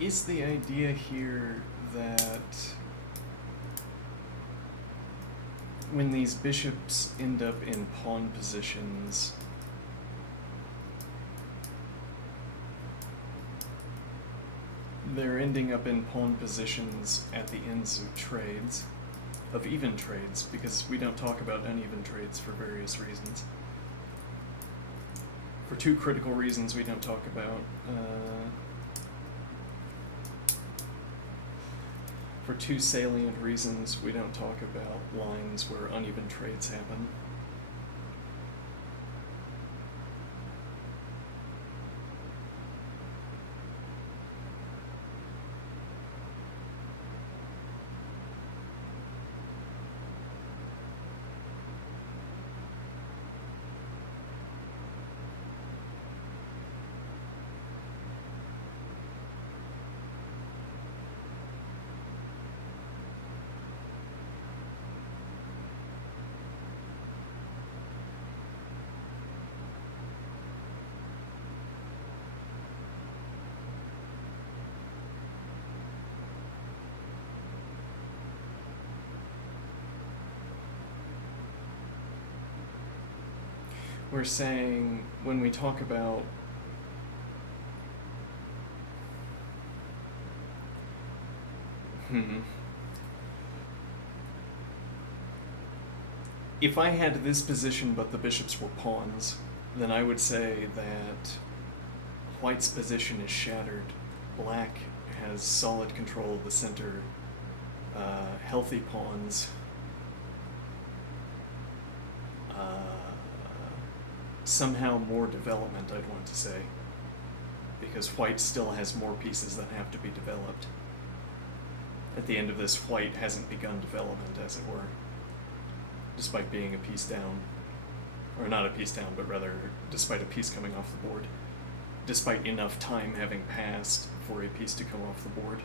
Is the idea here that when these bishops end up in pawn positions, they're ending up in pawn positions at the ends of trades, of even trades, because we don't talk about uneven trades for various reasons. For two critical reasons we don't talk about. For two salient reasons we don't talk about lines where uneven trades happen. We're saying when we talk about if I had this position but the bishops were pawns, then I would say that white's position is shattered. Black has solid control of the center, healthy pawns, somehow more development, I'd want to say, because white still has more pieces that have to be developed. At the end of this, white hasn't begun development, as it were, despite being a piece down. Or not a piece down, but rather despite a piece coming off the board. Despite enough time having passed for a piece to come off the board.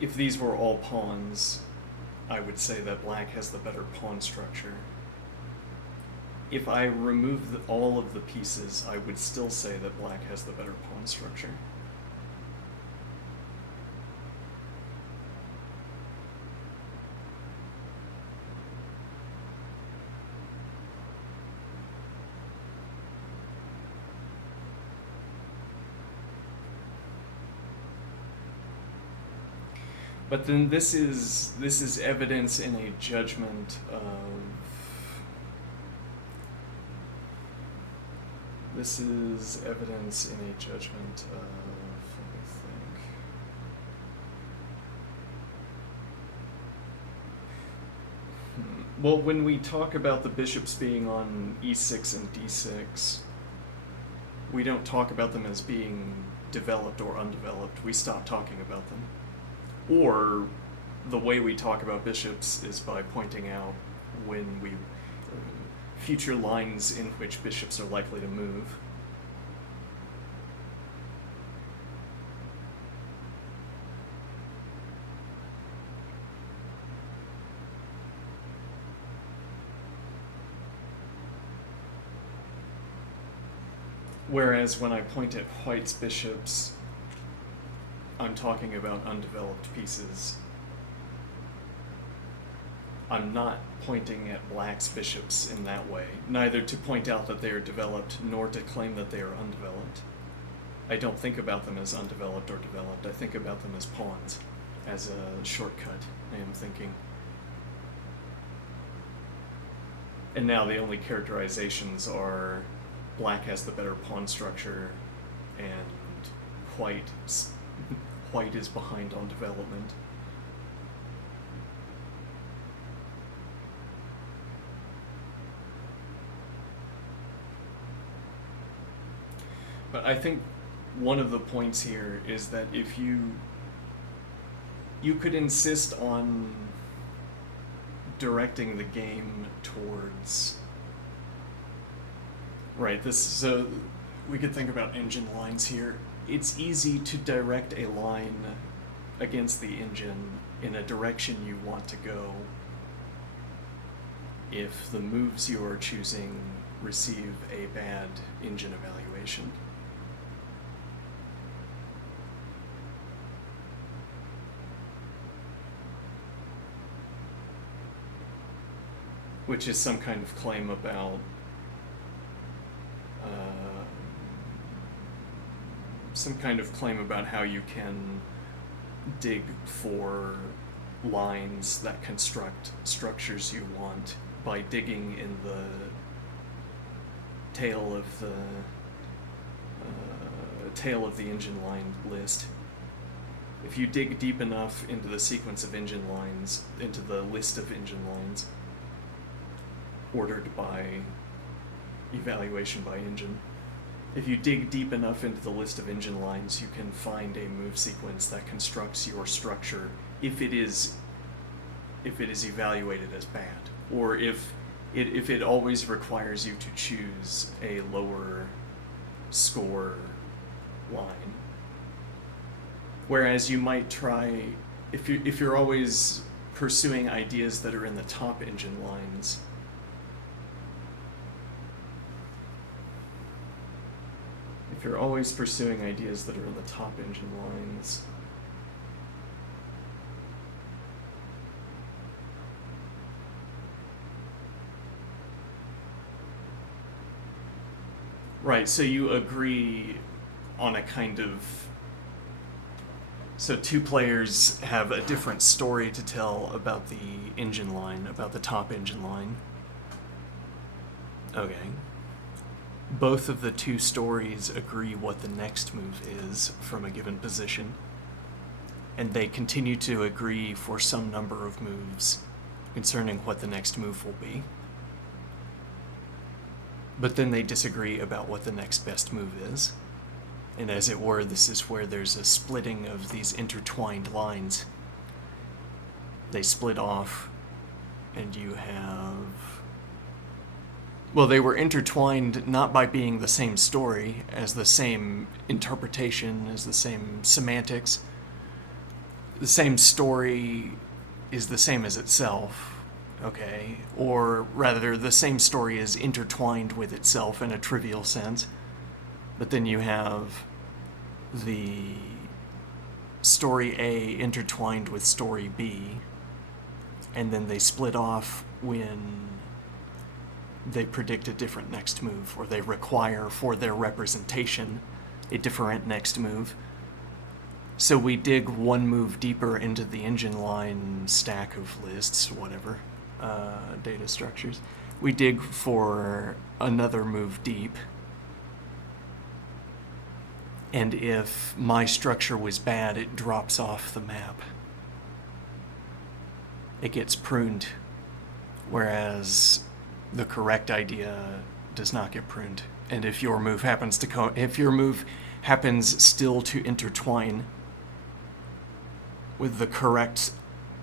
If these were all pawns, I would say that black has the better pawn structure. If I remove all of the pieces, I would still say that black has the better pawn structure. But then this is evidence in a judgment of. This is evidence in a judgment of. Let me think. Well, when we talk about the bishops being on e6 and d6, we don't talk about them as being developed or undeveloped. We stop talking about them. Or the way we talk about bishops is by pointing out when we future lines in which bishops are likely to move. Whereas when I point at white's bishops, I'm talking about undeveloped pieces. I'm not pointing at black's bishops in that way, neither to point out that they are developed nor to claim that they are undeveloped. I don't think about them as undeveloped or developed. I think about them as pawns, as a shortcut, I am thinking. And now the only characterizations are black has the better pawn structure and white is behind on development. But I think one of the points here is that if you could insist on directing the game towards so we could think about engine lines here. It's easy to direct a line against the engine in a direction you want to go if the moves you are choosing receive a bad engine evaluation. which is some kind of claim about how you can dig for lines that construct structures you want by digging in the tail of the engine line list. If you dig deep enough into the sequence of engine lines, into the list of engine lines, ordered by evaluation by engine, if you dig deep enough into the list of engine lines, you can find a move sequence that constructs your structure if it is evaluated as bad, or if it always requires you to choose a lower score line. Whereas you might try, if you're always pursuing ideas that are in the top engine lines, right, so you agree on a kind of... So two players have a different story to tell about the engine line, about the top engine line. Okay. Both of the two stories agree what the next move is from a given position, and they continue to agree for some number of moves concerning what the next move will be. But then they disagree about what the next best move is. And as it were, this is where there's a splitting of these intertwined lines. They split off, and you have... Well, they were intertwined not by being the same story, as the same interpretation, as the same semantics. The same story is the same as itself, okay? Or rather, the same story is intertwined with itself in a trivial sense. But then you have the story A intertwined with story B, and then they split off when they predict a different next move, or they require for their representation a different next move. So we dig one move deeper into the engine line stack of lists, whatever, data structures. We dig for another move deep. And if my structure was bad, it drops off the map. It gets pruned, whereas the correct idea does not get pruned. And if your move happens still to intertwine with the correct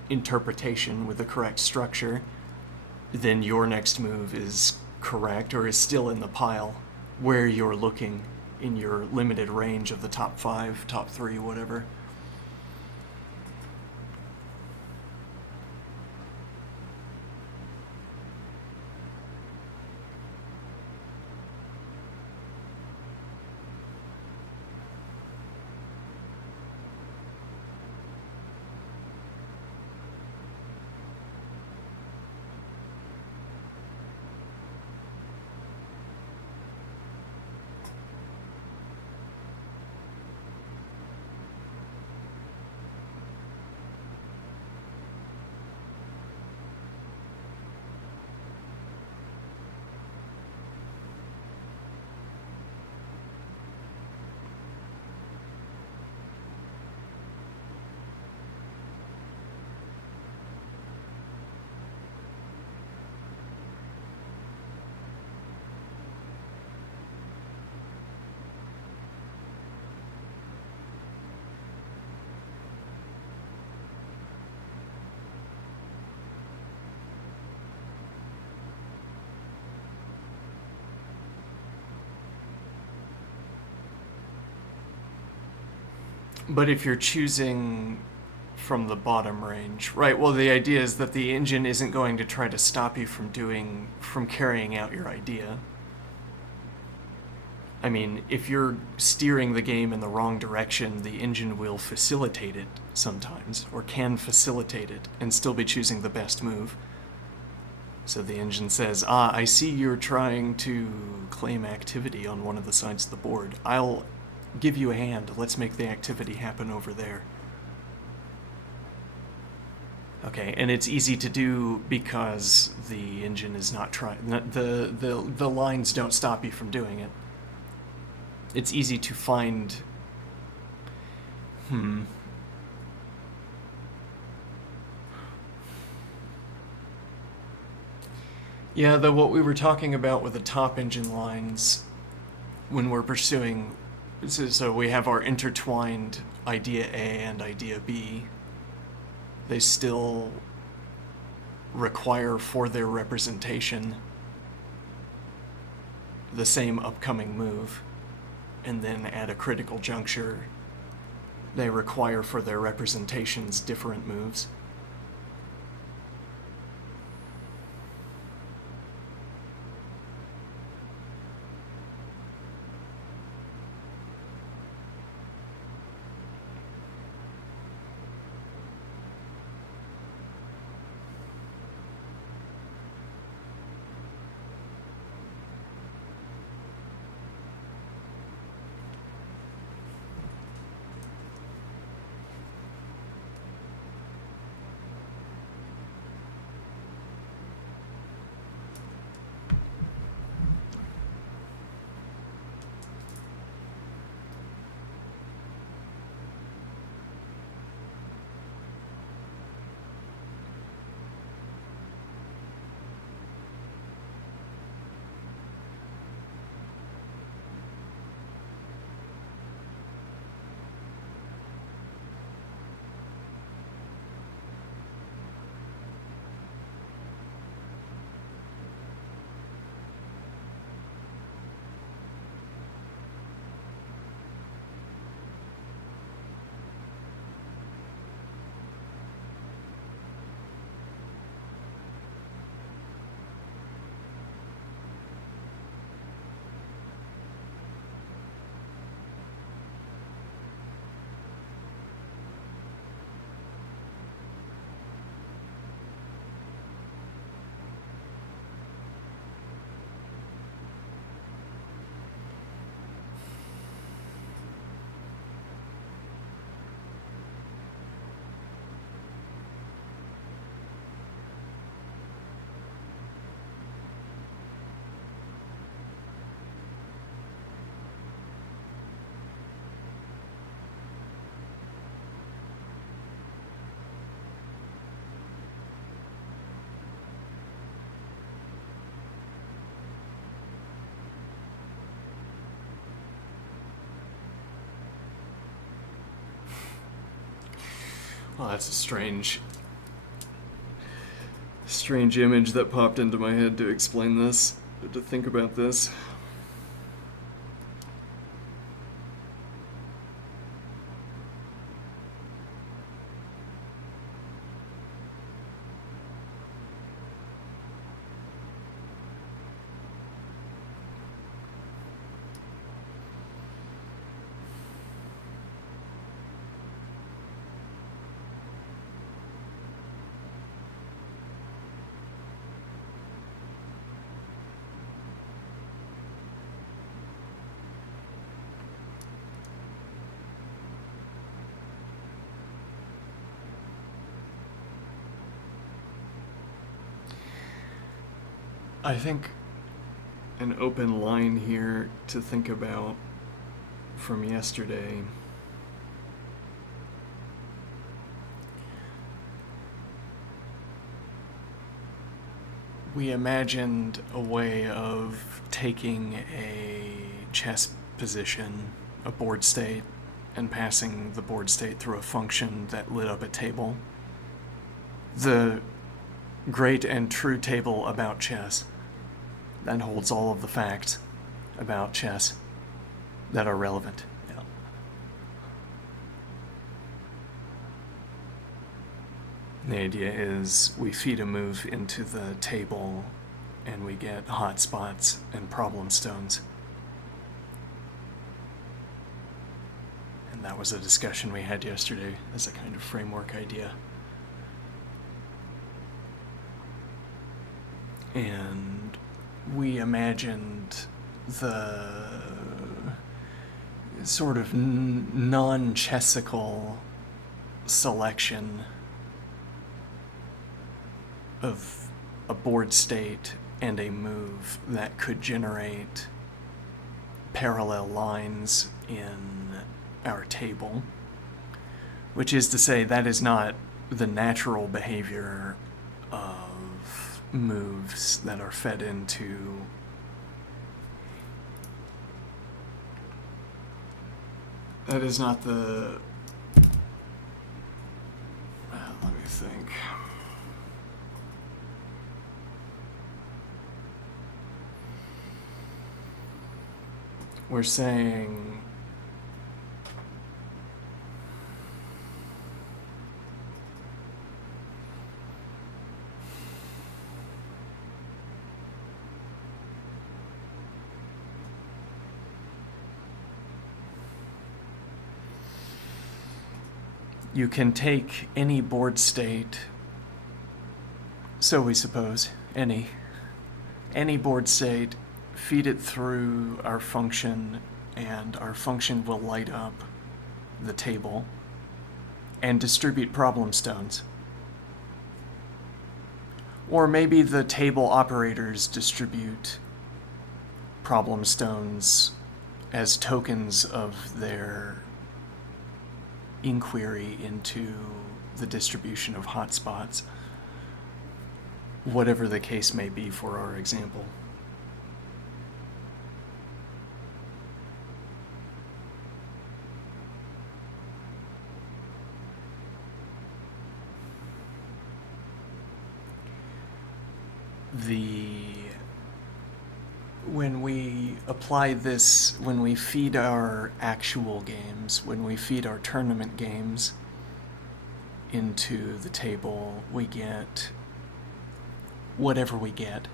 interpretation, with the correct structure, then your next move is correct, or is still in the pile where you're looking in your limited range of the top 5, top 3, whatever. But if you're choosing from the bottom range, right, well, the idea is that the engine isn't going to try to stop you from carrying out your idea. I mean, if you're steering the game in the wrong direction, the engine will facilitate it sometimes, or can facilitate it, and still be choosing the best move. So the engine says, I see you're trying to claim activity on one of the sides of the board. I'll give you a hand. Let's make the activity happen over there. Okay, and it's easy to do because the engine is not trying. The lines don't stop you from doing it. It's easy to find. Yeah, though what we were talking about with the top engine lines when we're pursuing. So we have our intertwined idea A and idea B. They still require for their representation the same upcoming move, and then at a critical juncture, they require for their representations different moves. Well, that's a strange image that popped into my head to explain this, to think about this. I think an open line here to think about from yesterday. We imagined a way of taking a chess position, a board state, and passing the board state through a function that lit up a table. The great and true table about chess that holds all of the facts about chess that are relevant. Yeah. The idea is we feed a move into the table and we get hotspots and problem stones. And that was a discussion we had yesterday as a kind of framework idea. and we imagined the sort of non-chessical selection of a board state and a move that could generate parallel lines in our table, which is to say that is not the natural behavior of moves that are fed into that is not the let me think. We're saying you can take any board state, so we suppose, any board state, feed it through our function, and our function will light up the table and distribute problem stones. Or maybe the table operators distribute problem stones as tokens of their inquiry into the distribution of hotspots, whatever the case may be for our example. When we apply this, when we feed our actual games, when we feed our tournament games into the table, we get whatever we get.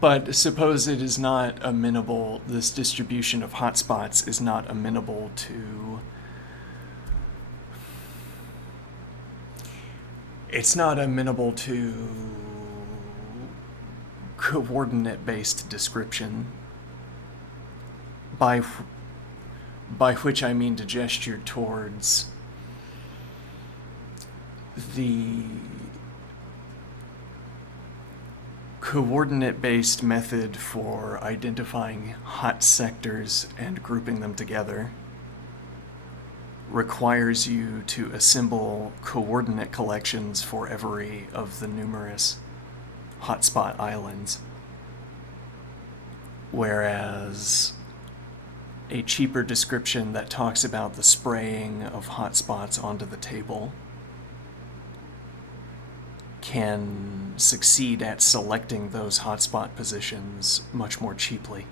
But suppose it is not amenable, this distribution of hotspots is not amenable to, it's not amenable to coordinate-based description, by which I mean to gesture towards the coordinate-based method for identifying hot sectors and grouping them together requires you to assemble coordinate collections for every of the numerous hotspot islands, whereas a cheaper description that talks about the spraying of hotspots onto the table can succeed at selecting those hotspot positions much more cheaply.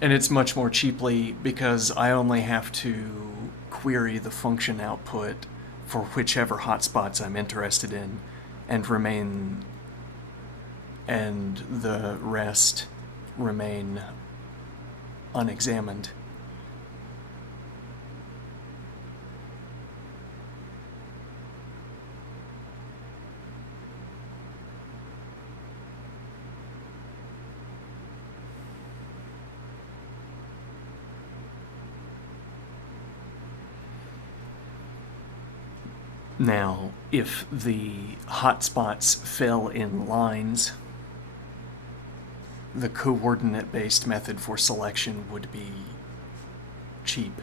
And it's much more cheaply because I only have to query the function output for whichever hotspots I'm interested in and the rest remain unexamined. Now, if the hotspots fell in lines, the coordinate-based method for selection would be cheap.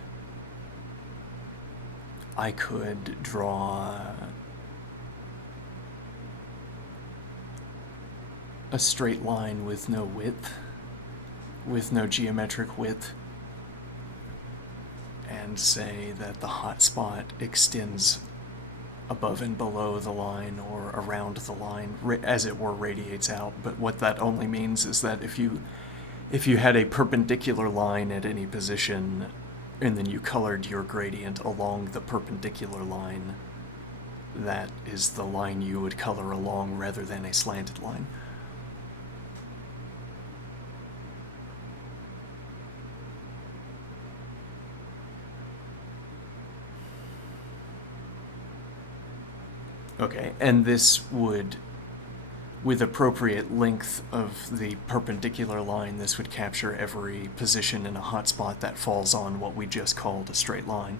I could draw a straight line with no width, with no geometric width, and say that the hotspot extends above and below the line or around the line, as it were, radiates out. But what that only means is that if you had a perpendicular line at any position and then you colored your gradient along the perpendicular line, that is the line you would color along rather than a slanted line. Okay, and this would with appropriate length of the perpendicular line, this would capture every position in a hotspot that falls on what we just called a straight line.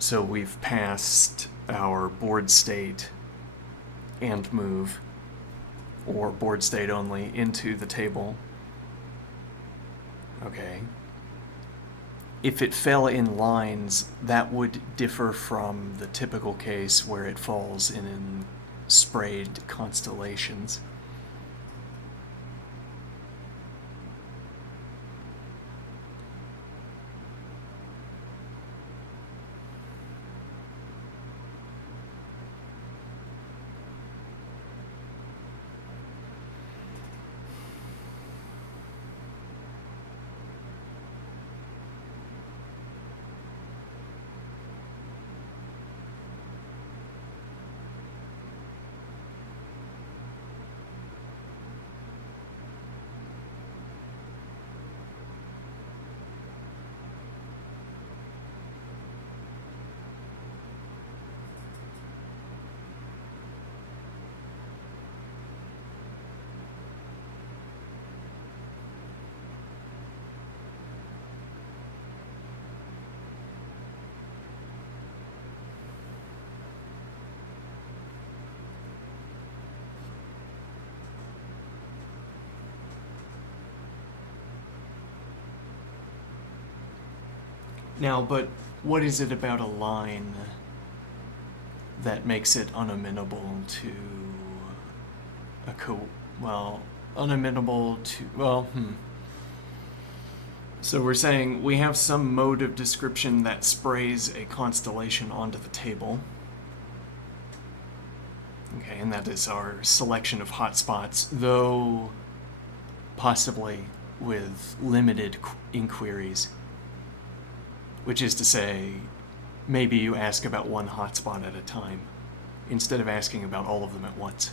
So we've passed our board state and move, or board state only, into the table. Okay. If it fell in lines, that would differ from the typical case where it falls in sprayed constellations. Now, but what is it about a line that makes it unamenable to So we're saying we have some mode of description that sprays a constellation onto the table. Okay, and that is our selection of hotspots, though possibly with limited inquiries. Which is to say, maybe you ask about one hotspot at a time, instead of asking about all of them at once.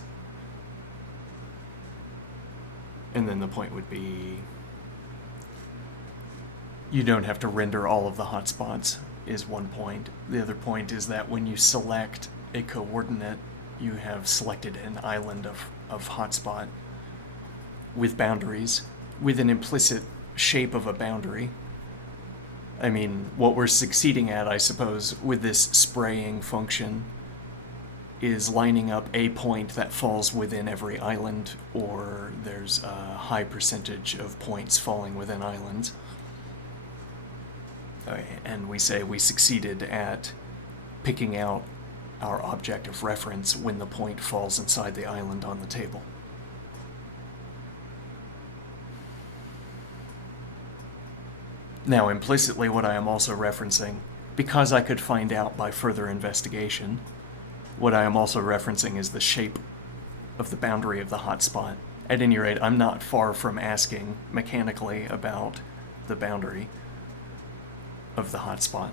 And then the point would be, you don't have to render all of the hotspots, is one point. The other point is that when you select a coordinate, you have selected an island of hotspot with boundaries, with an implicit shape of a boundary. I mean, what we're succeeding at, I suppose, with this spraying function is lining up a point that falls within every island, or there's a high percentage of points falling within islands. And we say we succeeded at picking out our object of reference when the point falls inside the island on the table. Now, implicitly, what I am also referencing, because I could find out by further investigation, what I am also referencing is the shape of the boundary of the hotspot. At any rate, I'm not far from asking mechanically about the boundary of the hotspot.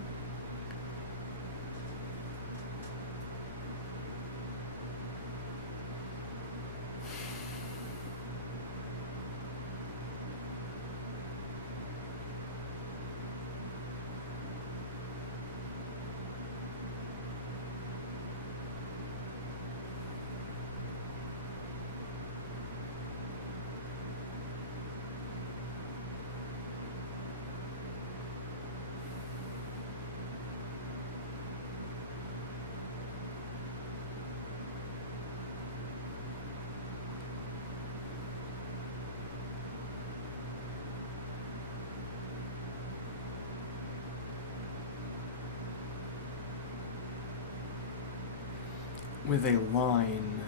With a line,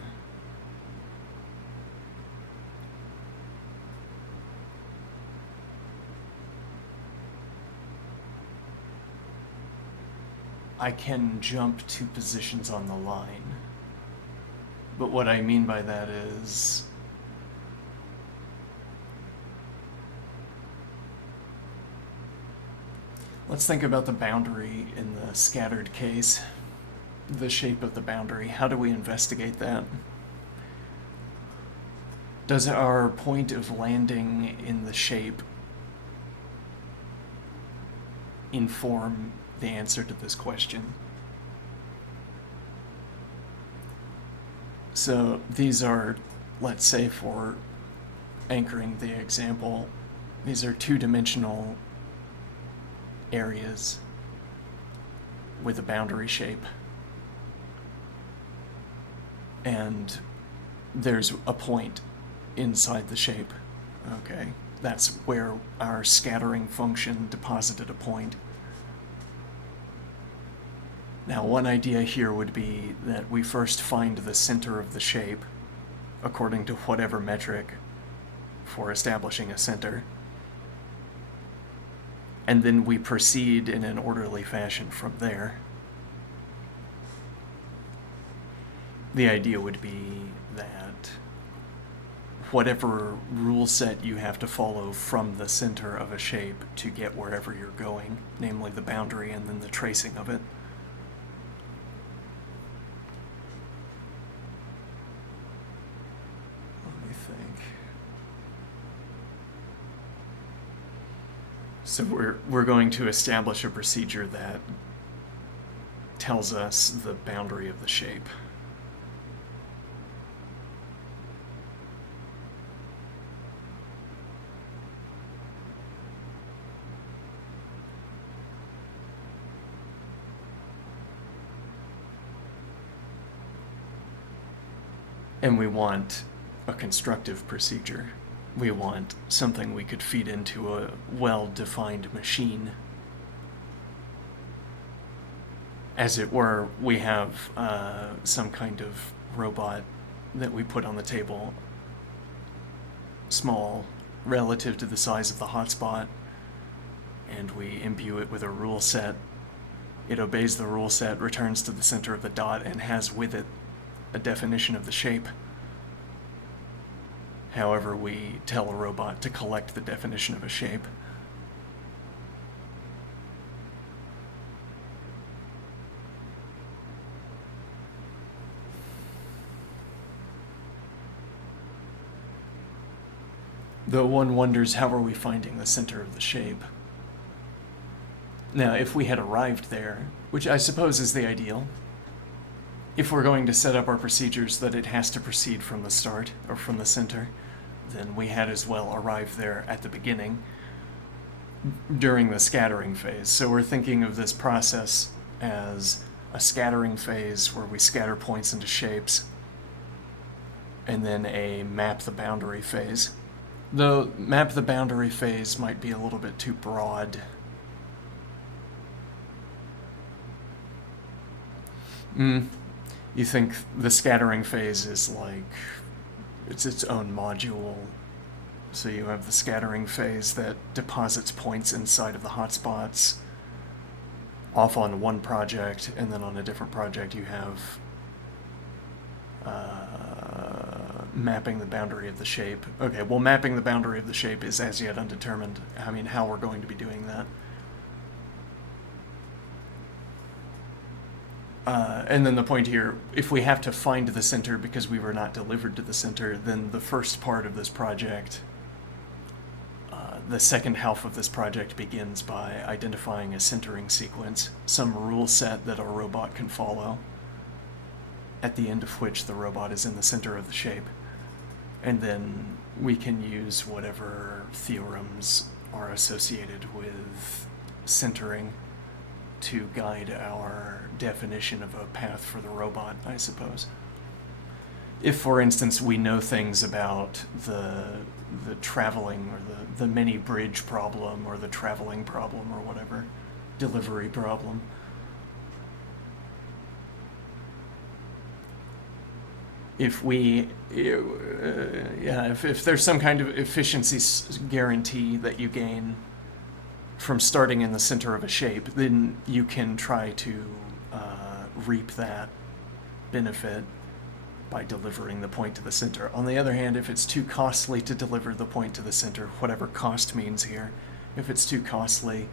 I can jump 2 positions on the line. But what I mean by that is, let's think about the boundary in the scattered case. The shape of the boundary. How do we investigate that? Does our point of landing in the shape inform the answer to this question? So these are, let's say for anchoring the example, these are two-dimensional areas with a boundary shape. And there's a point inside the shape. Okay, that's where our scattering function deposited a point. Now, one idea here would be that we first find the center of the shape, according to whatever metric for establishing a center, and then we proceed in an orderly fashion from there. The idea would be that whatever rule set you have to follow from the center of a shape to get wherever you're going, namely the boundary and then the tracing of it, let me think. So we're going to establish a procedure that tells us the boundary of the shape. And we want a constructive procedure. We want something we could feed into a well-defined machine. As it were, we have some kind of robot that we put on the table, small relative to the size of the hotspot, and we imbue it with a rule set. It obeys the rule set, returns to the center of the dot, and has with it a definition of the shape. However, we tell a robot to collect the definition of a shape. Though one wonders, how are we finding the center of the shape? Now, if we had arrived there, which I suppose is the ideal, if we're going to set up our procedures that it has to proceed from the start, or from the center, then we had as well arrived there at the beginning, during the scattering phase. So we're thinking of this process as a scattering phase where we scatter points into shapes, and then a map the boundary phase. Though map the boundary phase might be a little bit too broad. You think the scattering phase is like, it's its own module. So you have the scattering phase that deposits points inside of the hotspots off on one project, and then on a different project you have mapping the boundary of the shape. Okay, well, mapping the boundary of the shape is as yet undetermined. I mean, how we're going to be doing that. And then the point here, if we have to find the center because we were not delivered to the center, then the first part of this project, the second half of this project begins by identifying a centering sequence, some rule set that a robot can follow, at the end of which the robot is in the center of the shape. And then we can use whatever theorems are associated with centering to guide our definition of a path for the robot, I suppose. If, for instance, we know things about the traveling or the mini bridge problem or the traveling problem or whatever, delivery problem, if there's some kind of efficiency guarantee that you gain from starting in the center of a shape, then you can try to reap that benefit by delivering the point to the center. On the other hand, if it's too costly to deliver the point to the center, whatever cost means here, if it's too costly,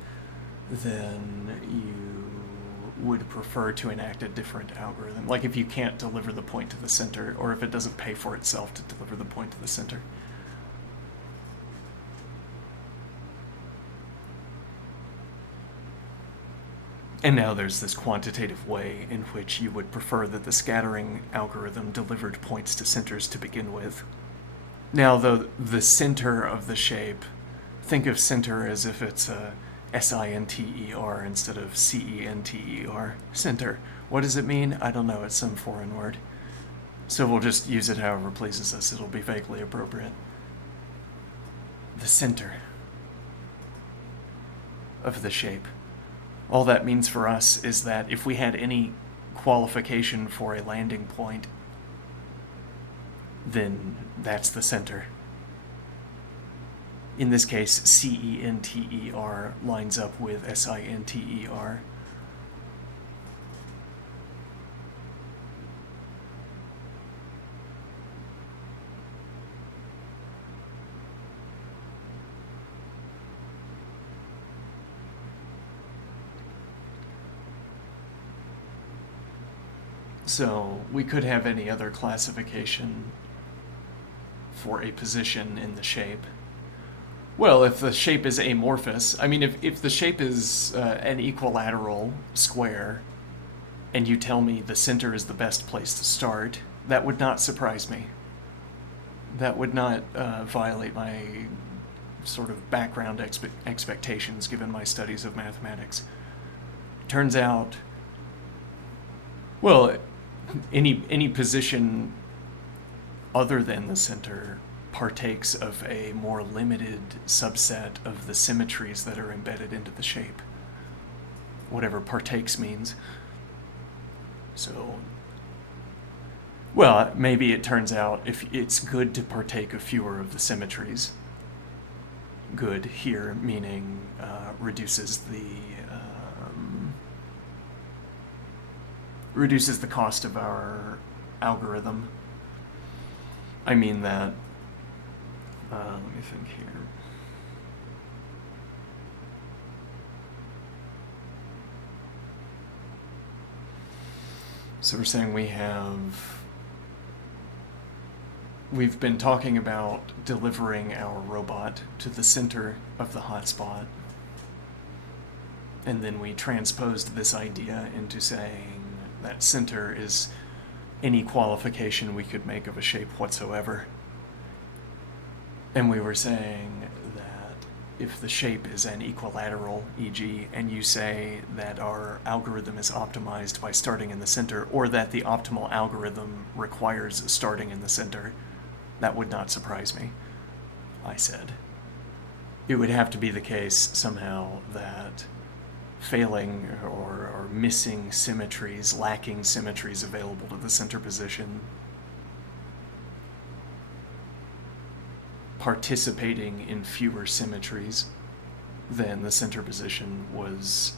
then you would prefer to enact a different algorithm. Like if you can't deliver the point to the center, or if it doesn't pay for itself to deliver the point to the center. And now there's this quantitative way in which you would prefer that the scattering algorithm delivered points to centers to begin with. Now, the center of the shape, think of center as if it's a S-I-N-T-E-R instead of C-E-N-T-E-R. Center. What does it mean? I don't know. It's some foreign word. So we'll just use it however pleases us. It'll be vaguely appropriate. The center of the shape. All that means for us is that if we had any qualification for a landing point, then that's the center. In this case, C-E-N-T-E-R lines up with S-I-N-T-E-R. So we could have any other classification for a position in the shape. Well, if the shape is amorphous, I mean, if the shape is an equilateral square, and you tell me the center is the best place to start, that would not surprise me. That would not violate my sort of background expectations given my studies of mathematics. Turns out, well, any position other than the center partakes of a more limited subset of the symmetries that are embedded into the shape. Whatever partakes means. So, well, maybe it turns out if it's good to partake of fewer of the symmetries. Good here meaning reduces the cost of our algorithm. I mean that, let me think here. So we're saying we've been talking about delivering our robot to the center of the hotspot. And then we transposed this idea into saying that center is any qualification we could make of a shape whatsoever. And we were saying that if the shape is an equilateral, e.g., and you say that our algorithm is optimized by starting in the center, or that the optimal algorithm requires starting in the center, that would not surprise me, I said. It would have to be the case somehow that failing or missing symmetries, lacking symmetries available to the center position, participating in fewer symmetries than the center position was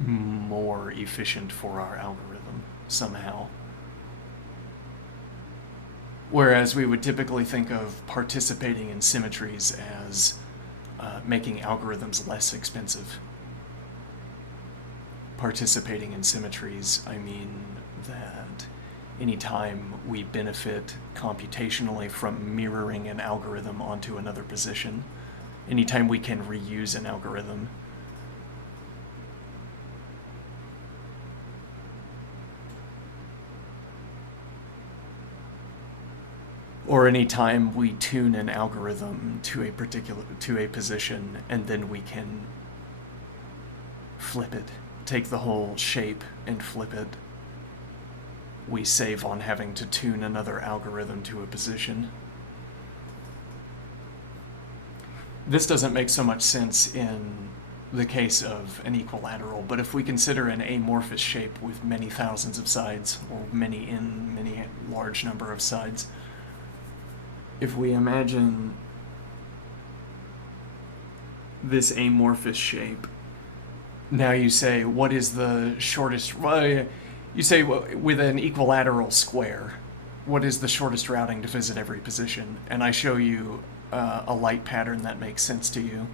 more efficient for our algorithm somehow. Whereas we would typically think of participating in symmetries as making algorithms less expensive. Participating in symmetries, I mean that anytime we benefit computationally from mirroring an algorithm onto another position, anytime we can reuse an algorithm, or any time we tune an algorithm to a position and then we can flip it, take the whole shape and flip it, we save on having to tune another algorithm to a position. This doesn't make so much sense in the case of an equilateral, but if we consider an amorphous shape with many thousands of sides, or many large number of sides, if we imagine this amorphous shape, now you say, what is the shortest, well, you say with an equilateral square, what is the shortest routing to visit every position? And I show you a light pattern that makes sense to you.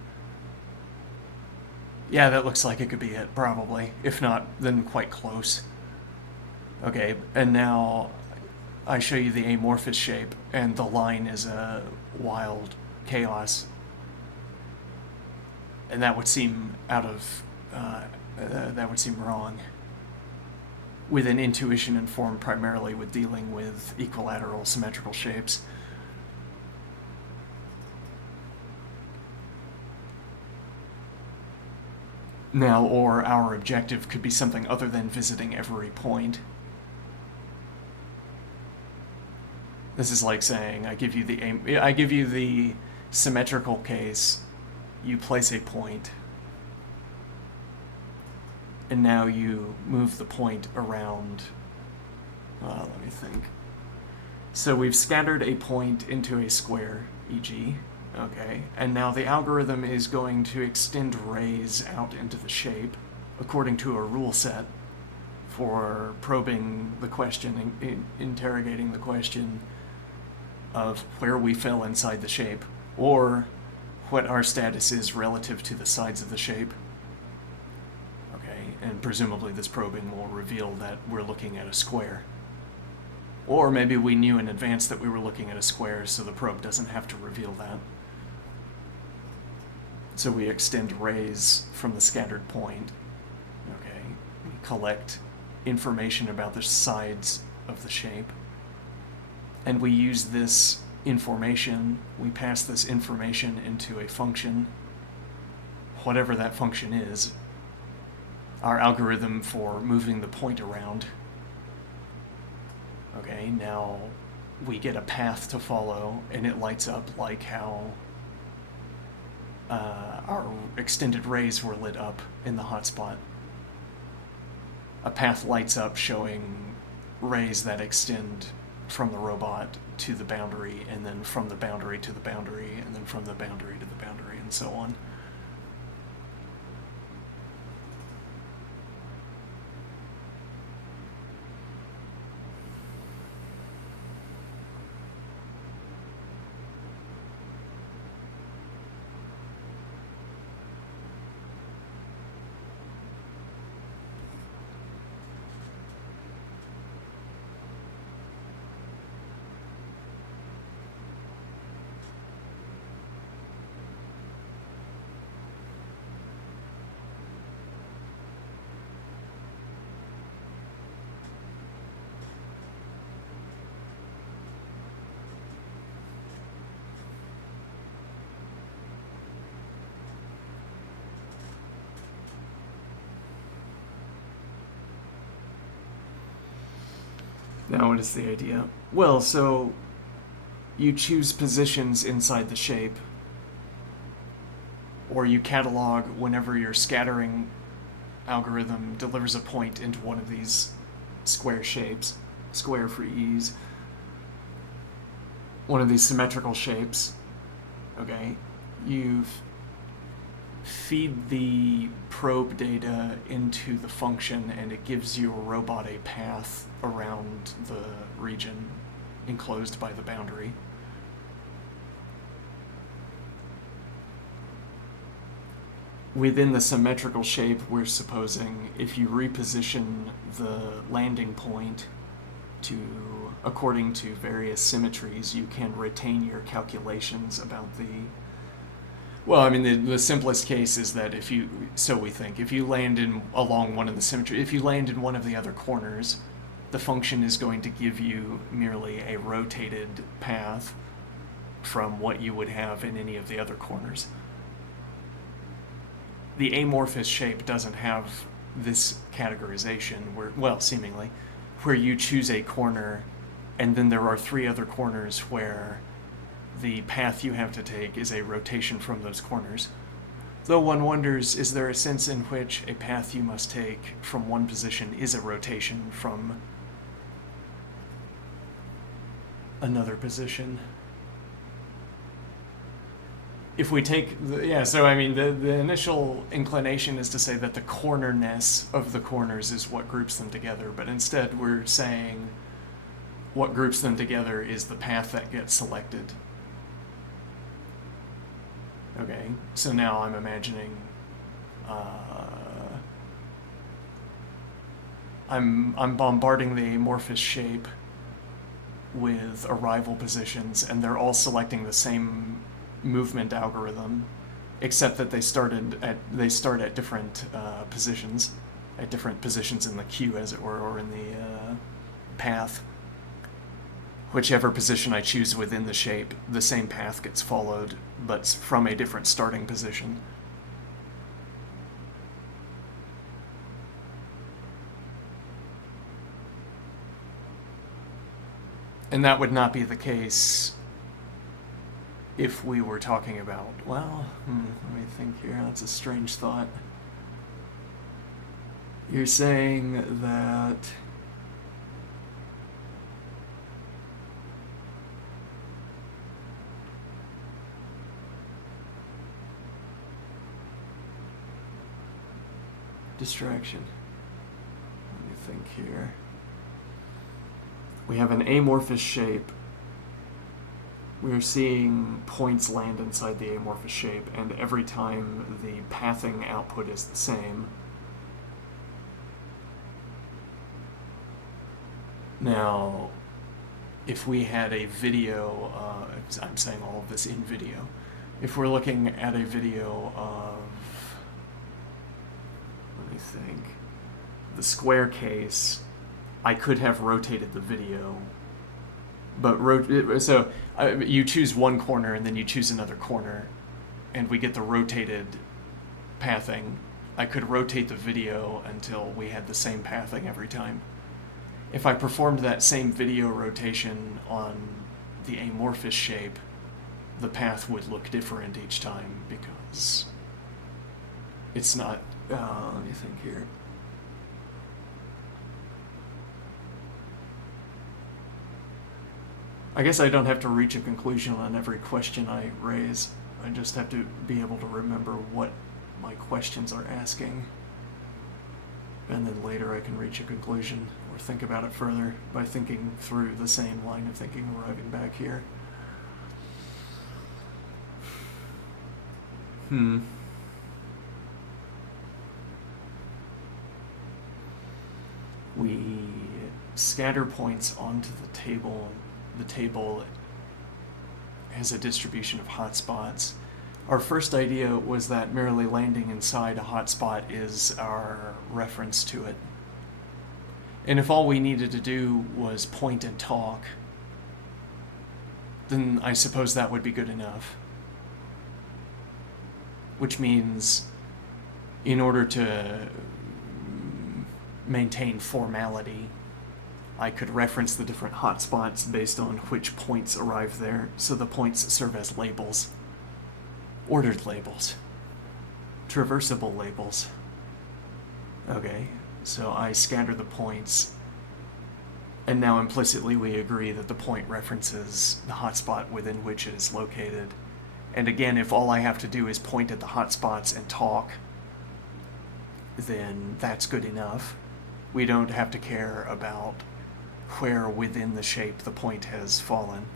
Yeah, that looks like it could be it, probably. If not, then quite close. Okay, and now I show you the amorphous shape, and the line is a wild chaos. And that would seem out of that would seem wrong. With an intuition informed primarily with dealing with equilateral symmetrical shapes. Now, or our objective could be something other than visiting every point. This is like saying, I give you the symmetrical case, you place a point, and now you move the point around. Let me think. So we've scattered a point into a square, e.g., okay, and now the algorithm is going to extend rays out into the shape according to a rule set for probing the question, interrogating the question of where we fell inside the shape, or what our status is relative to the sides of the shape. Okay, and presumably this probing will reveal that we're looking at a square. Or maybe we knew in advance that we were looking at a square, so the probe doesn't have to reveal that. So we extend rays from the scattered point. Okay, we collect information about the sides of the shape. And we use this information, we pass this information into a function, whatever that function is, our algorithm for moving the point around. Okay, now we get a path to follow, and it lights up like how our extended rays were lit up in the hotspot. A path lights up showing rays that extend from the robot to the boundary, and then from the boundary to the boundary, and then from the boundary to the boundary, and so on. Now, what is the idea? Well, so you choose positions inside the shape, or you catalog whenever your scattering algorithm delivers a point into one of these square shapes, square for ease, one of these symmetrical shapes, okay? You feed the probe data into the function, and it gives your robot a path around the region enclosed by the boundary. Within the symmetrical shape, we're supposing if you reposition the landing point according to various symmetries, you can retain your calculations about the... Well, I mean, the simplest case is that if you land along one of the symmetry, if you land in one of the other corners, the function is going to give you merely a rotated path from what you would have in any of the other corners. The amorphous shape doesn't have this categorization seemingly, where you choose a corner and then there are 3 other corners where the path you have to take is a rotation from those corners. Though one wonders, is there a sense in which a path you must take from one position is a rotation from another position? If we take the initial inclination is to say that the cornerness of the corners is what groups them together, but instead we're saying what groups them together is the path that gets selected. Okay, so now I'm imagining I'm bombarding the amorphous shape with arrival positions, and they're all selecting the same movement algorithm, except that they start at different positions, at different positions in the queue, as it were, or in the path. Whichever position I choose within the shape, the same path gets followed, but from a different starting position. And that would not be the case if we were talking about, well, let me think here, that's a strange thought. You're saying that distraction. Let me think here. We have an amorphous shape. We're seeing points land inside the amorphous shape, and every time the pathing output is the same. Now, if we had a video, I'm saying all of this in video, if we're looking at a video of, let me think, the square case, I could have rotated the video, but you choose one corner and then you choose another corner, and we get the rotated pathing. I could rotate the video until we had the same pathing every time. If I performed that same video rotation on the amorphous shape, the path would look different each time because it's not, let me think here. I guess I don't have to reach a conclusion on every question I raise. I just have to be able to remember what my questions are asking. And then later I can reach a conclusion or think about it further by thinking through the same line of thinking arriving back here. We scatter points onto the table. The table has a distribution of hotspots. Our first idea was that merely landing inside a hotspot is our reference to it. And if all we needed to do was point and talk, then I suppose that would be good enough. Which means, in order to maintain formality, I could reference the different hotspots based on which points arrive there, so the points serve as labels. Ordered labels. Traversable labels. Okay, so I scatter the points, and now implicitly we agree that the point references the hotspot within which it is located. And again, if all I have to do is point at the hotspots and talk, then that's good enough. We don't have to care about where within the shape the point has fallen.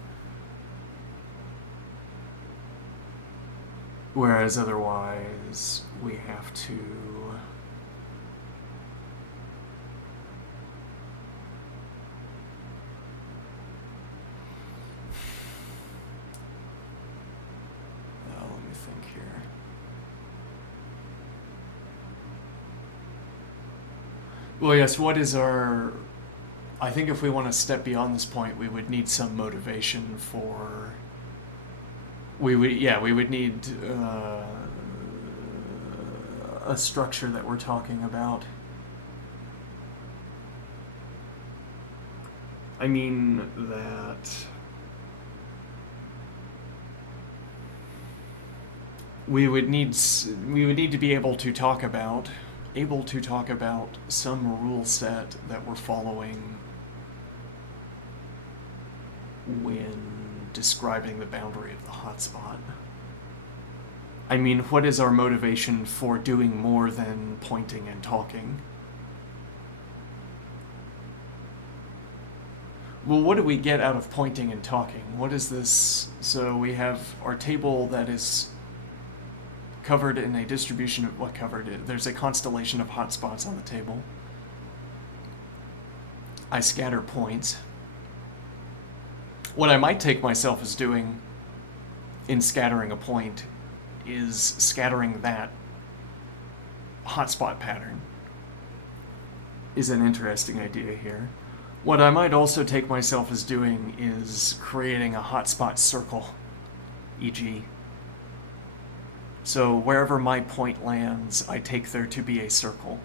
Whereas otherwise, we have to let me think here. Well, yes, what is our... I think if we want to step beyond this point, we would need some motivation for... We would need a structure that we're talking about. I mean that we would need to be able to talk about some rule set that we're following when describing the boundary of the hotspot. I mean, what is our motivation for doing more than pointing and talking? Well, what do we get out of pointing and talking? What is this? So we have our table that is covered in a distribution of what covered it. There's a constellation of hotspots on the table. I scatter points. What I might take myself as doing in scattering a point is scattering that hotspot pattern is an interesting idea here. What I might also take myself as doing is creating a hotspot circle, e.g. So wherever my point lands, I take there to be a circle.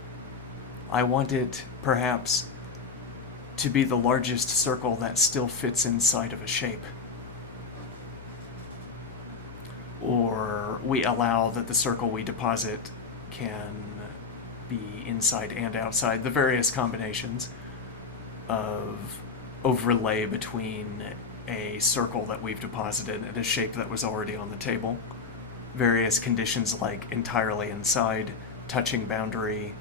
I want it, perhaps, to be the largest circle that still fits inside of a shape. Or we allow that the circle we deposit can be inside and outside, the various combinations of overlay between a circle that we've deposited and a shape that was already on the table. Various conditions like entirely inside, touching boundary,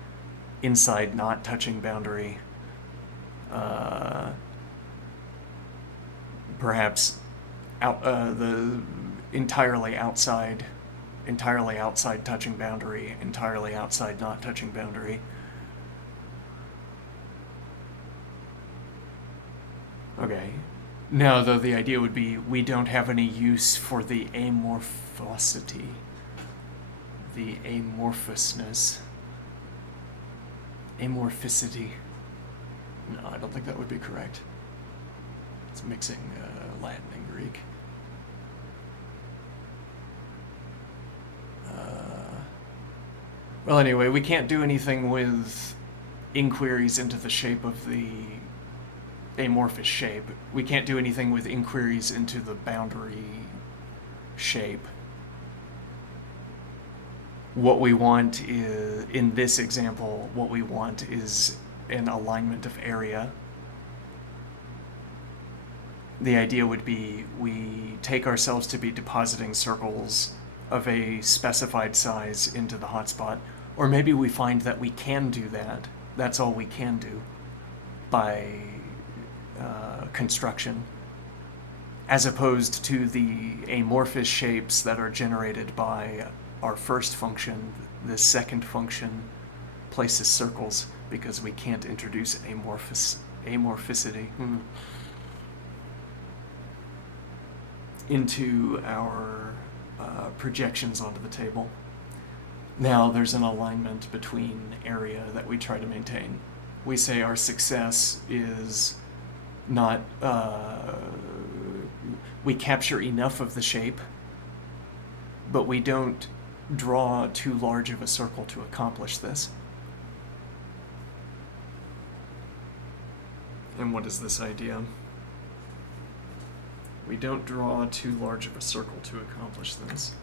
inside not touching boundary, perhaps the entirely outside touching boundary, entirely outside not touching boundary. Okay. Now, though, the idea would be we don't have any use for the amorphosity, the amorphousness, amorphicity. No, I don't think that would be correct. It's mixing Latin and Greek. Well, anyway, we can't do anything with inquiries into the shape of the amorphous shape. We can't do anything with inquiries into the boundary shape. What we want is, in this example, what we want is an alignment of area. The idea would be we take ourselves to be depositing circles of a specified size into the hotspot, or maybe we find that we can do that. That's all we can do by construction, as opposed to the amorphous shapes that are generated by our first function. The second function places circles because we can't introduce amorphicity into our projections onto the table. Now there's an alignment between area that we try to maintain. We say our success is not, we capture enough of the shape, but we don't draw too large of a circle to accomplish this. And what is this idea? We don't draw too large of a circle to accomplish this.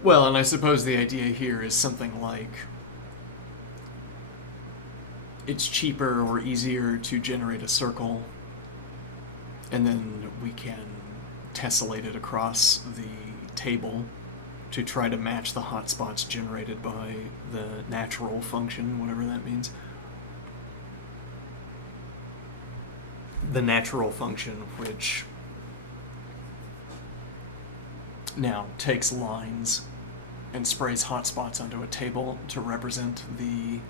Well, and I suppose the idea here is something like it's cheaper or easier to generate a circle, and then we can tessellate it across the table to try to match the hotspots generated by the natural function, whatever that means. The natural function, which now takes lines and sprays hotspots onto a table to represent the,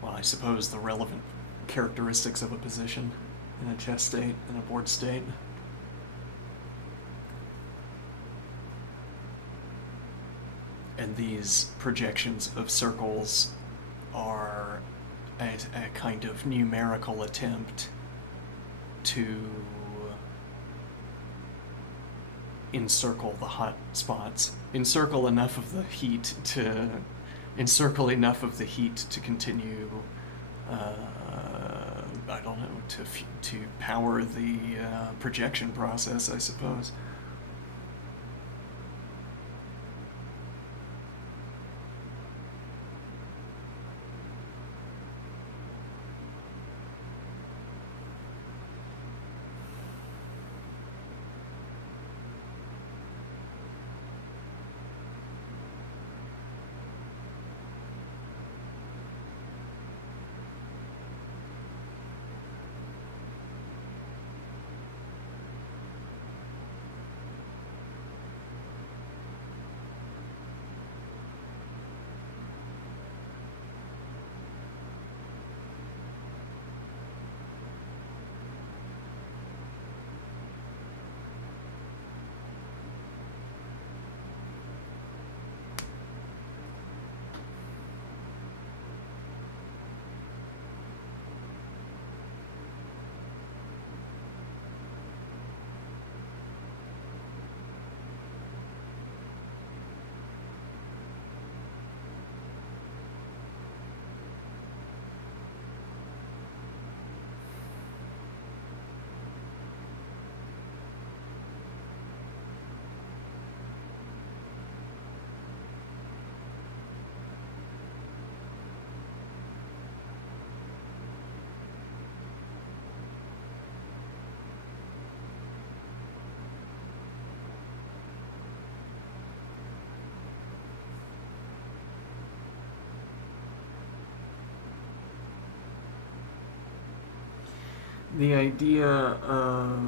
well, I suppose the relevant characteristics of a position in a chess state, in a board state. And these projections of circles are a kind of numerical attempt to encircle the hot spots, encircle enough of the heat to continue, I don't know, to power the projection process, I suppose. the idea of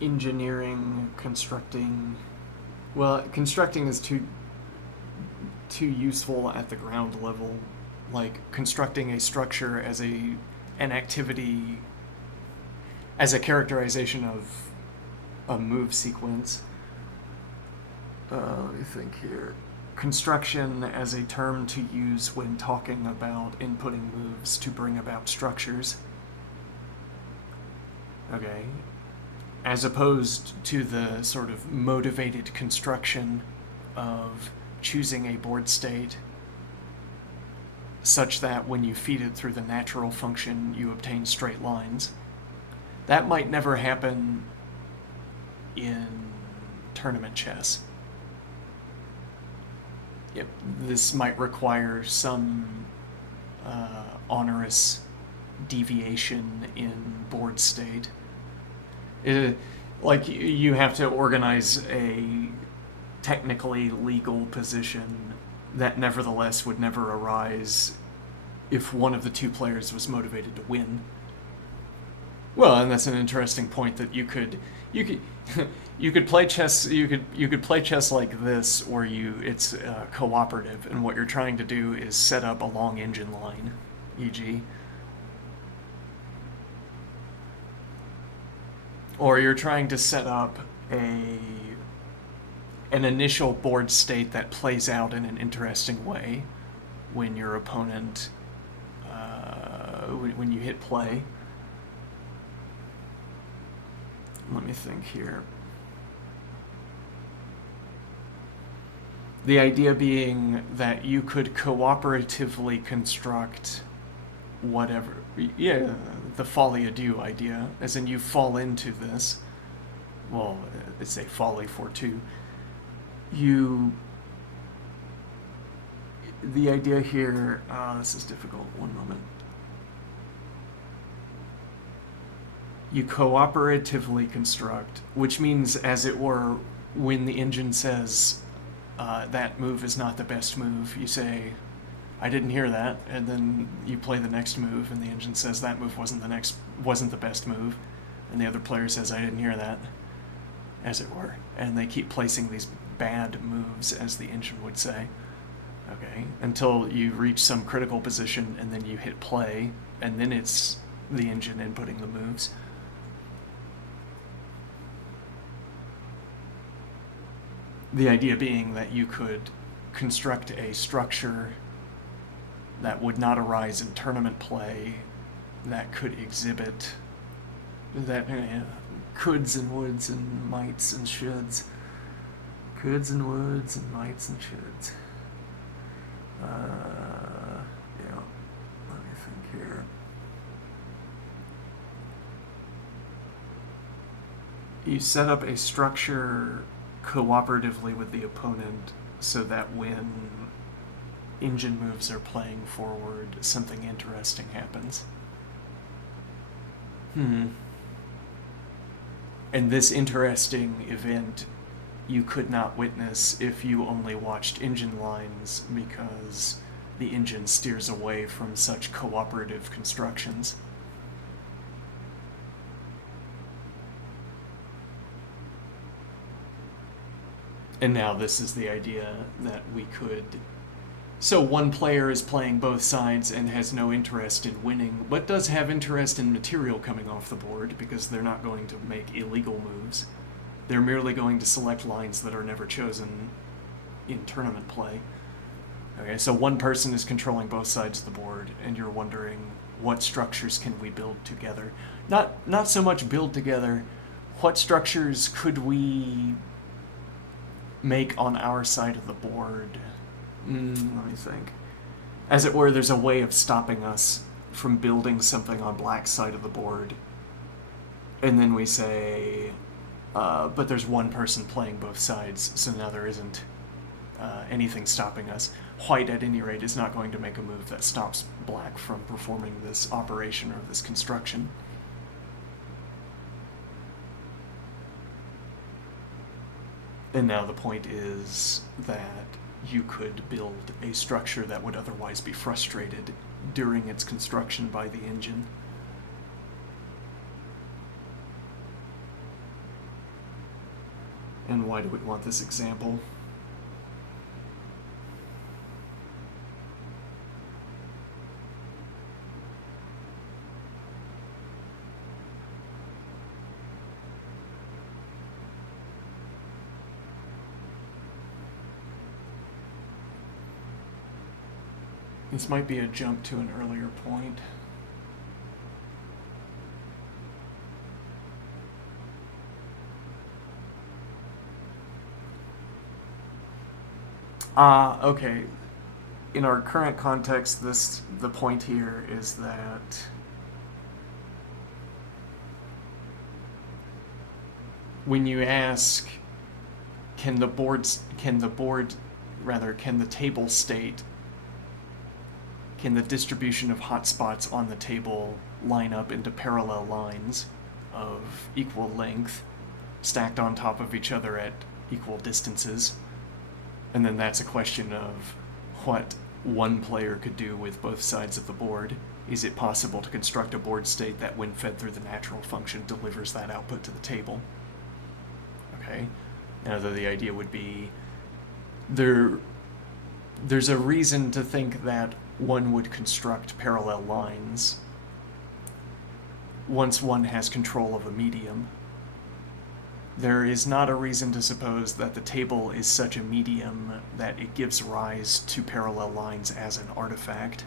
engineering, constructing. Well, constructing is too useful at the ground level. Like constructing a structure as an activity, as a characterization of a move sequence. Let me think here. Construction as a term to use when talking about inputting moves to bring about structures. Okay. As opposed to the sort of motivated construction of choosing a board state such that when you feed it through the natural function, you obtain straight lines. That might never happen in tournament chess. Yep, this might require some onerous deviation in board state. Like you have to organize a technically legal position that nevertheless would never arise if one of the two players was motivated to win. Well, and that's an interesting point that you could play chess. You could play chess like this, or it's cooperative, and what you're trying to do is set up a long engine line, e.g. Or you're trying to set up an initial board state that plays out in an interesting way when your opponent, when you hit play. Let me think here. The idea being that you could cooperatively construct whatever. Yeah, the folie à deux idea, as in you fall into this. Well, it's a folly for two. The idea here, this is difficult, one moment. You cooperatively construct, which means, as it were, when the engine says that move is not the best move, you say, I didn't hear that, and then you play the next move, and the engine says that move wasn't the best move, and the other player says, I didn't hear that, as it were, and they keep placing these bad moves, as the engine would say, okay, until you reach some critical position, and then you hit play, and then it's the engine inputting the moves. The idea being that you could construct a structure that would not arise in tournament play, that could exhibit that coulds and woulds and mights and shoulds. Coulds and woulds and mights and shoulds. Yeah, let me think here. You set up a structure cooperatively with the opponent so that when engine moves are playing forward, something interesting happens. And this interesting event you could not witness if you only watched engine lines, because the engine steers away from such cooperative constructions. And now this is the idea that we could... So one player is playing both sides and has no interest in winning, but does have interest in material coming off the board, because they're not going to make illegal moves. They're merely going to select lines that are never chosen in tournament play. Okay, so one person is controlling both sides of the board, and you're wondering, what structures can we build together? Not so much build together, what structures could we make on our side of the board? Let me think. As it were, there's a way of stopping us from building something on black side of the board. And then we say, but there's one person playing both sides, so now there isn't anything stopping us. White, at any rate, is not going to make a move that stops black from performing this operation or this construction. And now the point is that you could build a structure that would otherwise be frustrated during its construction by the engine. And why do we want this example? This might be a jump to an earlier point. Okay. In our current context, the point here is that when you ask, can the table state, can the distribution of hotspots on the table line up into parallel lines of equal length, stacked on top of each other at equal distances? And then that's a question of what one player could do with both sides of the board. Is it possible to construct a board state that, when fed through the natural function, delivers that output to the table? Okay. Now, the idea would be there's a reason to think that one would construct parallel lines once one has control of a medium. There is not a reason to suppose that the table is such a medium that it gives rise to parallel lines as an artifact.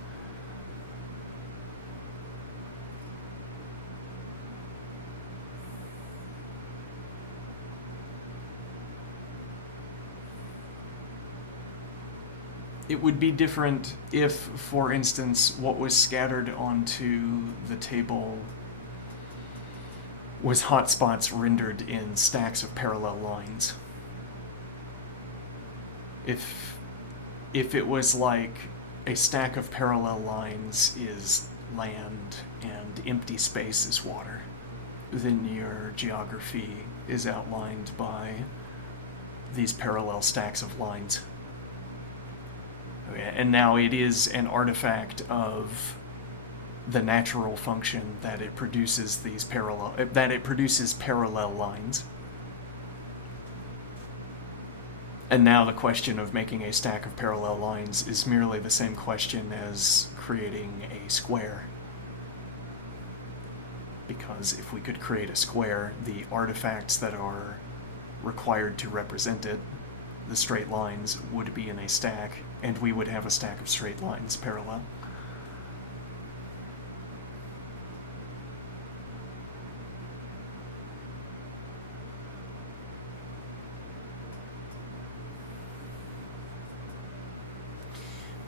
It would be different if, for instance, what was scattered onto the table was hotspots rendered in stacks of parallel lines. If it was like a stack of parallel lines is land and empty space is water, then your geography is outlined by these parallel stacks of lines. Okay, and now it is an artifact of the natural function that it produces parallel lines. And now the question of making a stack of parallel lines is merely the same question as creating a square. Because if we could create a square, the artifacts that are required to represent it, the straight lines, would be in a stack, and we would have a stack of straight lines parallel.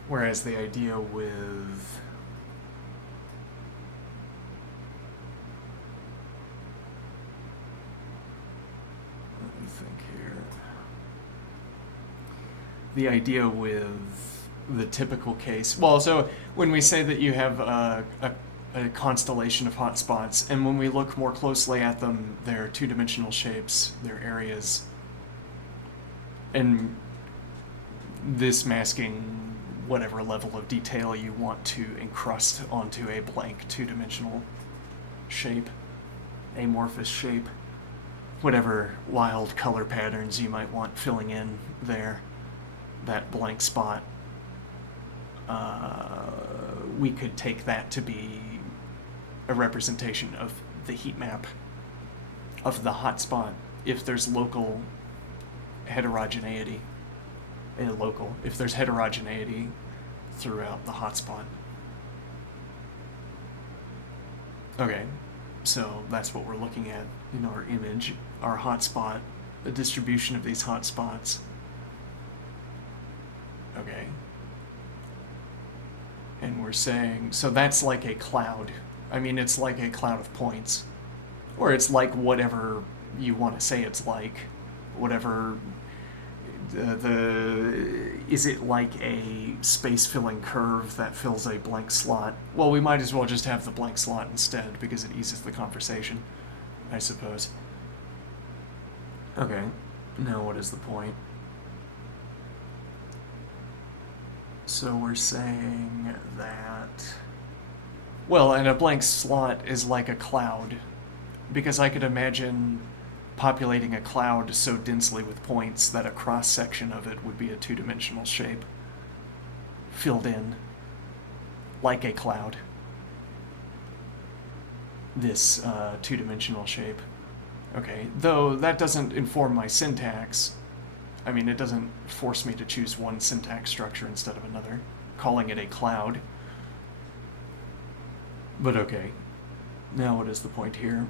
Whereas the idea with let me think here. The idea with the typical case, well, so when we say that you have a constellation of hotspots, and when we look more closely at them, they're two-dimensional shapes, they're areas, and this masking whatever level of detail you want to encrust onto a blank two-dimensional shape, amorphous shape, whatever wild color patterns you might want filling in there, that blank spot. We could take that to be a representation of the heat map of the hotspot if there's local heterogeneity. If there's heterogeneity throughout the hotspot. Okay, so that's what we're looking at in our image, our hotspot, the distribution of these hotspots. Okay. And we're saying, so that's like a cloud. I mean, it's like a cloud of points. Or it's like whatever you want to say it's like. Whatever is it like a space-filling curve that fills a blank slot? Well, we might as well just have the blank slot instead, because it eases the conversation, I suppose. Okay, now what is the point? So we're saying that... Well, and a blank slot is like a cloud, because I could imagine populating a cloud so densely with points that a cross-section of it would be a two-dimensional shape, filled in, like a cloud. This two-dimensional shape. Okay, though that doesn't inform my syntax. I mean, it doesn't force me to choose one syntax structure instead of another, calling it a cloud. But okay, now what is the point here?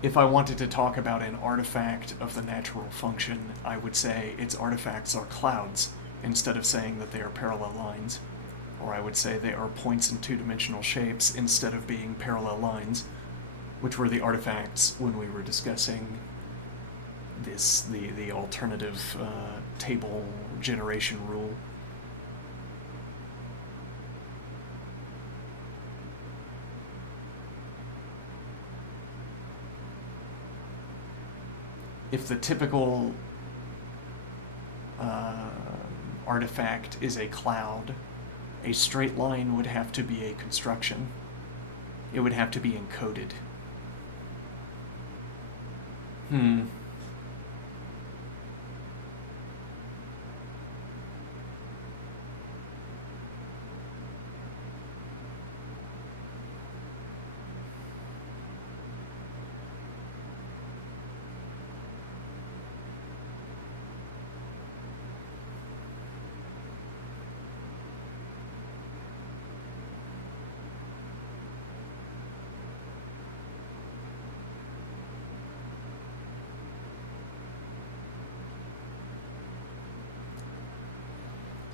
If I wanted to talk about an artifact of the natural function, I would say its artifacts are clouds, instead of saying that they are parallel lines. Or I would say they are points in two-dimensional shapes instead of being parallel lines, which were the artifacts when we were discussing the alternative table generation rule. If the typical artifact is a cloud, a straight line would have to be a construction. It would have to be encoded.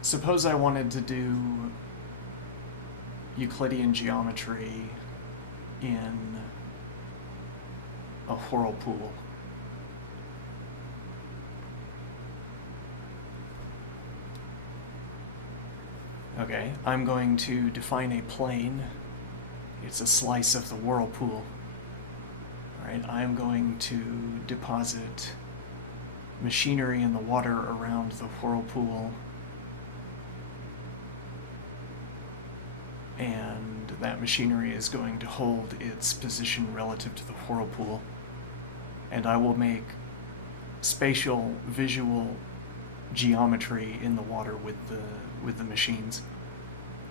Suppose I wanted to do Euclidean geometry in a whirlpool. Okay, I'm going to define a plane. It's a slice of the whirlpool. Alright, I'm going to deposit machinery in the water around the whirlpool. And that machinery is going to hold its position relative to the whirlpool. And I will make spatial, visual geometry in the water with the machines.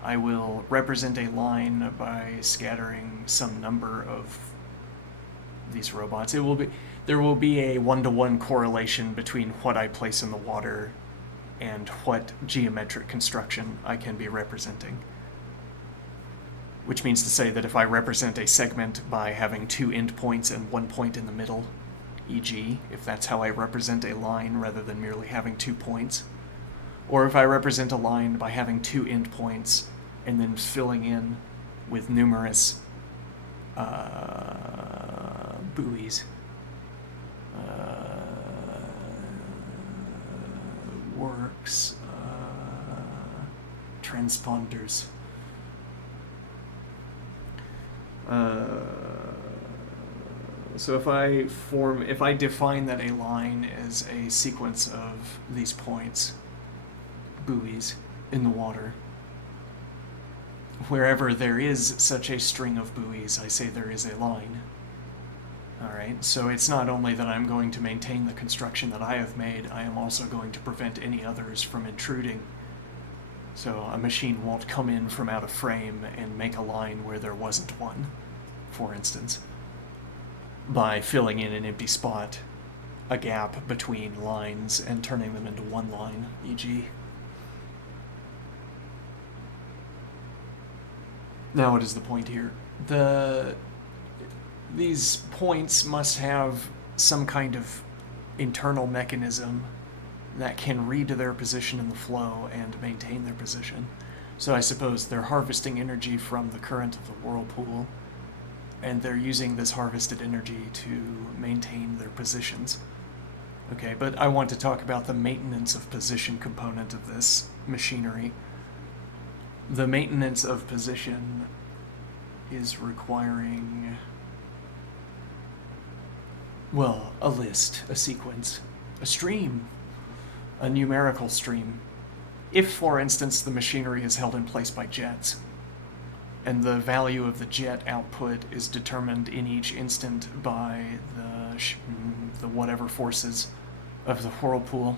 I will represent a line by scattering some number of these robots. There will be a one-to-one correlation between what I place in the water and what geometric construction I can be representing. Which means to say that if I represent a segment by having two endpoints and one point in the middle, e.g., if that's how I represent a line rather than merely having 2 points, or if I represent a line by having 2 endpoints and then filling in with numerous buoys, works, transponders. So if I define that a line is a sequence of these points, buoys, in the water, wherever there is such a string of buoys, I say there is a line. Alright, so it's not only that I'm going to maintain the construction that I have made, I am also going to prevent any others from intruding. So a machine won't come in from out of frame and make a line where there wasn't one, for instance, by filling in an empty spot, a gap between lines, and turning them into one line, e.g. Now what is the point here? These points must have some kind of internal mechanism that can read their position in the flow and maintain their position. So I suppose they're harvesting energy from the current of the whirlpool, and they're using this harvested energy to maintain their positions. Okay, but I want to talk about the maintenance of position component of this machinery. The maintenance of position is requiring Well, a list, a sequence, a stream, a numerical stream. If, for instance, the machinery is held in place by jets, and the value of the jet output is determined in each instant by the whatever forces of the whirlpool,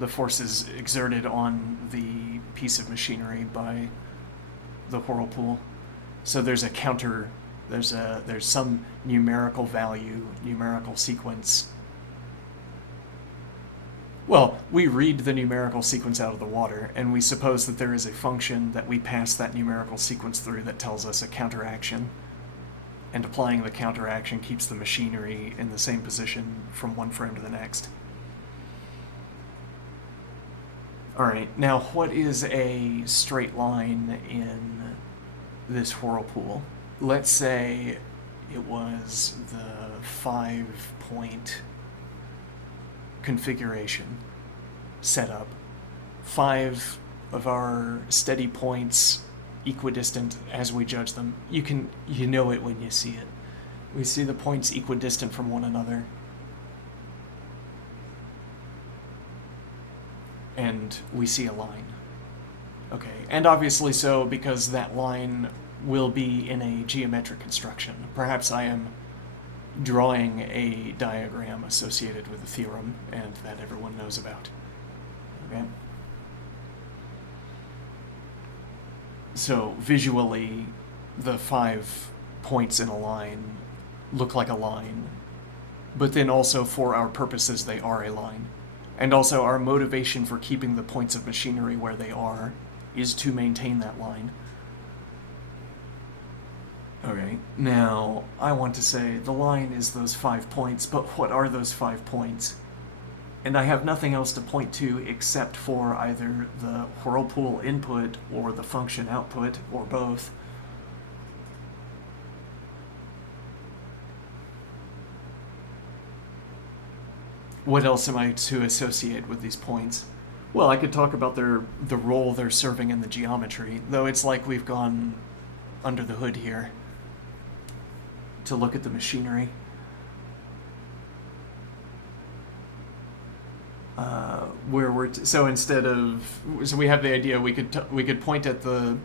the forces exerted on the piece of machinery by the whirlpool. So there's a counter, there's some numerical value, numerical sequence. Well, we read the numerical sequence out of the water, and we suppose that there is a function that we pass that numerical sequence through that tells us a counteraction. And applying the counteraction keeps the machinery in the same position from one frame to the next. Alright, now what is a straight line in this whirlpool? Let's say it was the 5-point configuration setup. 5 of our steady points equidistant as we judge them. You know it when you see it. We see the points equidistant from one another. And we see a line. Okay, and obviously so because that line will be in a geometric construction. Perhaps I am drawing a diagram associated with a theorem and that everyone knows about. Okay? So visually, the 5 points in a line look like a line, but then also for our purposes they are a line. And also our motivation for keeping the points of machinery where they are is to maintain that line. Okay, now I want to say the line is those 5 points, but what are those 5 points? And I have nothing else to point to except for either the whirlpool input or the function output, or both. What else am I to associate with these points? Well, I could talk about the role they're serving in the geometry, though it's like we've gone under the hood here to look at the machinery. So we have the idea we could point at the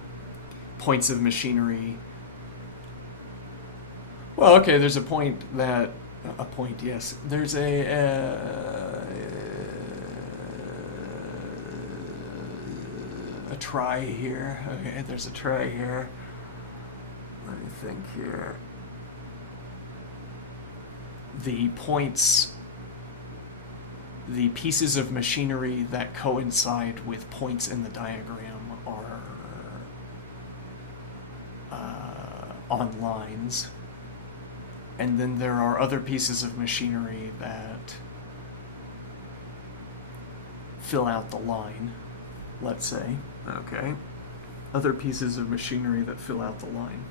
points of machinery. Well, okay, there's a point that yes. There's a try here. Okay, there's a try here. Let me think here. The points, the pieces of machinery that coincide with points in the diagram are on lines. And then there are other pieces of machinery that fill out the line, let's say. Okay. Other pieces of machinery that fill out the line.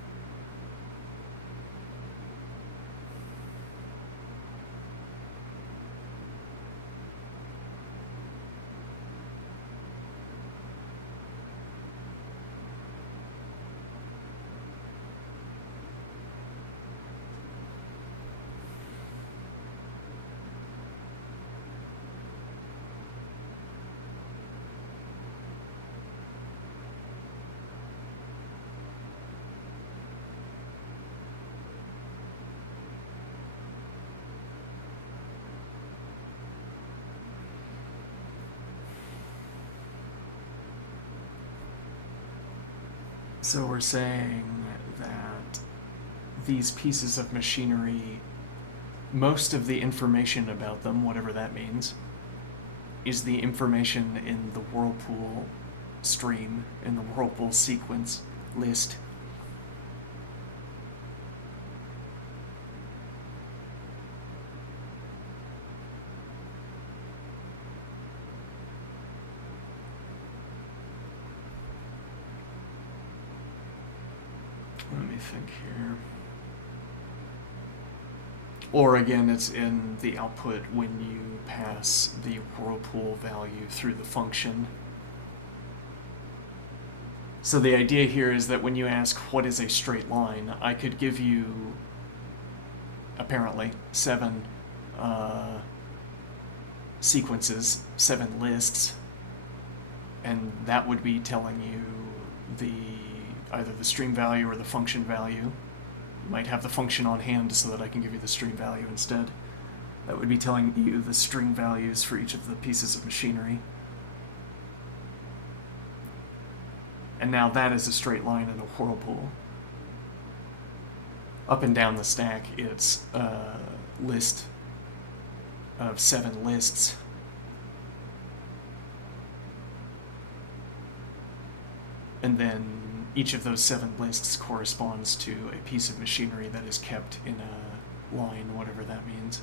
So we're saying that these pieces of machinery, most of the information about them, whatever that means, is the information in the whirlpool stream, in the whirlpool sequence list. Let me think here. Or again, it's in the output when you pass the whirlpool value through the function. So the idea here is that when you ask what is a straight line, I could give you, apparently, 7 sequences, 7 lists, and that would be telling you either the stream value or the function value. You might have the function on hand so that I can give you the stream value instead. That would be telling you the string values for each of the pieces of machinery. And now that is a straight line in a whirlpool. Up and down the stack, it's a list of 7 lists. And then each of those 7 lists corresponds to a piece of machinery that is kept in a line, whatever that means.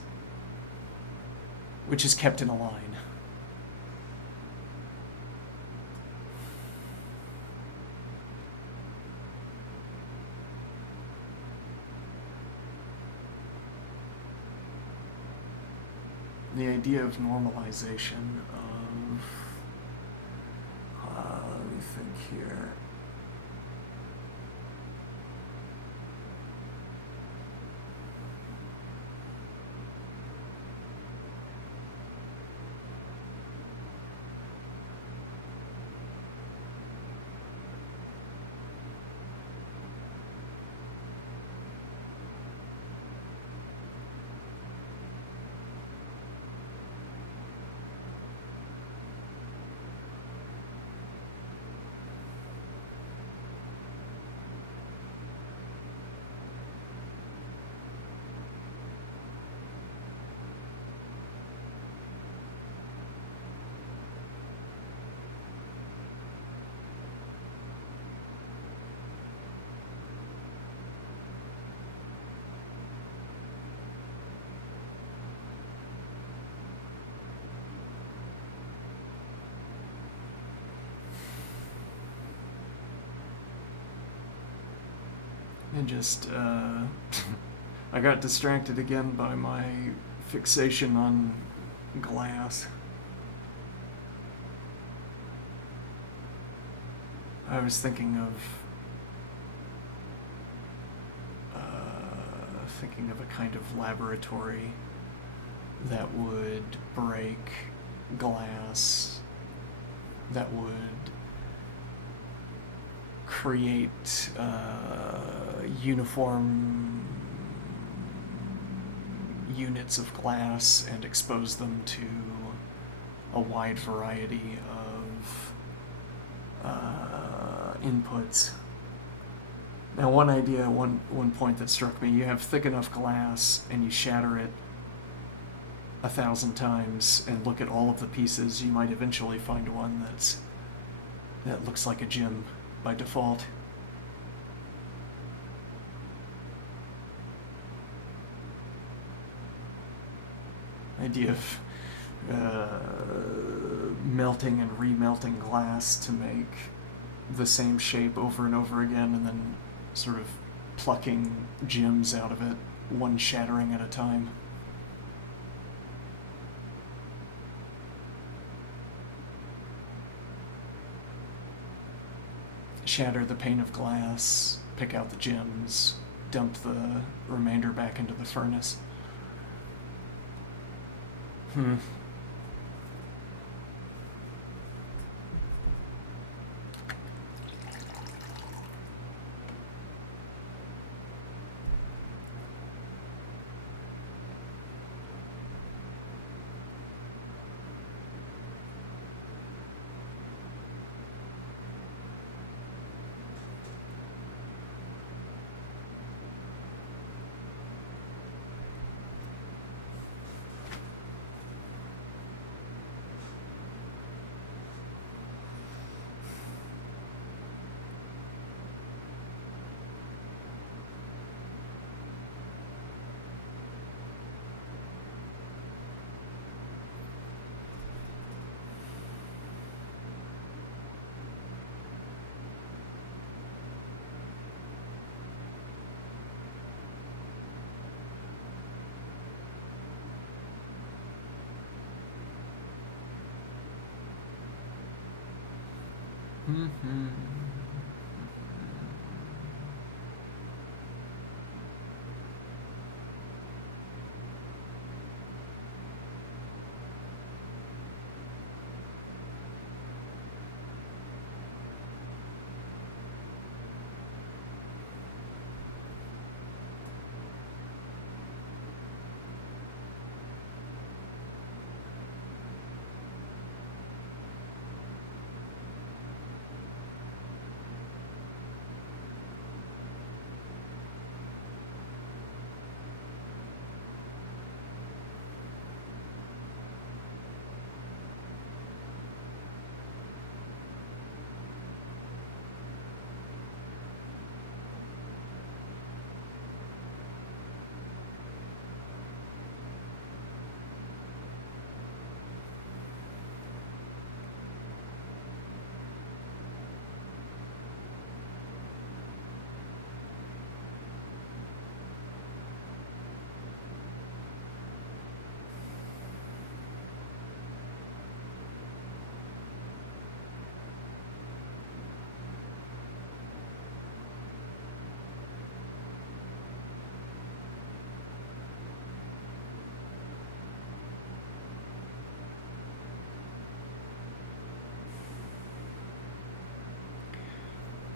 Which is kept in a line. The idea of normalization of, let me think here. And just, I got distracted again by my fixation on glass. I was thinking of a kind of laboratory that would break glass, that would create uniform units of glass and expose them to a wide variety of inputs. Now, one point that struck me, you have thick enough glass and you shatter it 1,000 times and look at all of the pieces, you might eventually find one that looks like a gem by default. Idea of melting and remelting glass to make the same shape over and over again, and then sort of plucking gems out of it, one shattering at a time. Shatter the pane of glass, pick out the gems, dump the remainder back into the furnace.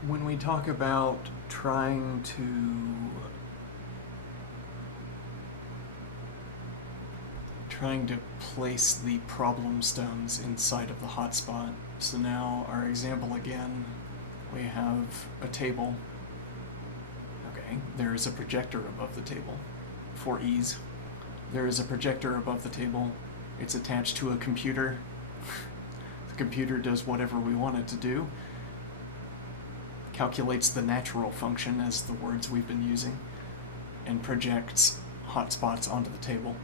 when we talk about trying to place the problem stones inside of the hotspot. So now our example again, we have a table. Okay, there is a projector above the table for ease. There is a projector above the table. It's attached to a computer. The computer does whatever we want it to do. Calculates the natural function as the words we've been using and projects hotspots onto the table.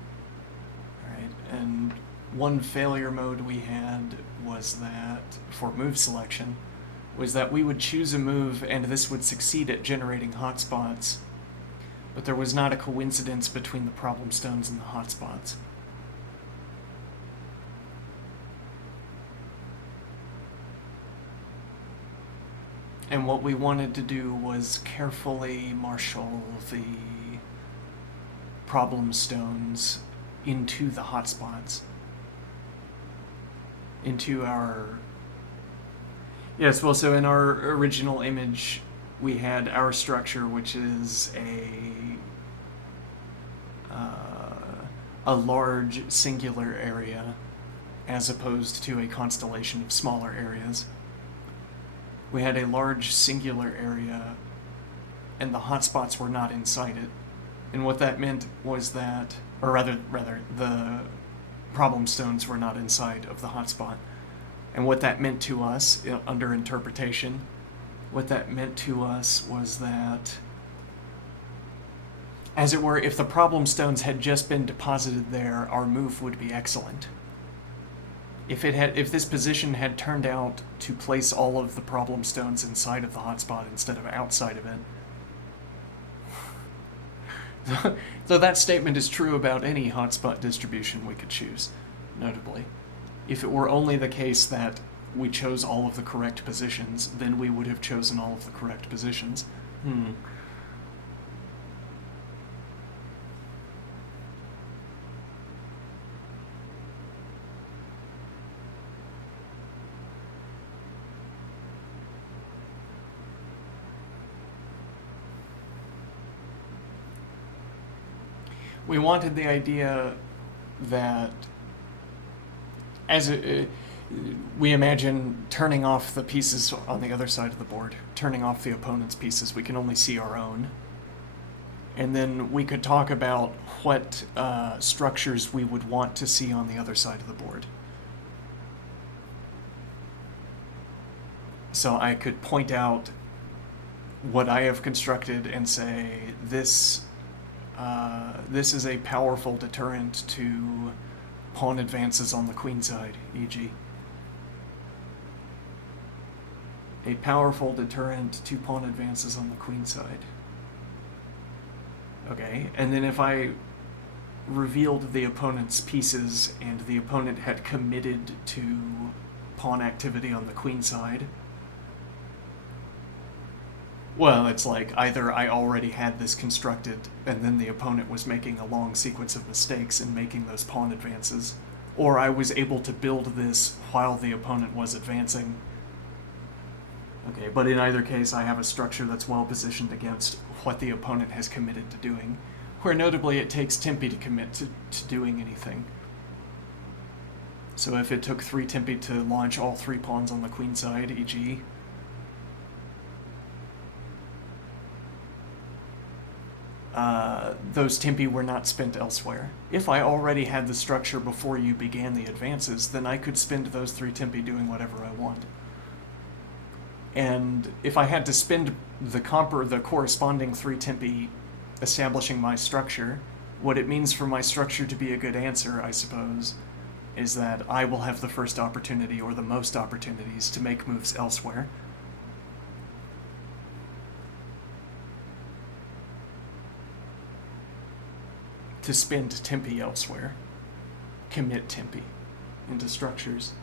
Alright, and one failure mode we had was that, for move selection, was that we would choose a move and this would succeed at generating hotspots, but there was not a coincidence between the problem stones and the hotspots. And what we wanted to do was carefully marshal the problem stones into the hotspots. Into our... Yes, well, so in our original image, we had our structure, which is a large singular area, as opposed to a constellation of smaller areas. We had a large singular area, and the hotspots were not inside it. And what that meant was that, or rather, the problem stones were not inside of the hotspot. And what that meant to us, under interpretation, what that meant to us was that, as it were, if the problem stones had just been deposited there, our move would be excellent. If this position had turned out to place all of the problem stones inside of the hotspot instead of outside of it, though that statement is true about any hotspot distribution we could choose, notably. If it were only the case that we chose all of the correct positions, then we would have chosen all of the correct positions. We wanted the idea that, we imagine turning off the pieces on the other side of the board, turning off the opponent's pieces, we can only see our own. And then we could talk about what structures we would want to see on the other side of the board. So I could point out what I have constructed and say, this is a powerful deterrent to pawn advances on the queen side, e.g. A powerful deterrent to pawn advances on the queen side. Okay, and then if I revealed the opponent's pieces and the opponent had committed to pawn activity on the queen side, well, it's like either I already had this constructed and then the opponent was making a long sequence of mistakes in making those pawn advances, or I was able to build this while the opponent was advancing. Okay, but in either case, I have a structure that's well positioned against what the opponent has committed to doing, where notably it takes Tempi to commit to doing anything. So if it took 3 Tempi to launch all 3 pawns on the queen side, e.g., those Tempi were not spent elsewhere. If I already had the structure before you began the advances, then I could spend those 3 Tempi doing whatever I want. And if I had to spend the corresponding 3 Tempi establishing my structure, what it means for my structure to be a good answer, I suppose, is that I will have the first opportunity or the most opportunities to make moves elsewhere. To spend Tempi elsewhere. Commit Tempi into structures.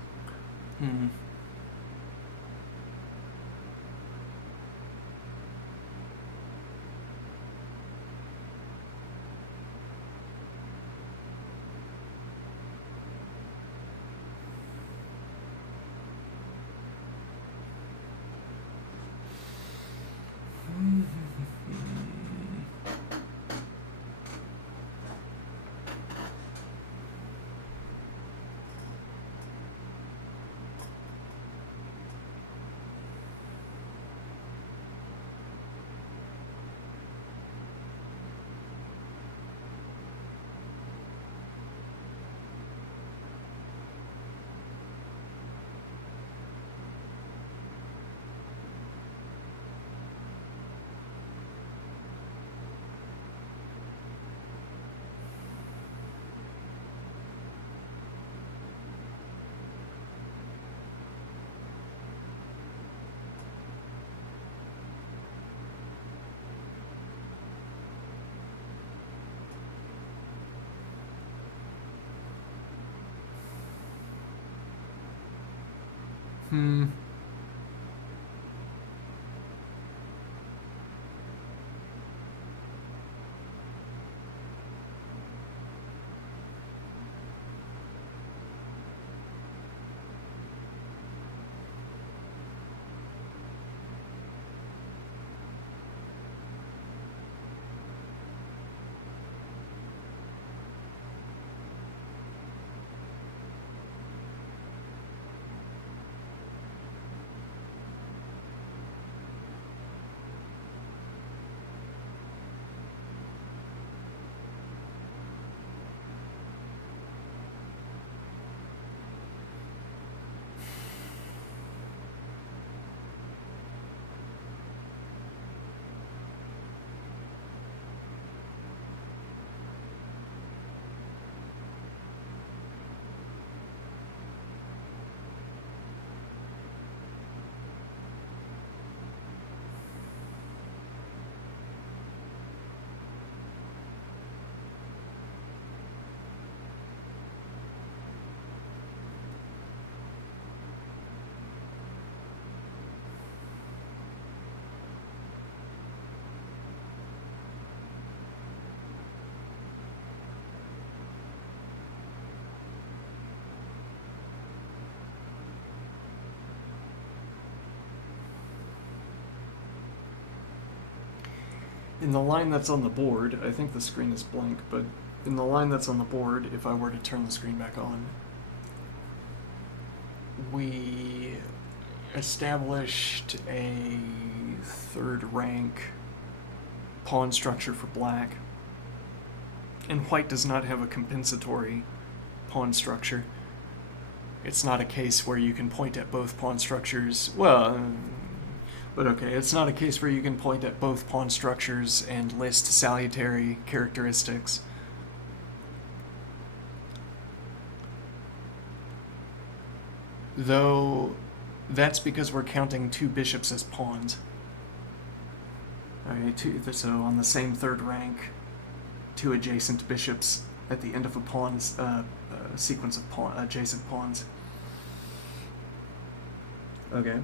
Hmm. In the line that's on the board, I think the screen is blank, but in the line that's on the board, if I were to turn the screen back on, we established a third rank pawn structure for black, and white does not have a compensatory pawn structure. It's not a case where you can point at both pawn structures. But okay, it's not a case where you can point at both pawn structures and list salutary characteristics. Though that's because we're counting two bishops as pawns. Okay, so on the same third rank, two adjacent bishops at the end of a pawn's sequence of adjacent pawns. Okay.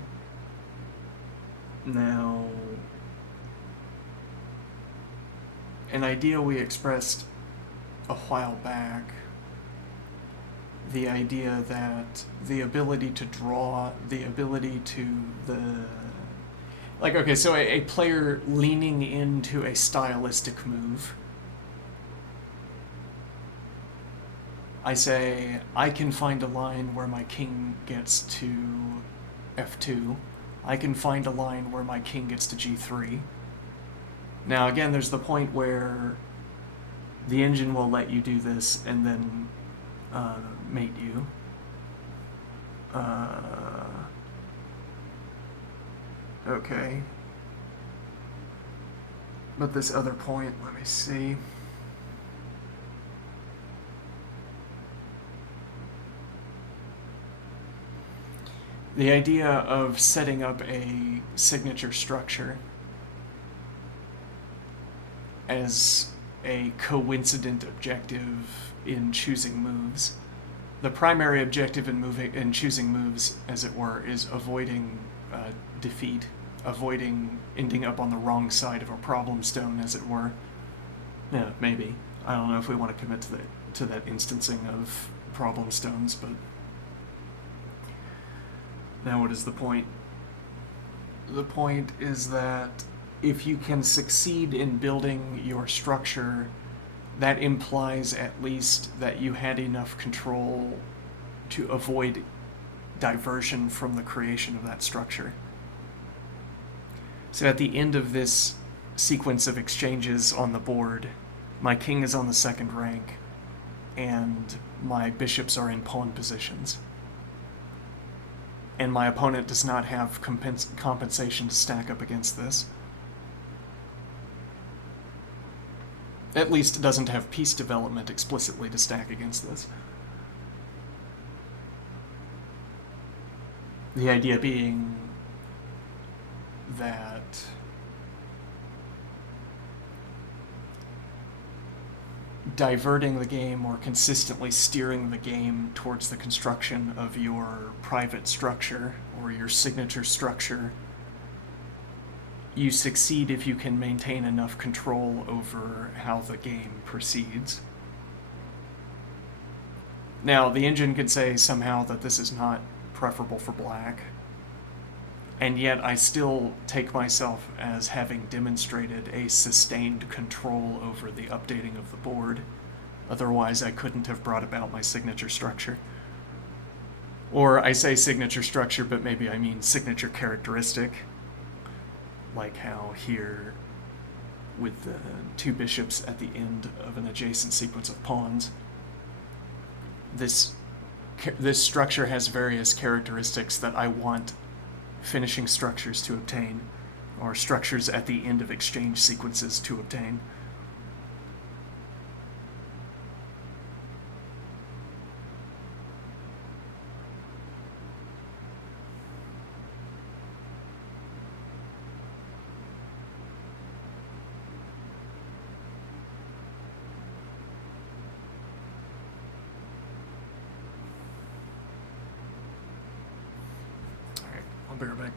Now, an idea we expressed a while back, the idea that the ability to draw, the ability to so a player leaning into a stylistic move. I say, I can find a line where my king gets to f2. I can find a line where my king gets to g3. Now, again, there's the point where the engine will let you do this and then mate you. Okay. But this other point, let me see. The idea of setting up a signature structure as a coincident objective in choosing moves. The primary objective in choosing moves, as it were, is avoiding defeat, avoiding ending up on the wrong side of a problem stone, as it were. Yeah, maybe. I don't know if we want to commit to that instancing of problem stones, but now what is the point? The point is that if you can succeed in building your structure, that implies at least that you had enough control to avoid diversion from the creation of that structure. So at the end of this sequence of exchanges on the board, my king is on the second rank, and my bishops are in pawn positions. And my opponent does not have compensation to stack up against this. At least it doesn't have piece development explicitly to stack against this. The idea being that diverting the game or consistently steering the game towards the construction of your private structure or your signature structure, you succeed if you can maintain enough control over how the game proceeds. Now, the engine could say somehow that this is not preferable for black, and yet I still take myself as having demonstrated a sustained control over the updating of the board. Otherwise, I couldn't have brought about my signature structure. Or I say signature structure, but maybe I mean signature characteristic. Like how here, with the two bishops at the end of an adjacent sequence of pawns, this structure has various characteristics that I want finishing structures to obtain, or structures at the end of exchange sequences to obtain. All right, I'll be right back.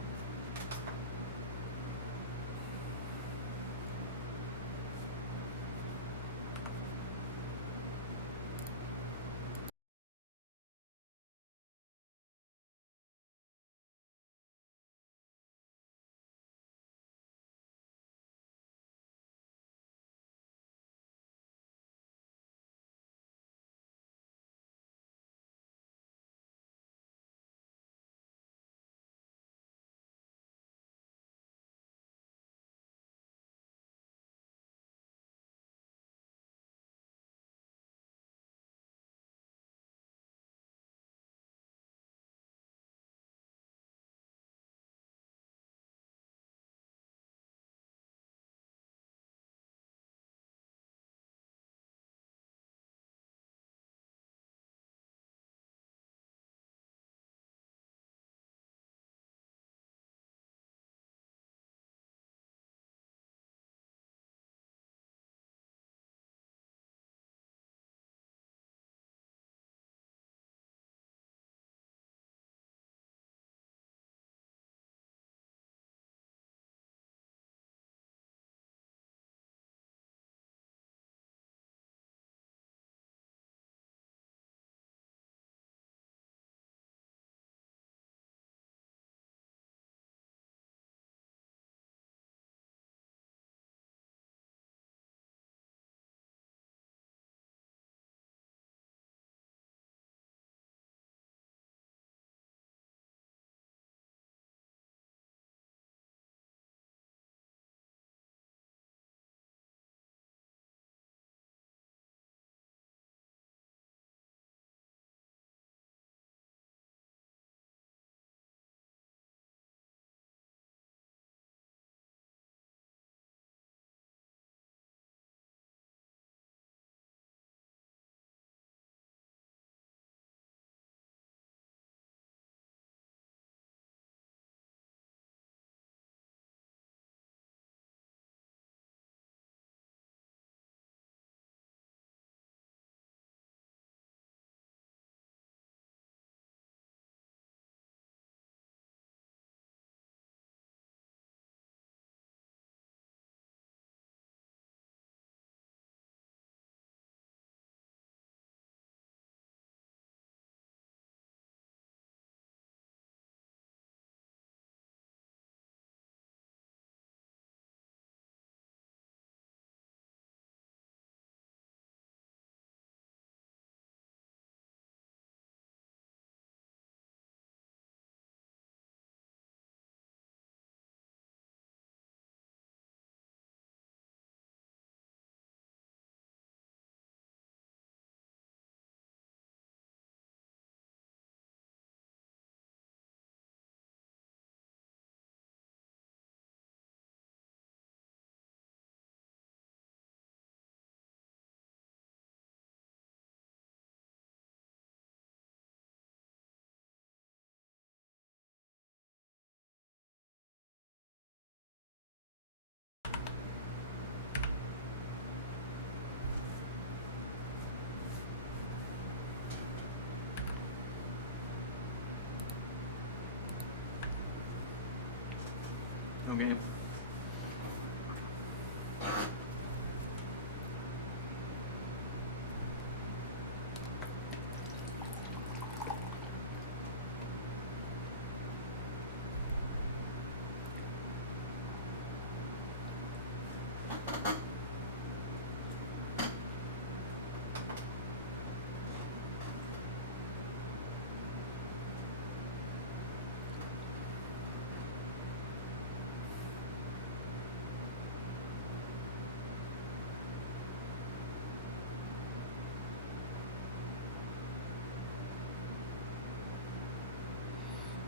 Okay.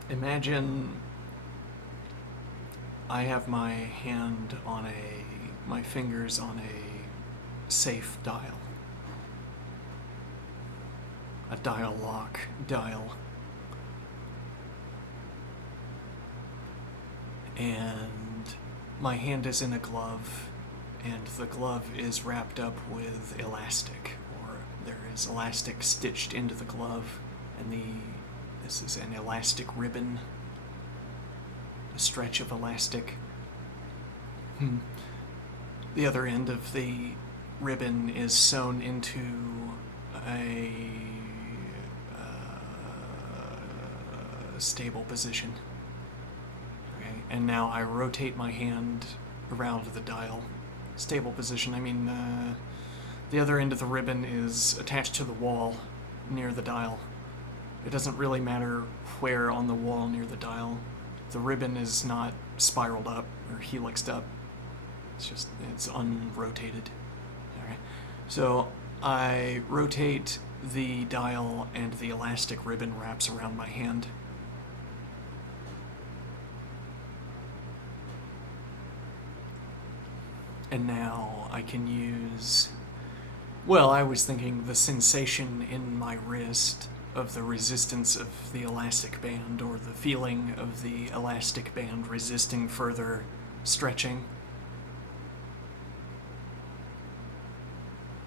Imagine I have my hand on my fingers on a safe dial. A dial lock dial. And my hand is in a glove, and the glove is wrapped up with elastic, or there is elastic stitched into the glove, and this is an elastic ribbon, a stretch of elastic. The other end of the ribbon is sewn into a stable position. Okay, and now I rotate my hand around the dial. Stable position, I mean, the other end of the ribbon is attached to the wall near the dial. It doesn't really matter where on the wall near the dial. The ribbon is not spiraled up or helixed up. It's unrotated. Alright. So I rotate the dial and the elastic ribbon wraps around my hand. And now I can use... Well, I was thinking the sensation in my wrist of the resistance of the elastic band, or the feeling of the elastic band resisting further stretching.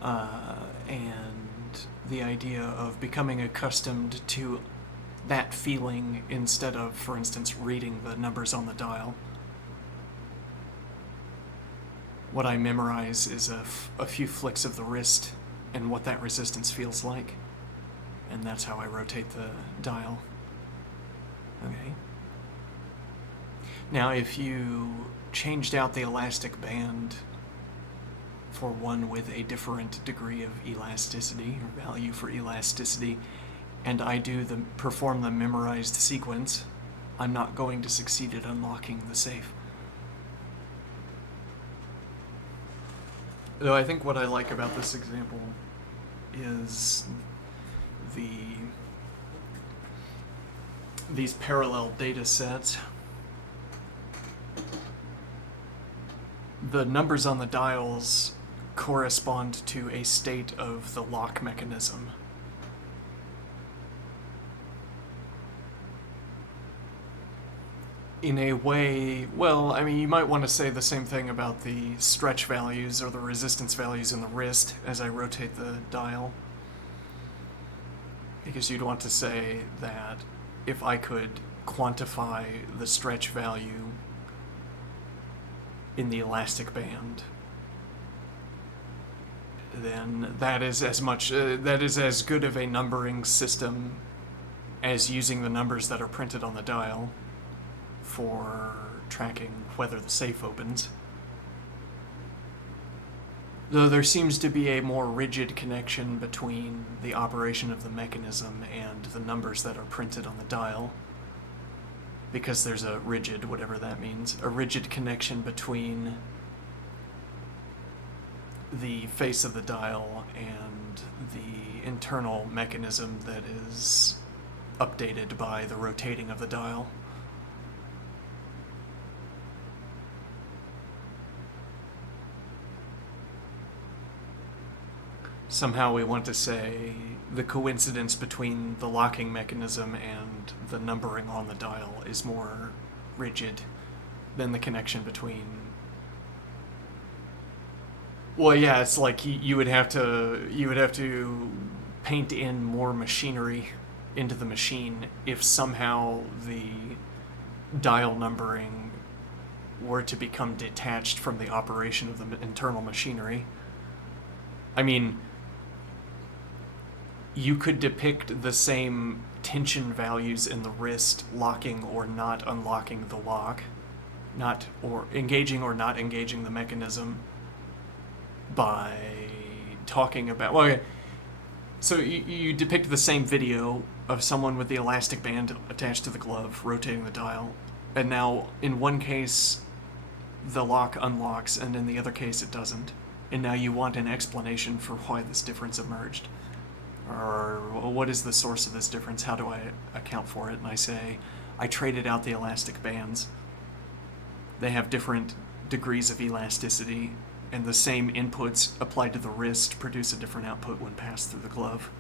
And the idea of becoming accustomed to that feeling instead of, for instance, reading the numbers on the dial. What I memorize is a few flicks of the wrist and what that resistance feels like. And that's how I rotate the dial. Okay. Now, if you changed out the elastic band for one with a different degree of elasticity, or value for elasticity, and I perform the memorized sequence, I'm not going to succeed at unlocking the safe. Though I think what I like about this example is these parallel data sets. The numbers on the dials correspond to a state of the lock mechanism. In a way, well, I mean, you might want to say the same thing about the stretch values or the resistance values in the wrist as I rotate the dial. Because you'd want to say that if I could quantify the stretch value in the elastic band, then that is as good of a numbering system as using the numbers that are printed on the dial for tracking whether the safe opens. Though there seems to be a more rigid connection between the operation of the mechanism and the numbers that are printed on the dial, because there's a rigid, whatever that means, a rigid connection between the face of the dial and the internal mechanism that is updated by the rotating of the dial. Somehow we want to say the coincidence between the locking mechanism and the numbering on the dial is more rigid than the connection between... Well, yeah, it's like you would have to paint in more machinery into the machine if somehow the dial numbering were to become detached from the operation of the internal machinery. I mean, you could depict the same tension values in the wrist locking or not unlocking the lock, or engaging or not engaging the mechanism by talking about, well, okay. So you depict the same video of someone with the elastic band attached to the glove rotating the dial, and now in one case the lock unlocks and in the other case it doesn't, and now you want an explanation for why this difference emerged, or what is the source of this difference, how do I account for it? And I say, I traded out the elastic bands. They have different degrees of elasticity, and the same inputs applied to the wrist produce a different output when passed through the glove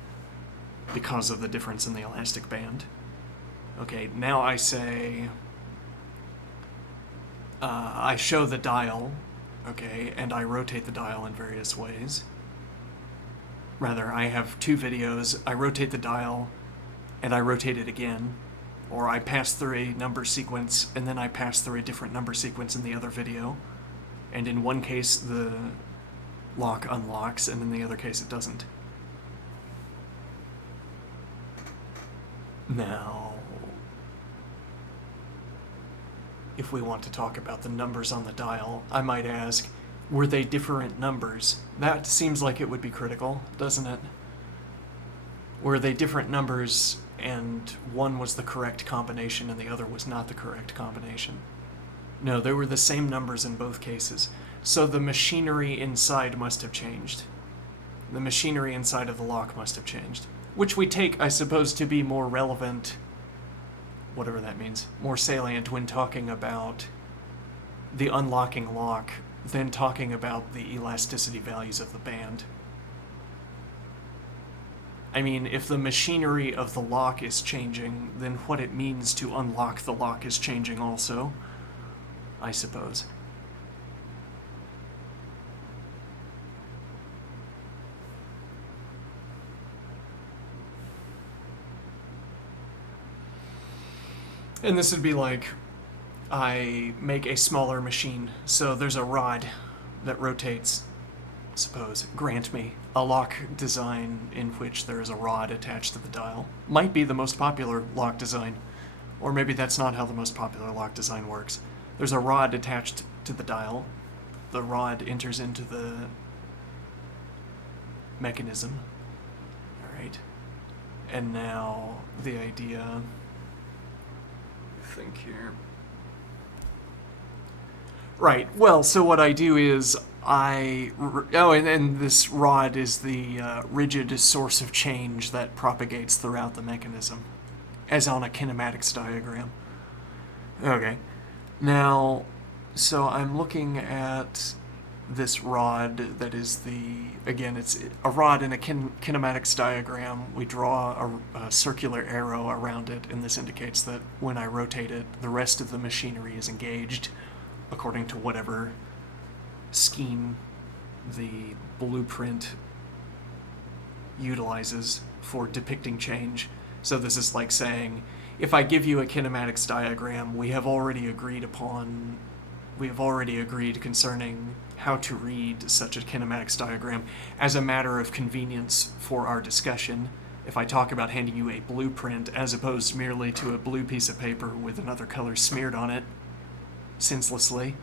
because of the difference in the elastic band. Okay, now I say, I show the dial, okay, and I rotate the dial in various ways. Rather, I have two videos. I rotate the dial, and I rotate it again. Or I pass through a number sequence, and then I pass through a different number sequence in the other video. And in one case, the lock unlocks, and in the other case, it doesn't. Now, if we want to talk about the numbers on the dial, I might ask, were they different numbers? That seems like it would be critical, doesn't it? Were they different numbers and one was the correct combination and the other was not the correct combination? No, they were the same numbers in both cases. So the machinery inside must have changed. The machinery inside of the lock must have changed. Which we take, I suppose, to be more relevant, whatever that means, more salient when talking about the unlocking lock than talking about the elasticity values of the band. I mean, if the machinery of the lock is changing, then what it means to unlock the lock is changing also, I suppose. And this would be like, I make a smaller machine, so there's a rod that rotates, suppose, grant me, a lock design in which there is a rod attached to the dial. Might be the most popular lock design, or maybe that's not how the most popular lock design works. There's a rod attached to the dial. The rod enters into the mechanism. All right. And now the idea, think here. Right, well, so what I do is and this rod is the rigid source of change that propagates throughout the mechanism, as on a kinematics diagram. Okay, now, so I'm looking at this rod that is again, it's a rod in a kinematics diagram. We draw a circular arrow around it, and this indicates that when I rotate it, the rest of the machinery is engaged according to whatever scheme the blueprint utilizes for depicting change. So this is like saying, if I give you a kinematics diagram, we have already agreed concerning how to read such a kinematics diagram as a matter of convenience for our discussion. If I talk about handing you a blueprint as opposed merely to a blue piece of paper with another color smeared on it senselessly,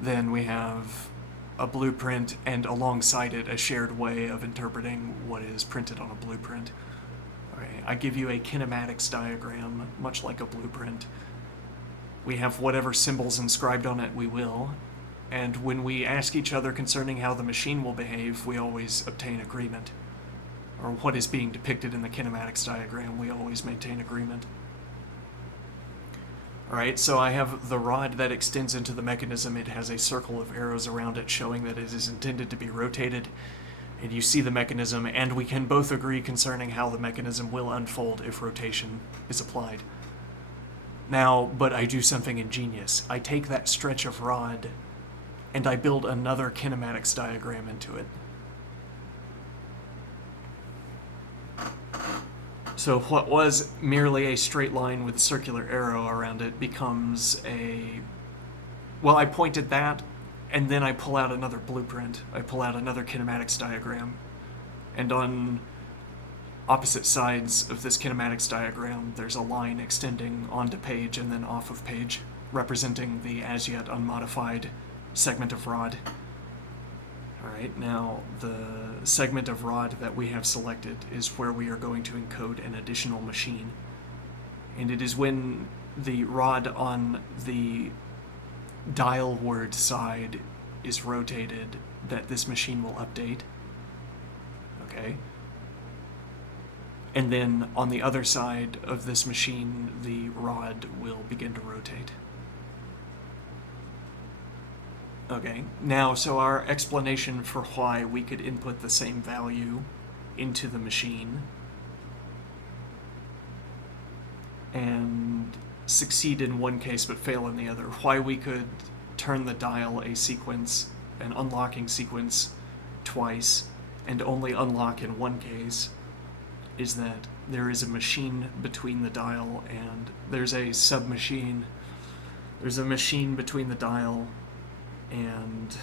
then we have a blueprint and alongside it a shared way of interpreting what is printed on a blueprint. Okay, I give you a kinematics diagram, much like a blueprint. We have whatever symbols inscribed on it we will, and when we ask each other concerning how the machine will behave, we always obtain agreement. Or what is being depicted in the kinematics diagram, we always maintain agreement. Alright, so I have the rod that extends into the mechanism. It has a circle of arrows around it showing that it is intended to be rotated. And you see the mechanism, and we can both agree concerning how the mechanism will unfold if rotation is applied. Now, but I do something ingenious. I take that stretch of rod, and I build another kinematics diagram into it. So what was merely a straight line with a circular arrow around it becomes a Well, I pointed that, and then I pull out another blueprint. I pull out another kinematics diagram. And on opposite sides of this kinematics diagram, there's a line extending onto page and then off of page, representing the as yet unmodified segment of rod. Alright, now the segment of rod that we have selected is where we are going to encode an additional machine. And it is when the rod on the dial word side is rotated that this machine will update. Okay? And then on the other side of this machine, the rod will begin to rotate. Okay, now, so our explanation for why we could input the same value into the machine and succeed in one case but fail in the other, why we could turn the dial a sequence, an unlocking sequence, twice, and only unlock in one case, is that there is a machine between the dial and there's a sub-machine. There's a machine between the dial and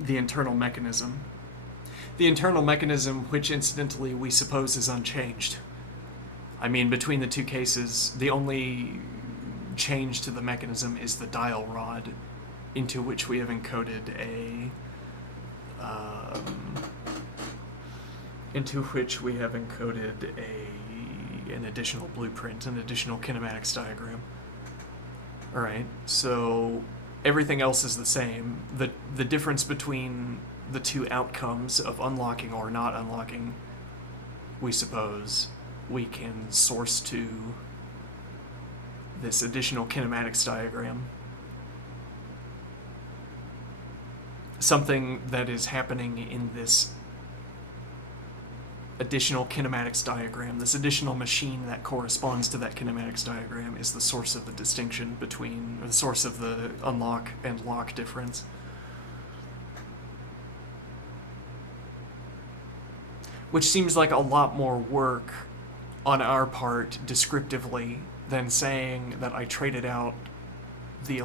the internal mechanism. The internal mechanism, which incidentally we suppose is unchanged. I mean, between the two cases, the only change to the mechanism is the dial rod, into which we have encoded an additional blueprint, an additional kinematics diagram. All right, so everything else is the same. The difference between the two outcomes of unlocking or not unlocking, we suppose, we can source to this additional kinematics diagram. Something that is happening in this additional kinematics diagram, this additional machine that corresponds to that kinematics diagram, is the source of the distinction between, or the source of the unlock and lock difference. Which seems like a lot more work on our part descriptively than saying that I traded out the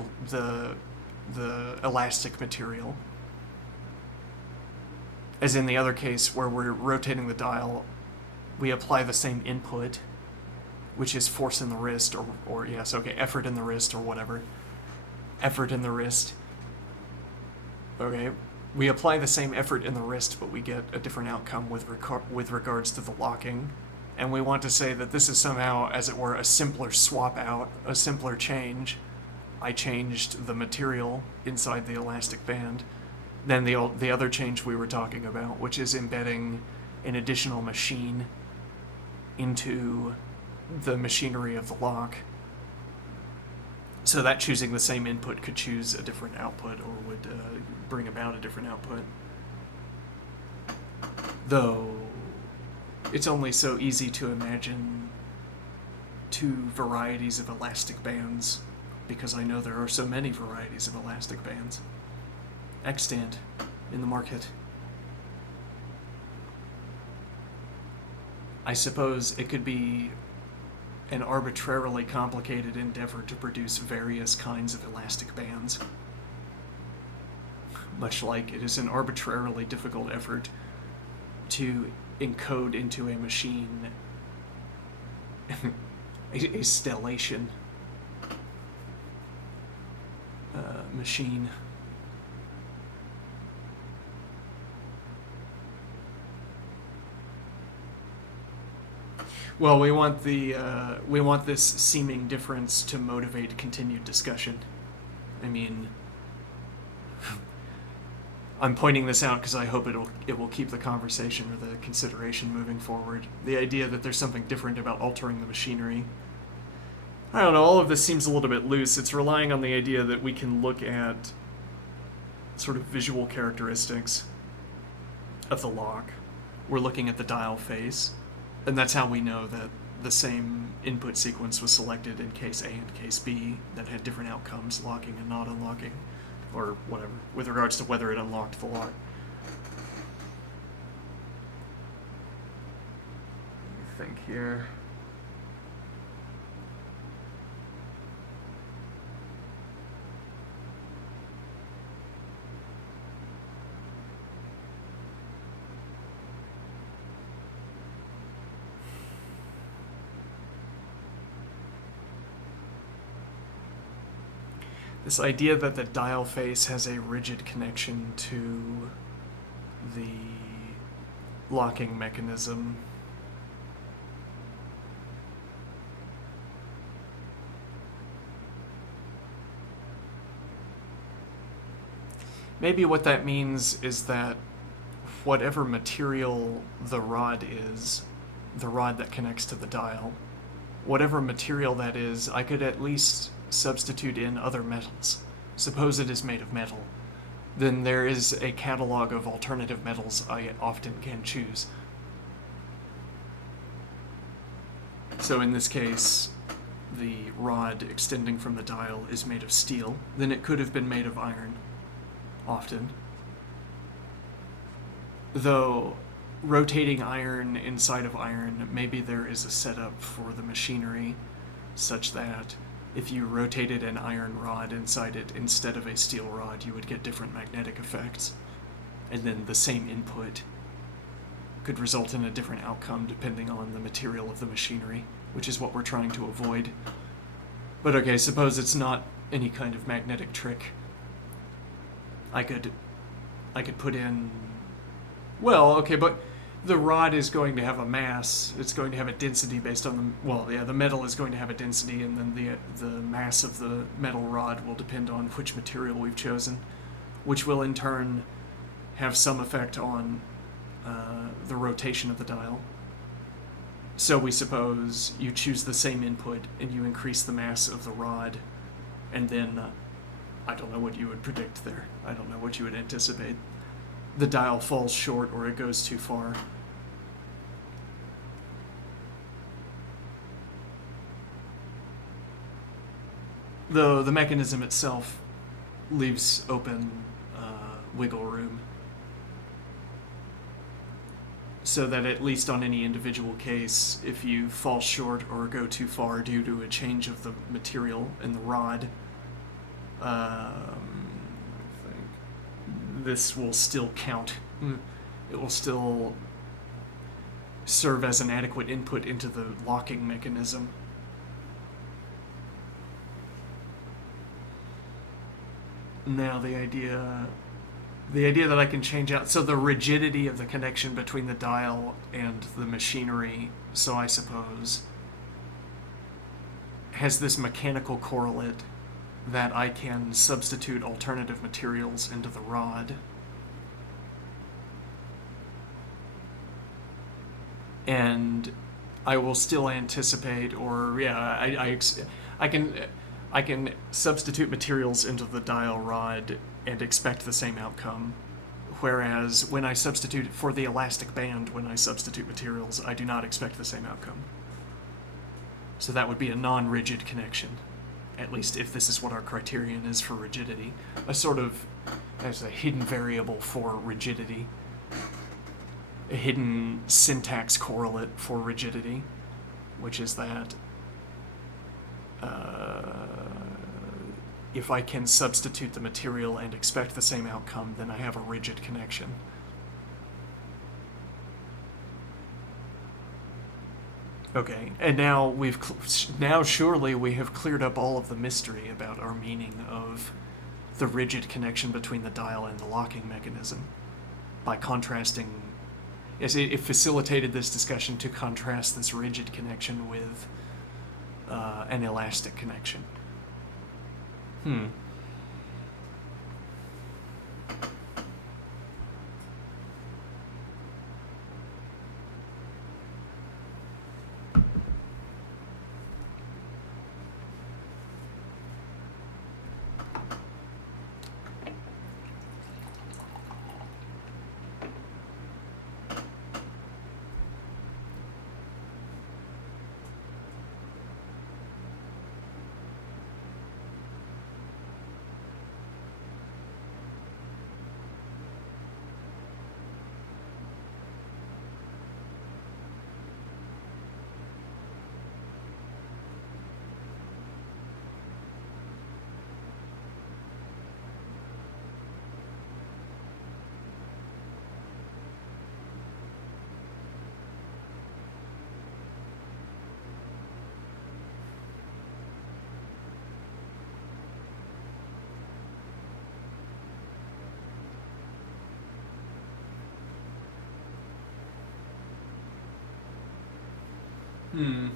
elastic material. As in the other case where we're rotating the dial, we apply the same input, which is force in the wrist, or yes, okay, effort in the wrist, or whatever. Effort in the wrist. Okay, we apply the same effort in the wrist, but we get a different outcome with regards to the locking. And we want to say that this is somehow, as it were, a simpler swap out, a simpler change. I changed the material inside the elastic band. Then the other change we were talking about, which is embedding an additional machine into the machinery of the lock, so that choosing the same input could choose a different output or would bring about a different output. Though it's only so easy to imagine two varieties of elastic bands, because I know there are so many varieties of elastic bands extant in the market. I suppose it could be an arbitrarily complicated endeavor to produce various kinds of elastic bands, much like it is an arbitrarily difficult effort to encode into a machine a stellation machine. Well, we want this seeming difference to motivate continued discussion. I mean, I'm pointing this out because I hope it will keep the conversation or the consideration moving forward. The idea that there's something different about altering the machinery. I don't know, all of this seems a little bit loose. It's relying on the idea that we can look at sort of visual characteristics of the lock. We're looking at the dial face, and that's how we know that the same input sequence was selected in case A and case B that had different outcomes, locking and not unlocking, or whatever, with regards to whether it unlocked the lock. think here. This idea that the dial face has a rigid connection to the locking mechanism. Maybe what that means is that whatever material the rod is, the rod that connects to the dial, whatever material that is, I could at least substitute in other metals. Suppose it is made of metal. Then there is a catalog of alternative metals I often can choose. So in this case, the rod extending from the dial is made of steel. Then it could have been made of iron, often. Though rotating iron inside of iron, maybe there is a setup for the machinery such that if you rotated an iron rod inside it instead of a steel rod, you would get different magnetic effects. And then the same input could result in a different outcome depending on the material of the machinery, which is what we're trying to avoid. But okay, suppose it's not any kind of magnetic trick. I could put in... Well, okay, but the rod is going to have a mass. It's going to have a density based on the metal is going to have a density, and then the mass of the metal rod will depend on which material we've chosen, which will in turn have some effect on the rotation of the dial. So we suppose you choose the same input and you increase the mass of the rod, and then I don't know what you would predict there. I don't know what you would anticipate. The dial falls short or it goes too far. Though the mechanism itself leaves open wiggle room, so that at least on any individual case, if you fall short or go too far due to a change of the material in the rod, this will still count. It will still serve as an adequate input into the locking mechanism. Now the idea that I can change out, so the rigidity of the connection between the dial and the machinery, so I suppose, has this mechanical correlate that I can substitute alternative materials into the rod. And I will still anticipate, I can substitute materials into the dial rod and expect the same outcome. Whereas when I substitute for the elastic band, when I substitute materials, I do not expect the same outcome. So that would be a non-rigid connection, at least if this is what our criterion is for rigidity. There's a hidden variable for rigidity, a hidden syntax correlate for rigidity, which is that if I can substitute the material and expect the same outcome, then I have a rigid connection. Okay, and now surely we have cleared up all of the mystery about our meaning of the rigid connection between the dial and the locking mechanism by contrasting. Yes, it facilitated this discussion to contrast this rigid connection with an elastic connection. Hmm.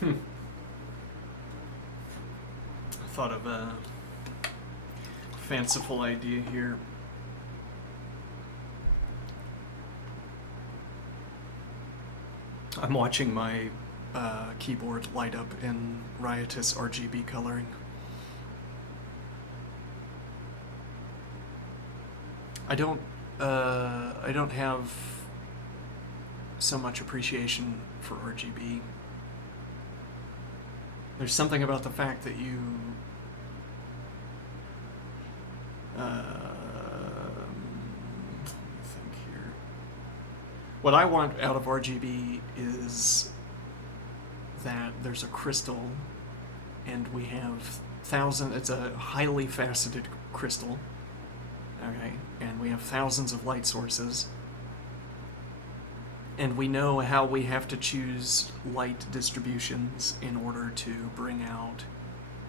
Hmm. I thought of a fanciful idea here. I'm watching my keyboard light up in riotous RGB coloring. I don't have so much appreciation for RGB. There's something about the fact that you let me think here. What I want out of RGB is that there's a crystal, and we have it's a highly faceted crystal, okay, and we have thousands of light sources, and we know how we have to choose light distributions in order to bring out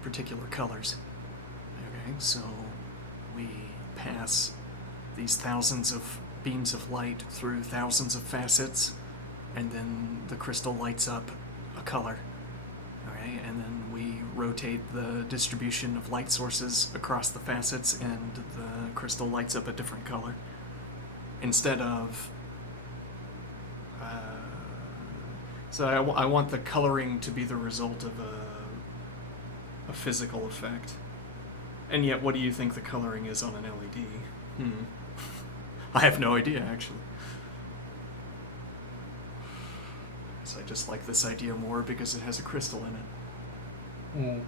particular colors. Okay, so we pass these thousands of beams of light through thousands of facets, and then the crystal lights up a color. Okay, and then we rotate the distribution of light sources across the facets, and the crystal lights up a different color. Instead of so I want the coloring to be the result of a physical effect. And yet, what do you think the coloring is on an LED? I have no idea, actually. So I just like this idea more because it has a crystal in it.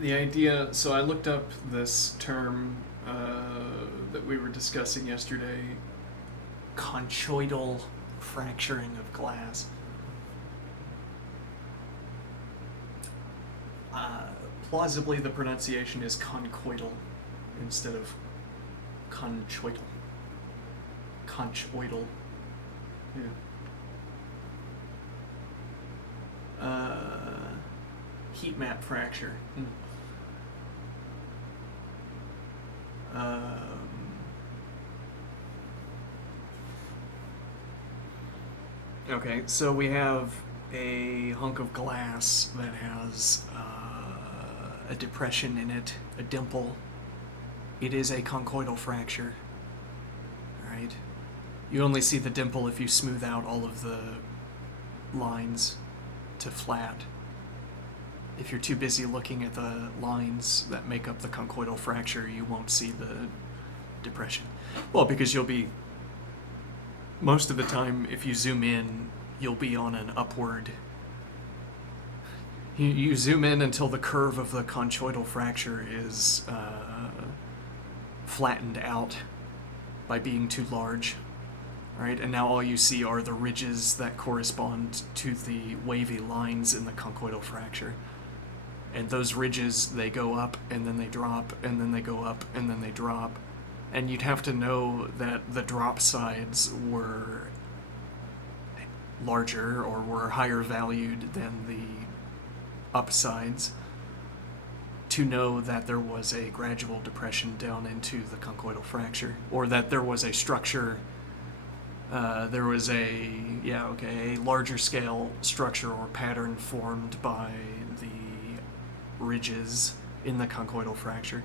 The idea, so I looked up this term that we were discussing yesterday, conchoidal fracturing of glass. Plausibly, the pronunciation is conchoidal instead of conchoidal. Conchoidal. Yeah. Heat map fracture. Okay, so we have a hunk of glass that has a depression in it, a dimple. It is a conchoidal fracture. Right? You only see the dimple if you smooth out all of the lines to flat. If you're too busy looking at the lines that make up the conchoidal fracture, you won't see the depression. Well, because you'll be most of the time, if you zoom in, you'll be on an upward. You zoom in until the curve of the conchoidal fracture is flattened out by being too large, right? And now all you see are the ridges that correspond to the wavy lines in the conchoidal fracture. And those ridges, they go up, and then they drop, and then they go up, and then they drop. And you'd have to know that the drop sides were larger or were higher valued than the upsides to know that there was a gradual depression down into the conchoidal fracture, or that there was a structure, there was a larger scale structure or pattern formed by the ridges in the conchoidal fracture.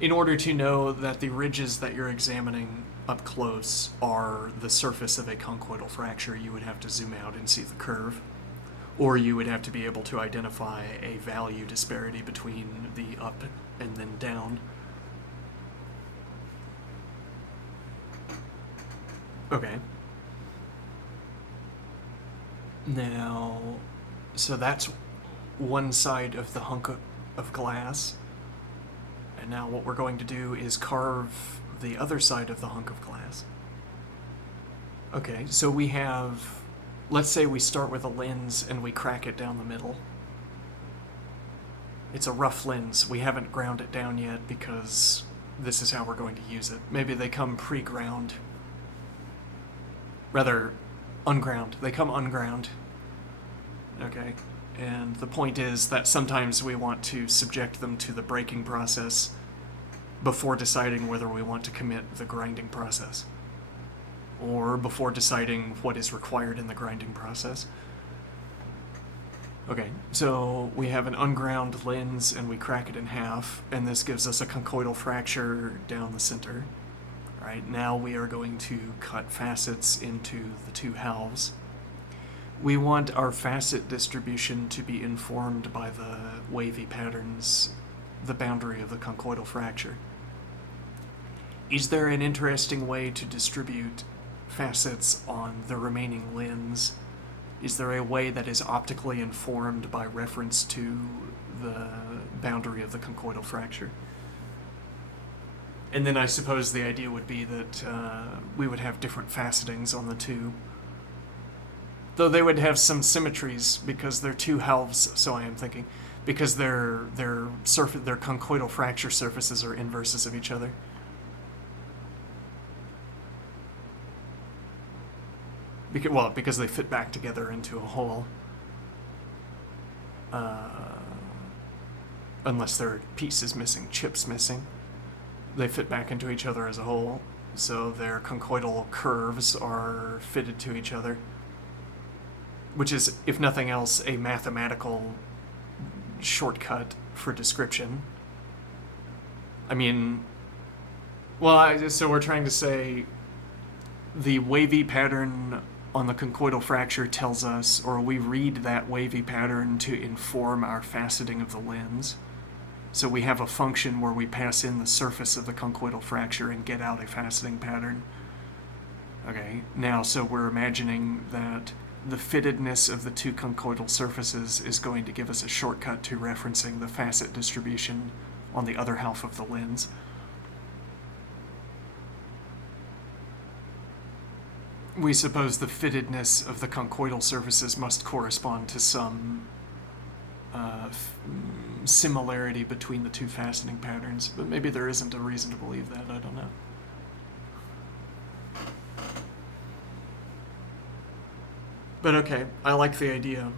In order to know that the ridges that you're examining up close are the surface of a conchoidal fracture, you would have to zoom out and see the curve. Or you would have to be able to identify a value disparity between the up and then down. Okay. Now, so that's one side of the hunk of glass. And now what we're going to do is carve the other side of the hunk of glass. Okay, so we have, let's say we start with a lens and we crack it down the middle. It's a rough lens. We haven't ground it down yet because this is how we're going to use it. Maybe they come pre-ground. Rather, unground. They come unground. Okay. And the point is that sometimes we want to subject them to the breaking process before deciding whether we want to commit the grinding process, or before deciding what is required in the grinding process. Okay, so we have an unground lens and we crack it in half, and this gives us a conchoidal fracture down the center. All right, now we are going to cut facets into the two halves. We want our facet distribution to be informed by the wavy patterns, the boundary of the conchoidal fracture. Is there an interesting way to distribute facets on the remaining lens? Is there a way that is optically informed by reference to the boundary of the conchoidal fracture? And then I suppose the idea would be that we would have different facetings on the two. Though they would have some symmetries because they're two halves, so I am thinking, because their conchoidal fracture surfaces are inverses of each other. Because they fit back together into a whole. Unless there are pieces missing, chips missing. They fit back into each other as a whole, so their conchoidal curves are fitted to each other. Which is, if nothing else, a mathematical shortcut for description. I mean, so we're trying to say the wavy pattern on the conchoidal fracture tells us, or we read that wavy pattern to inform our faceting of the lens. So we have a function where we pass in the surface of the conchoidal fracture and get out a faceting pattern. Okay, now so we're imagining that the fittedness of the two conchoidal surfaces is going to give us a shortcut to referencing the facet distribution on the other half of the lens. We suppose the fittedness of the conchoidal surfaces must correspond to some similarity between the two faceting patterns, but maybe there isn't a reason to believe that, I don't know. But okay, I like the idea.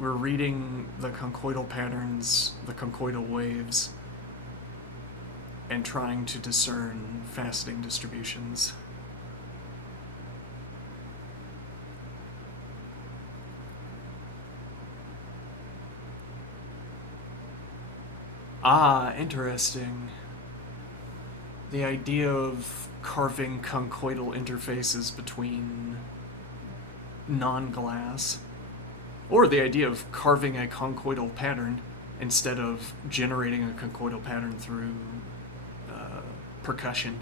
We're reading the conchoidal patterns, the conchoidal waves, and trying to discern faceting distributions. Ah, interesting. The idea of carving conchoidal interfaces between non-glass, or the idea of carving a conchoidal pattern instead of generating a conchoidal pattern through percussion.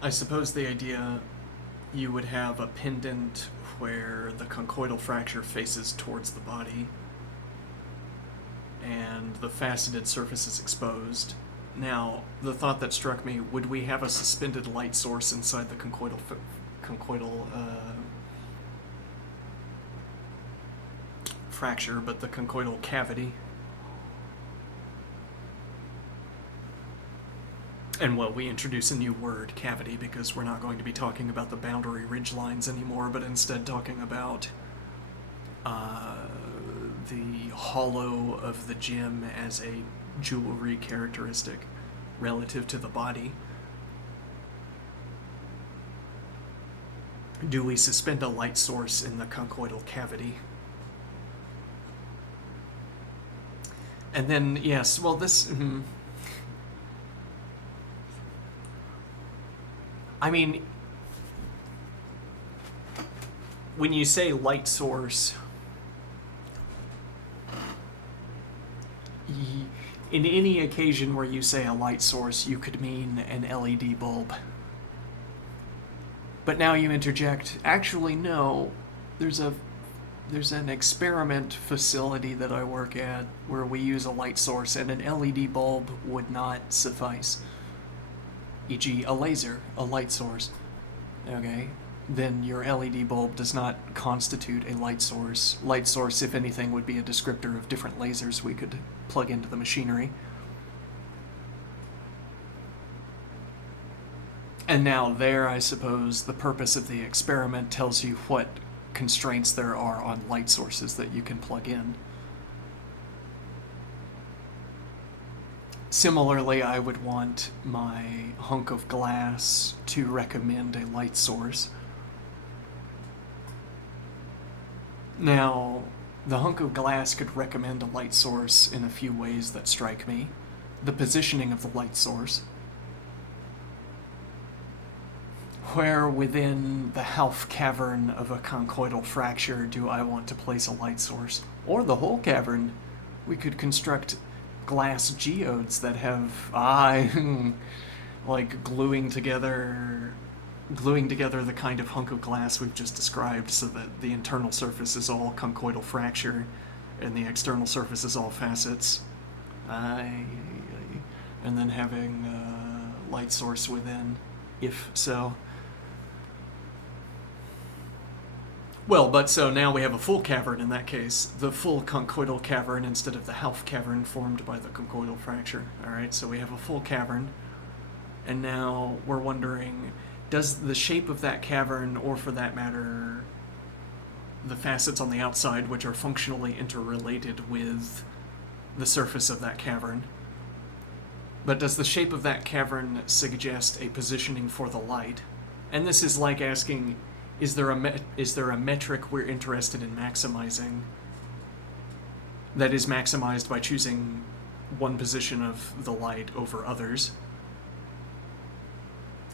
I suppose the idea you would have a pendant where the conchoidal fracture faces towards the body and the faceted surface is exposed. Now, the thought that struck me, would we have a suspended light source inside the conchoidal fracture, but the conchoidal cavity? And well, we introduce a new word, cavity, because we're not going to be talking about the boundary ridge lines anymore, but instead talking about the hollow of the gem as a jewelry characteristic relative to the body. Do we suspend a light source in the conchoidal cavity? And then, yes, well, this... I mean, when you say light source, in any occasion where you say a light source, you could mean an LED bulb. But now you interject, actually, no, there's an experiment facility that I work at where we use a light source, and an LED bulb would not suffice. E.g., a laser, a light source. Okay? Then your LED bulb does not constitute a light source. Light source, if anything, would be a descriptor of different lasers we could plug into the machinery. And now there, I suppose, the purpose of the experiment tells you what constraints there are on light sources that you can plug in. Similarly, I would want my hunk of glass to recommend a light source. Now, the hunk of glass could recommend a light source in a few ways that strike me. The positioning of the light source. Where within the half cavern of a conchoidal fracture do I want to place a light source? Or the whole cavern. We could construct glass geodes that have like gluing together the kind of hunk of glass we've just described, so that the internal surface is all conchoidal fracture and the external surface is all facets, and then having a light source within, if so. Well, but so now we have a full cavern in that case, the full conchoidal cavern instead of the half cavern formed by the conchoidal fracture. All right, so we have a full cavern, and now we're wondering, does the shape of that cavern, or for that matter, the facets on the outside, which are functionally interrelated with the surface of that cavern, but does the shape of that cavern suggest a positioning for the light? And this is like asking, is there a metric we're interested in maximizing that is maximized by choosing one position of the light over others?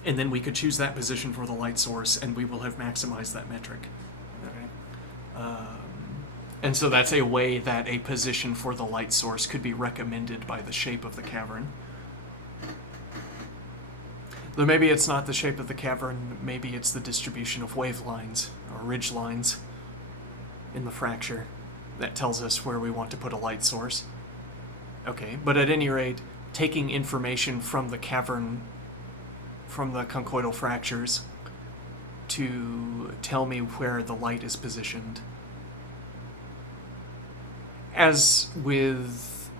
And then we could choose that position for the light source, and we will have maximized that metric. Okay. And so that's a way that a position for the light source could be recommended by the shape of the cavern. Though maybe it's not the shape of the cavern, maybe it's the distribution of wave lines or ridge lines in the fracture that tells us where we want to put a light source. Okay, but at any rate, taking information from the cavern, from the conchoidal fractures, to tell me where the light is positioned. As with,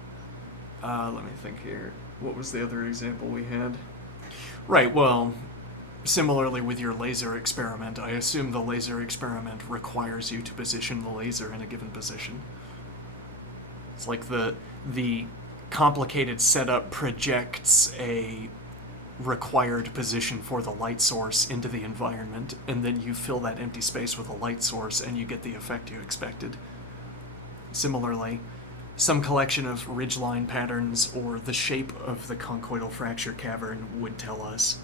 let me think here, what was the other example we had? Right, well, similarly with your laser experiment, I assume the laser experiment requires you to position the laser in a given position. It's like the complicated setup projects a required position for the light source into the environment, and then you fill that empty space with a light source and you get the effect you expected. Similarly, some collection of ridgeline patterns or the shape of the conchoidal fracture cavern would tell us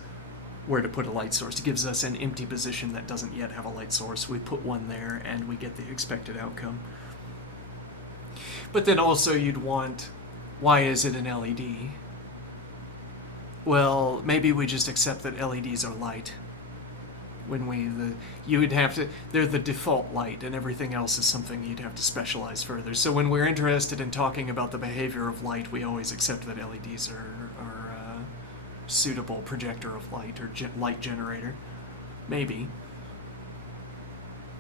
where to put a light source. It gives us an empty position that doesn't yet have a light source. We put one there and we get the expected outcome. But then also you'd want, why is it an LED? Well, maybe we just accept that LEDs are light. When you would have to, they're the default light, and everything else is something you'd have to specialize further. So when we're interested in talking about the behavior of light, we always accept that LEDs are suitable projector of light or light generator. Maybe.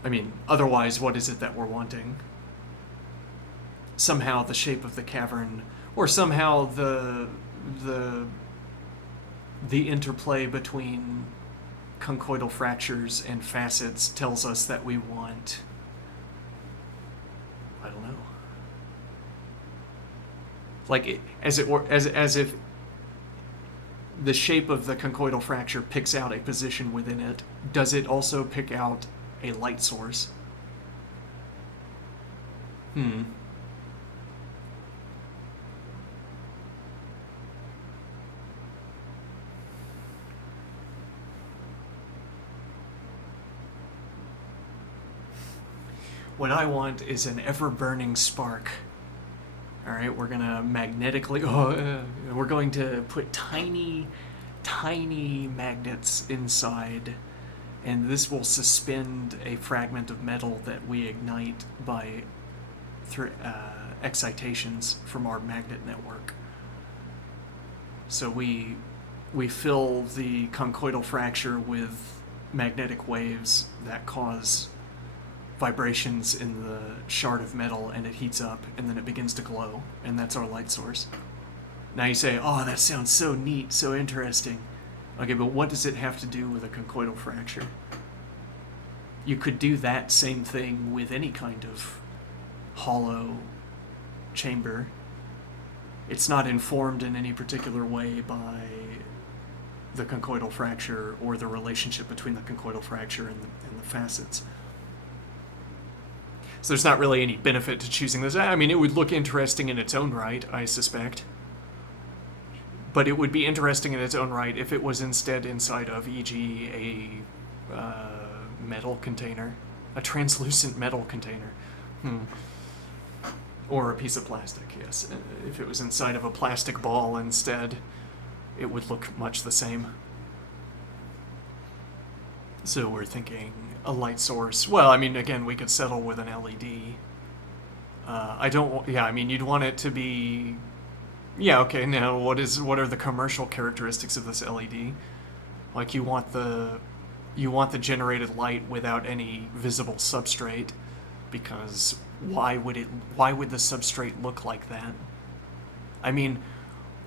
I mean, otherwise, what is it that we're wanting? Somehow the shape of the cavern, or somehow the interplay between conchoidal fractures and facets tells us that we want, I don't know, like as if the shape of the conchoidal fracture picks out a position within it. Does it also pick out a light source? What I want is an ever-burning spark. All right, we're gonna magnetically. We're going to put tiny magnets inside, and this will suspend a fragment of metal that we ignite by excitations from our magnet network. So we fill the conchoidal fracture with magnetic waves that cause vibrations in the shard of metal, and it heats up, and then it begins to glow, and that's our light source. Now you say, oh, that sounds so neat, so interesting. Okay, but what does it have to do with a conchoidal fracture? You could do that same thing with any kind of hollow chamber. It's not informed in any particular way by the conchoidal fracture or the relationship between the conchoidal fracture and the facets. So there's not really any benefit to choosing this. I mean, it would look interesting in its own right, I suspect. But it would be interesting in its own right if it was instead inside of, e.g., a metal container. A translucent metal container. Or a piece of plastic, yes. If it was inside of a plastic ball instead, it would look much the same. So we're thinking a light source. Well, I mean, again, we could settle with an LED. You'd want it to be... Yeah, okay, now what are the commercial characteristics of this LED? Like, you want the generated light without any visible substrate, because why would the substrate look like that? I mean,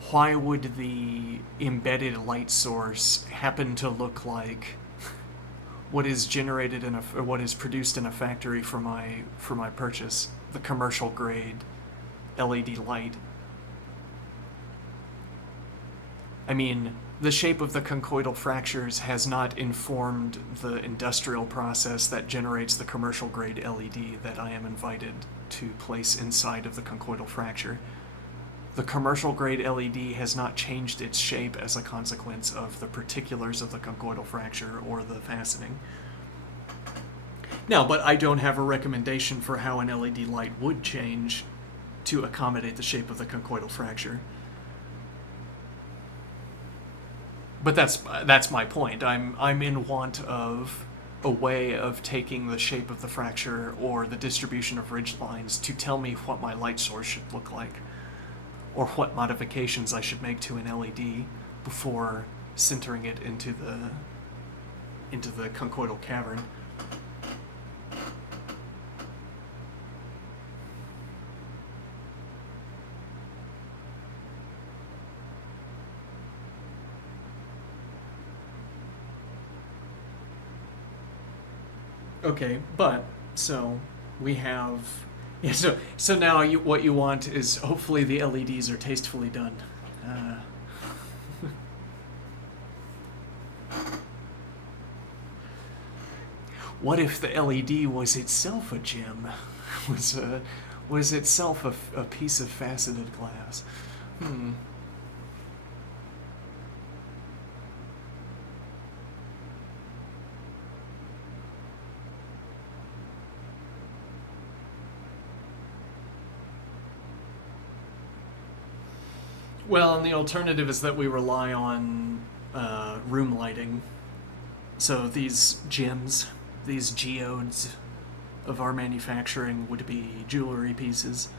why would the embedded light source happen to look like what is generated what is produced in a factory for my purchase, the commercial grade LED light? I mean, the shape of the conchoidal fractures has not informed the industrial process that generates the commercial grade LED that I am invited to place inside of the conchoidal fracture. The commercial grade LED has not changed its shape as a consequence of the particulars of the conchoidal fracture or the faceting. Now, but I don't have a recommendation for how an LED light would change to accommodate the shape of the conchoidal fracture. But that's my point. I'm in want of a way of taking the shape of the fracture or the distribution of ridge lines to tell me what my light source should look like, or what modifications I should make to an LED before centering it into the conchoidal cavern. Okay, but so we have, yeah. So now what you want is hopefully the LEDs are tastefully done. What if the LED was itself a gem? Was itself a piece of faceted glass? Well, and the alternative is that we rely on room lighting. So these gems, these geodes of our manufacturing would be jewelry pieces.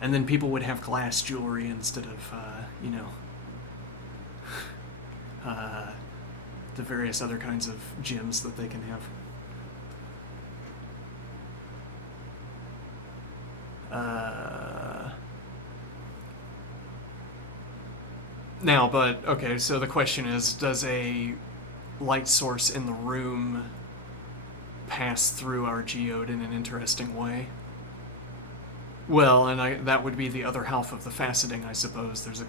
And then people would have glass jewelry instead of, the various other kinds of gems that they can have. Now, but, okay, so the question is, does a light source in the room pass through our geode in an interesting way? Well, and that would be the other half of the faceting, I suppose. There's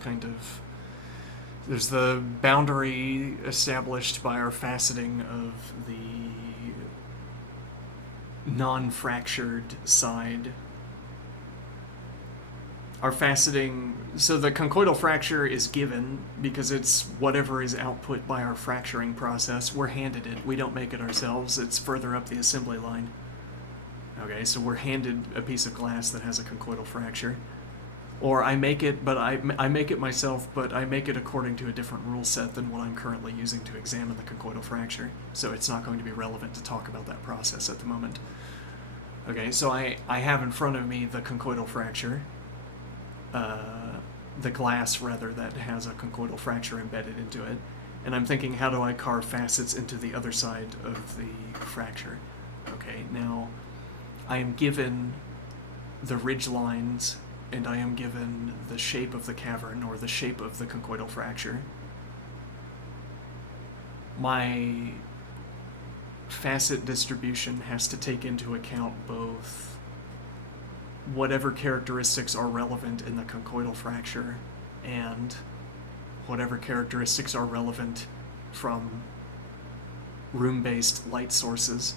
the boundary established by our faceting of the non-fractured side. Our faceting, so the conchoidal fracture is given because it's whatever is output by our fracturing process. We're handed it. We don't make it ourselves. It's further up the assembly line. Okay, so we're handed a piece of glass that has a conchoidal fracture. Or I make it, but I make it myself, but I make it according to a different rule set than what I'm currently using to examine the conchoidal fracture. So it's not going to be relevant to talk about that process at the moment. Okay, so I have in front of me the conchoidal fracture. The glass, rather, that has a conchoidal fracture embedded into it. And I'm thinking, how do I carve facets into the other side of the fracture? Okay, now I am given the ridge lines, and I am given the shape of the cavern, or the shape of the conchoidal fracture. My facet distribution has to take into account both whatever characteristics are relevant in the conchoidal fracture and whatever characteristics are relevant from room-based light sources.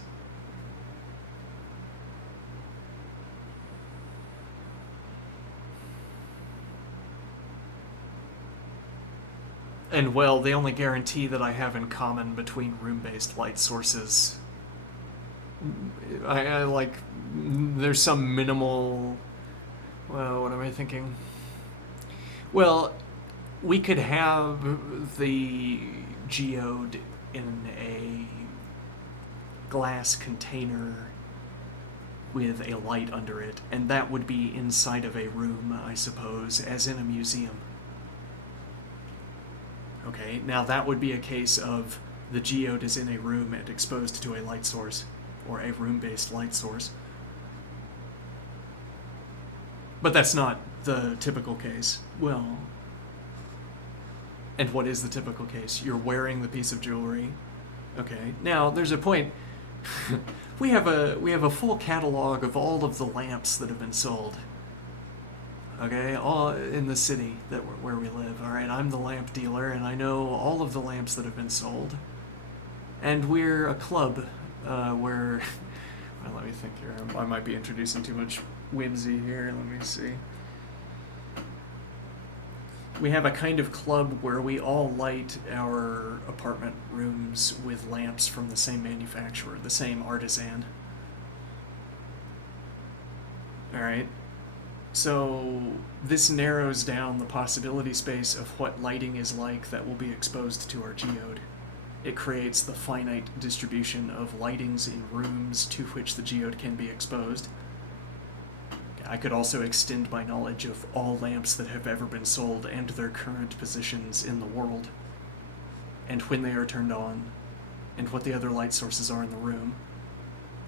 And, well, the only guarantee that I have in common between room-based light sources, there's some minimal, well, what am I thinking? Well, we could have the geode in a glass container with a light under it, and that would be inside of a room, I suppose, as in a museum. Okay, now that would be a case of the geode is in a room and exposed to a light source, or a room-based light source. But that's not the typical case. Well, and what is the typical case? You're wearing the piece of jewelry. Okay, now there's a point. we have a full catalog of all of the lamps that have been sold. Okay, all in the city where we live. All right, I'm the lamp dealer, and I know all of the lamps that have been sold. And we're a club where, well, let me think here. I might be introducing too much whimsy here. Let me see. We have a kind of club where we all light our apartment rooms with lamps from the same manufacturer, the same artisan. All right. So this narrows down the possibility space of what lighting is like that will be exposed to our geode. It creates the finite distribution of lightings in rooms to which the geode can be exposed. I could also extend my knowledge of all lamps that have ever been sold and their current positions in the world, and when they are turned on, and what the other light sources are in the room.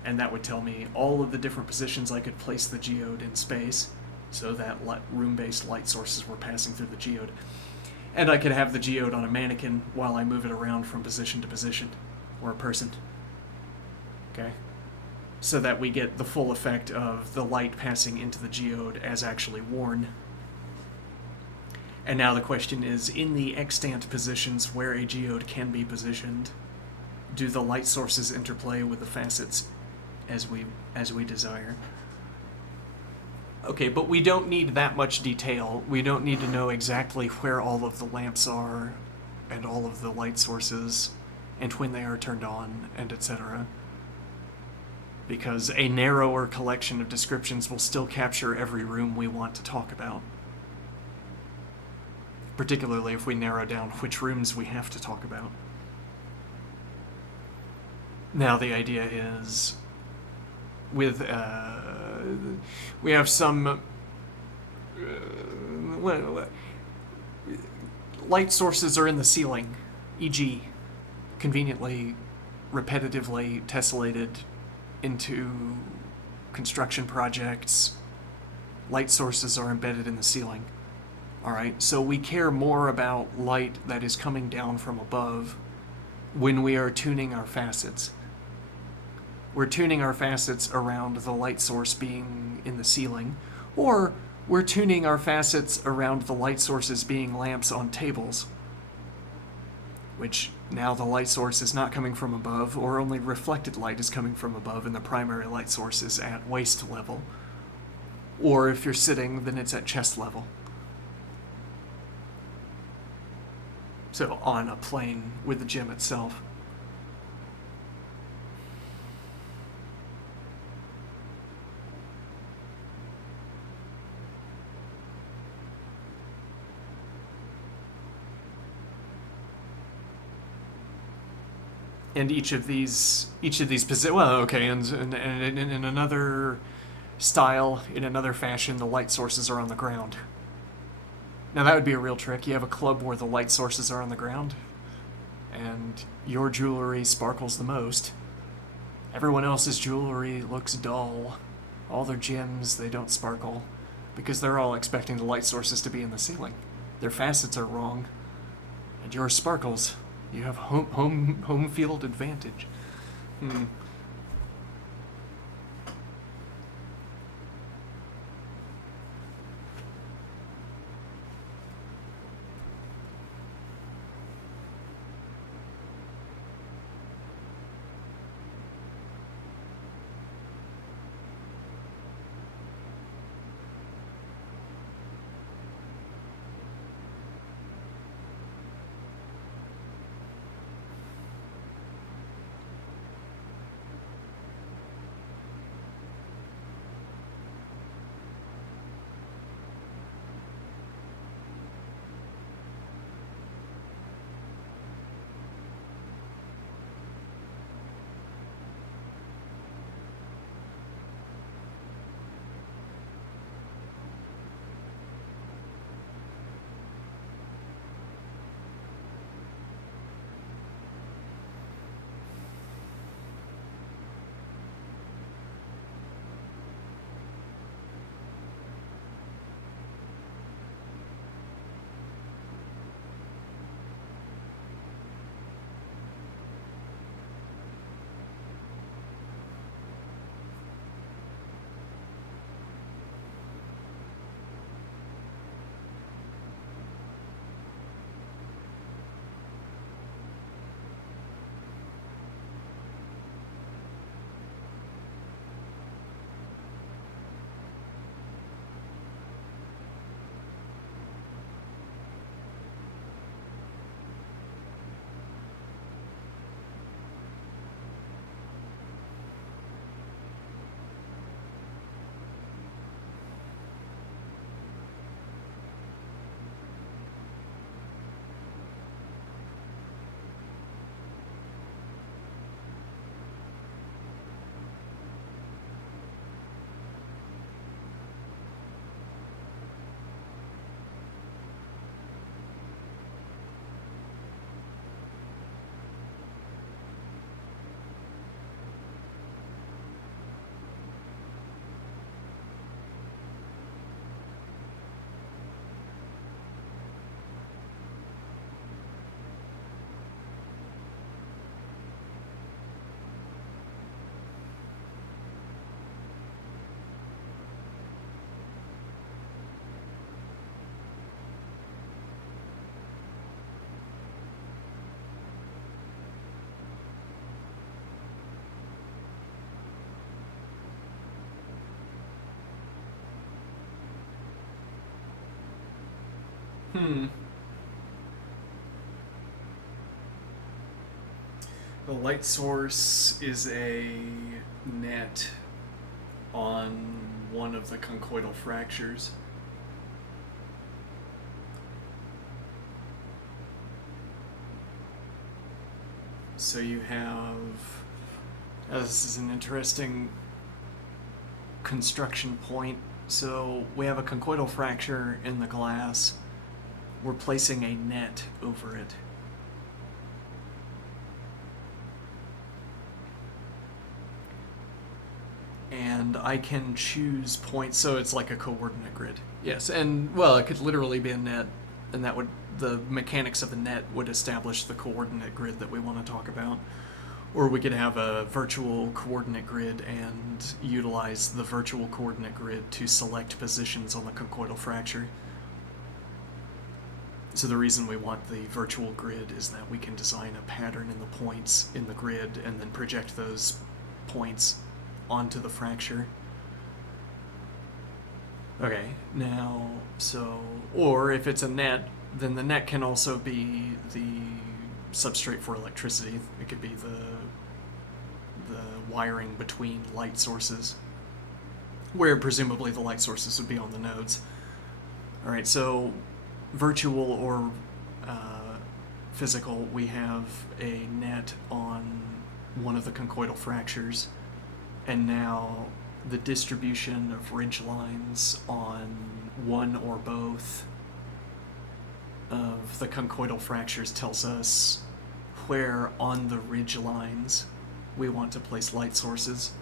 And that would tell me all of the different positions I could place the geode in space, so that room-based light sources were passing through the geode. And I could have the geode on a mannequin while I move it around from position to position, or a person. Okay? So that we get the full effect of the light passing into the geode as actually worn. And now the question is, in the extant positions where a geode can be positioned, do the light sources interplay with the facets as we desire? Okay, but we don't need that much detail. We don't need to know exactly where all of the lamps are, and all of the light sources, and when they are turned on, and etc. Because a narrower collection of descriptions will still capture every room we want to talk about. particularly if we narrow down which rooms we have to talk about. Now the idea is, with we have some light sources are in the ceiling, e.g., conveniently, repetitively tessellated into construction projects. Light sources are embedded in the ceiling. Alright, so we care more about light that is coming down from above when we are tuning our facets. We're tuning our facets around the light source being in the ceiling, or we're tuning our facets around the light sources being lamps on tables, which now the light source is not coming from above, or only reflected light is coming from above, and the primary light source is at waist level. Or if you're sitting, then it's at chest level. So on a plane with the gym itself. And each of these well, okay, and in another style, in another fashion, the light sources are on the ground. Now that would be a real trick. You have a club where the light sources are on the ground, and your jewelry sparkles the most. Everyone else's jewelry looks dull. All their gems, they don't sparkle, because they're all expecting the light sources to be in the ceiling. Their facets are wrong, and yours sparkles. You have home field advantage. The light source is a net on one of the conchoidal fractures. So you have. This is an interesting construction point. So we have a conchoidal fracture in the glass. We're placing a net over it. And I can choose points, so it's like a coordinate grid. Yes, and well, it could literally be a net, and that would, the mechanics of the net would establish the coordinate grid that we want to talk about. Or we could have a virtual coordinate grid and utilize the virtual coordinate grid to select positions on the conchoidal fracture. So the reason we want the virtual grid is that we can design a pattern in the points in the grid and then project those points onto the fracture. Okay, now, so, or if it's a net, then the net can also be the substrate for electricity. It could be the wiring between light sources, where presumably the light sources would be on the nodes. Alright, so virtual or physical, we have a net on one of the conchoidal fractures, and now the distribution of ridge lines on one or both of the conchoidal fractures tells us where on the ridge lines we want to place light sources.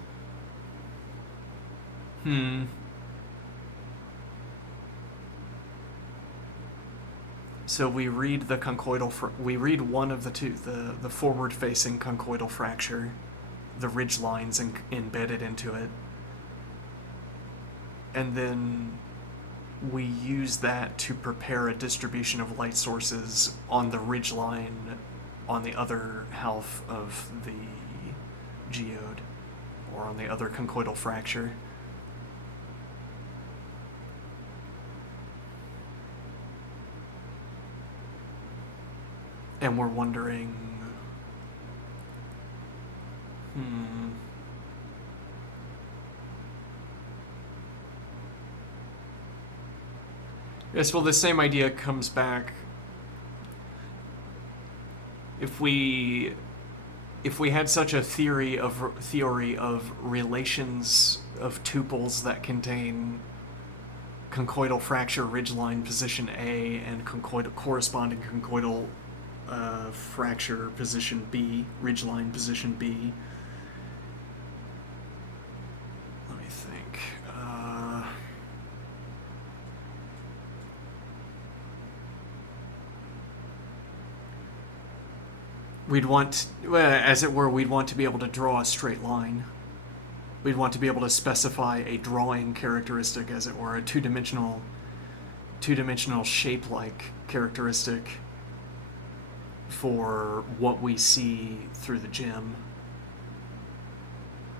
So we read the conchoidal, we read one of the two, the forward-facing conchoidal fracture, the ridge lines embedded into it, and then we use that to prepare a distribution of light sources on the ridge line on the other half of the geode, or on the other conchoidal fracture. And we're wondering, Yes, well, the same idea comes back. If we had such a theory of relations of tuples that contain conchoidal fracture ridgeline position A and corresponding conchoidal fracture position B, ridgeline position B. Let me think. We'd want, as it were, we'd want to be able to draw a straight line. We'd want to be able to specify a drawing characteristic, as it were, a two-dimensional shape-like characteristic for what we see through the gem,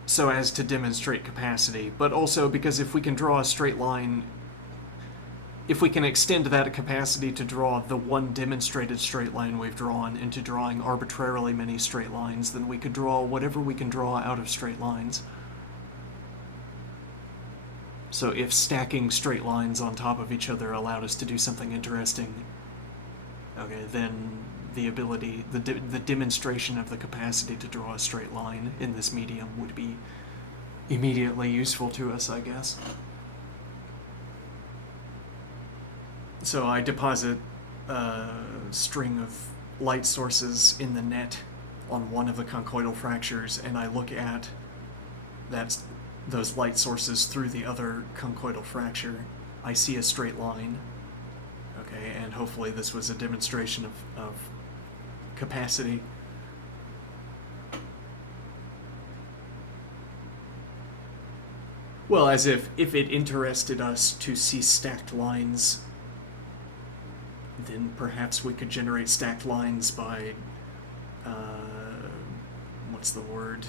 so as to demonstrate capacity. But also because if we can draw a straight line, if we can extend that capacity to draw the one demonstrated straight line we've drawn into drawing arbitrarily many straight lines, then we could draw whatever we can draw out of straight lines. So if stacking straight lines on top of each other allowed us to do something interesting, okay, then the ability, the demonstration of the capacity to draw a straight line in this medium would be immediately useful to us, I guess. So I deposit a string of light sources in the net on one of the conchoidal fractures, and I look at those light sources through the other conchoidal fracture. I see a straight line. Okay, and hopefully this was a demonstration of capacity. Well, as if it interested us to see stacked lines, then perhaps we could generate stacked lines by, what's the word?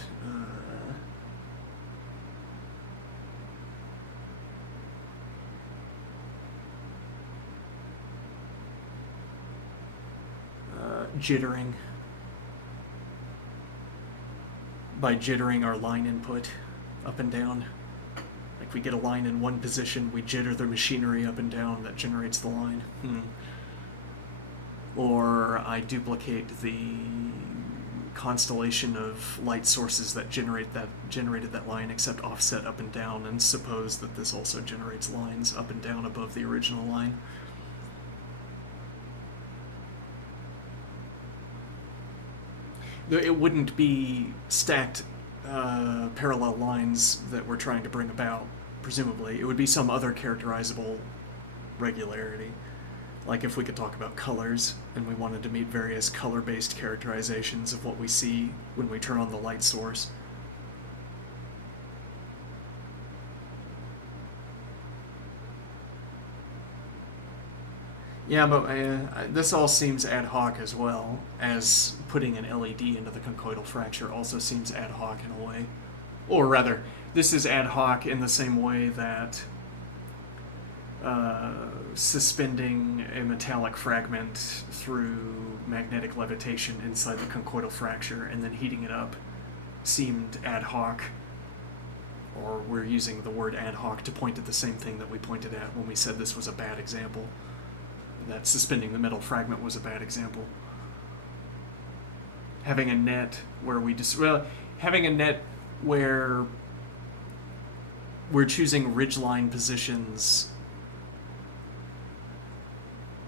Jittering. By jittering our line input up and down. Like we get a line in one position, we jitter the machinery up and down, that generates the line. Or I duplicate the constellation of light sources that generated that line, except offset up and down, and suppose that this also generates lines up and down above the original line. It wouldn't be stacked parallel lines that we're trying to bring about, presumably. It would be some other characterizable regularity. Like if we could talk about colors, and we wanted to meet various color-based characterizations of what we see when we turn on the light source. Yeah, but this all seems ad hoc as well, as putting an LED into the conchoidal fracture also seems ad hoc in a way. Or rather, this is ad hoc in the same way that suspending a metallic fragment through magnetic levitation inside the conchoidal fracture and then heating it up seemed ad hoc. Or we're using the word ad hoc to point at the same thing that we pointed at when we said this was a bad example. That suspending the metal fragment was a bad example. Having a net where having a net where we're choosing ridgeline positions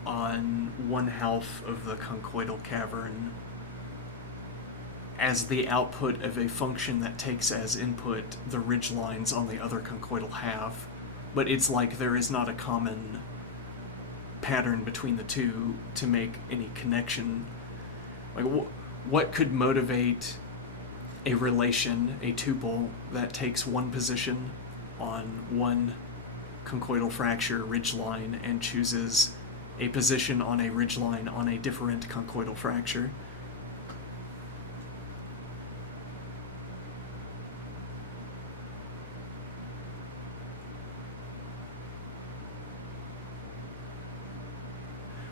on one half of the conchoidal cavern as the output of a function that takes as input the ridgelines on the other conchoidal half, but it's like there is not a common pattern between the two to make any connection. Like, what could motivate a relation, a tuple, that takes one position on one conchoidal fracture ridgeline and chooses a position on a ridgeline on a different conchoidal fracture?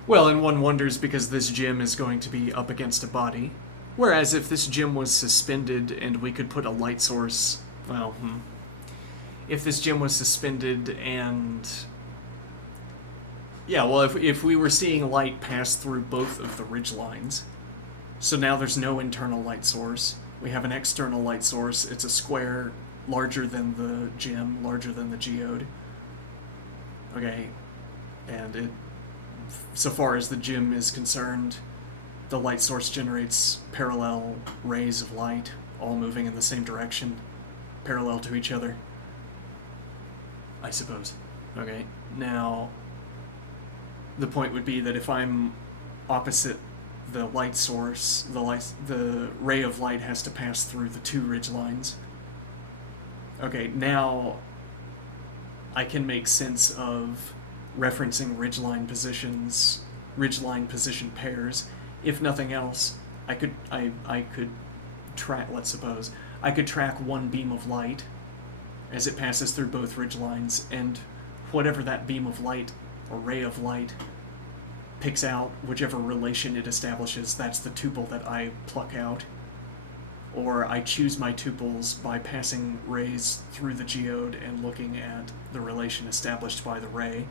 Well, and one wonders because this gem is going to be up against a body. Whereas if this gem was suspended and we could put a light source, if this gem was suspended and... Yeah, well, if we were seeing light pass through both of the ridge lines, so now there's no internal light source. We have an external light source. It's a square larger than the gem, larger than the geode. Okay, and it... So far as the gem is concerned, the light source generates parallel rays of light, all moving in the same direction, parallel to each other, I suppose. Okay, now, the point would be that if I'm opposite the light source, the ray of light has to pass through the two ridge lines. Okay, now I can make sense of referencing ridgeline position pairs. If nothing else, I could track, let's suppose, I could track one beam of light as it passes through both ridgelines, and whatever that beam of light or ray of light picks out, whichever relation it establishes, that's the tuple that I pluck out. Or I choose my tuples by passing rays through the geode and looking at the relation established by the ray.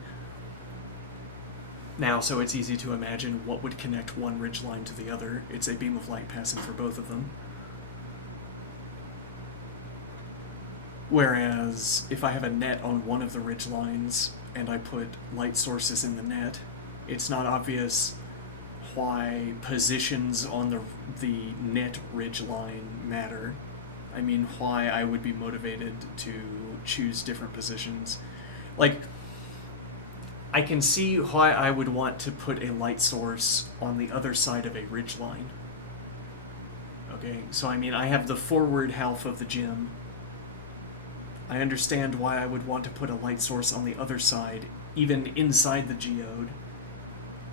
Now, so it's easy to imagine what would connect one ridgeline to the other. It's a beam of light passing through both of them. Whereas, if I have a net on one of the ridgelines and I put light sources in the net, it's not obvious why positions on the net ridgeline matter. I mean, why I would be motivated to choose different positions. Like, I can see why I would want to put a light source on the other side of a ridgeline. Okay, so I mean, I have the forward half of the gem. I understand why I would want to put a light source on the other side, even inside the geode.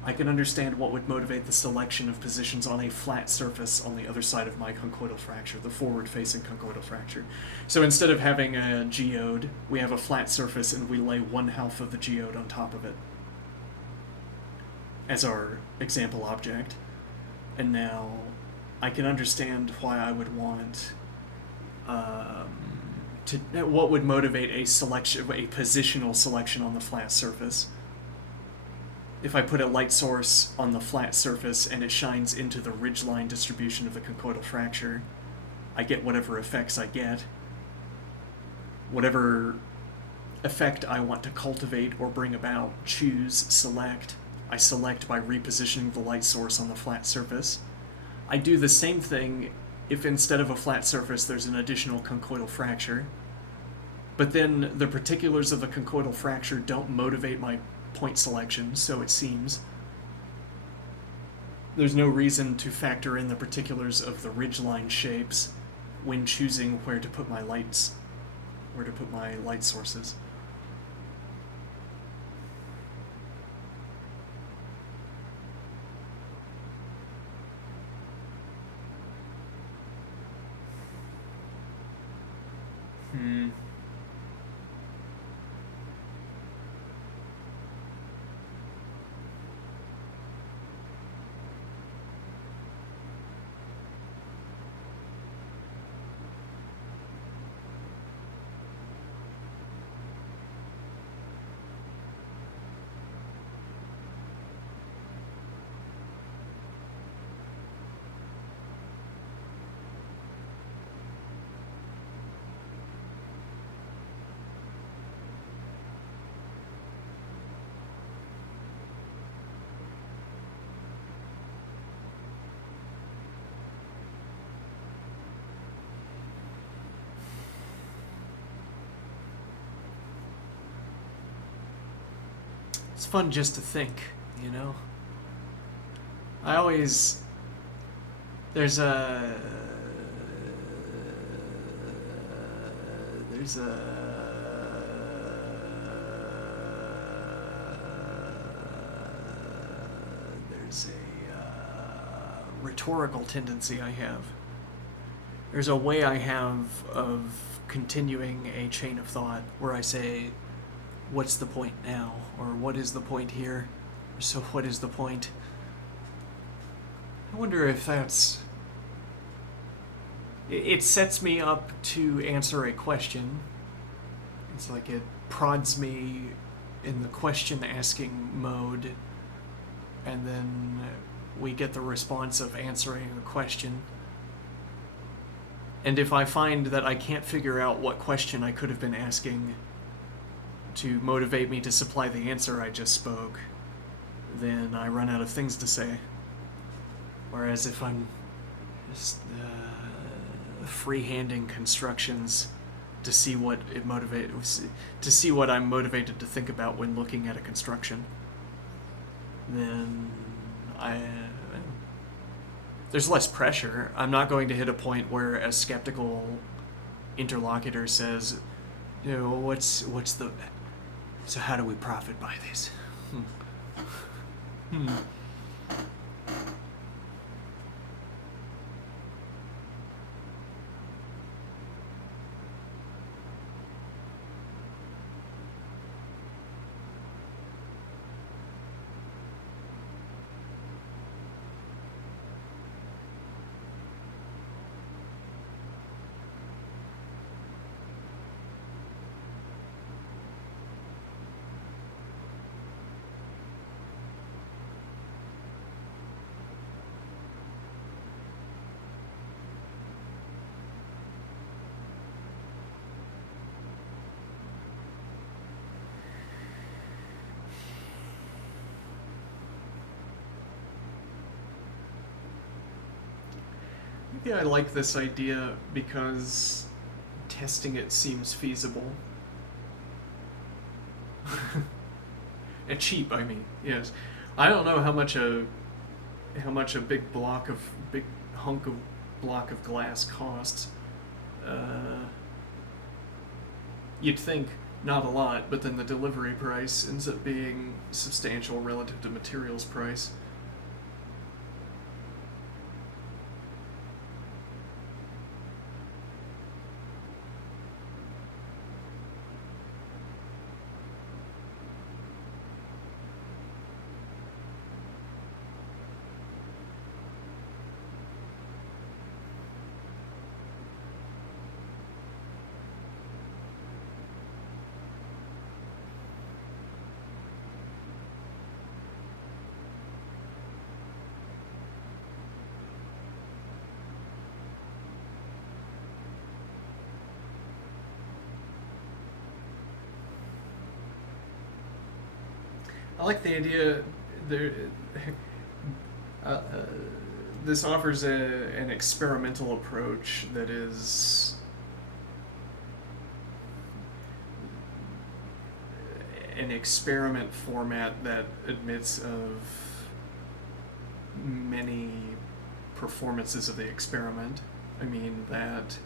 I can understand what would motivate the selection of positions on a flat surface on the other side of my conchoidal fracture, the forward-facing conchoidal fracture. So instead of having a geode, we have a flat surface and we lay one half of the geode on top of it as our example object. And now I can understand why I would want what would motivate a positional selection on the flat surface. if I put a light source on the flat surface and it shines into the ridgeline distribution of the conchoidal fracture, I get whatever effects I get. Whatever effect I want to cultivate or bring about, choose, select. I select by repositioning the light source on the flat surface. I do the same thing if instead of a flat surface there's an additional conchoidal fracture. But then the particulars of the conchoidal fracture don't motivate my point selection, so it seems. There's no reason to factor in the particulars of the ridgeline shapes when choosing where to put my light sources. It's fun just to think, you know? I always... There's a... There's a rhetorical tendency I have. There's a way I have of continuing a chain of thought where I say, what's the point now? Or what is the point here? So what is the point? I wonder if that's... It sets me up to answer a question. It's like it prods me in the question-asking mode, and then we get the response of answering a question. And if I find that I can't figure out what question I could have been asking to motivate me to supply the answer I just spoke, then I run out of things to say. Whereas if I'm just freehanding constructions to see what I'm motivated to think about when looking at a construction, then there's less pressure. I'm not going to hit a point where a skeptical interlocutor says, you know, so how do we profit by this? Maybe I like this idea because testing it seems feasible. And cheap, I mean, yes. I don't know how much a big hunk of block of glass costs. You'd think not a lot, but then the delivery price ends up being substantial relative to materials price. I like the idea. There, uh, this offers an experimental approach that is an experiment format that admits of many performances of the experiment. I mean that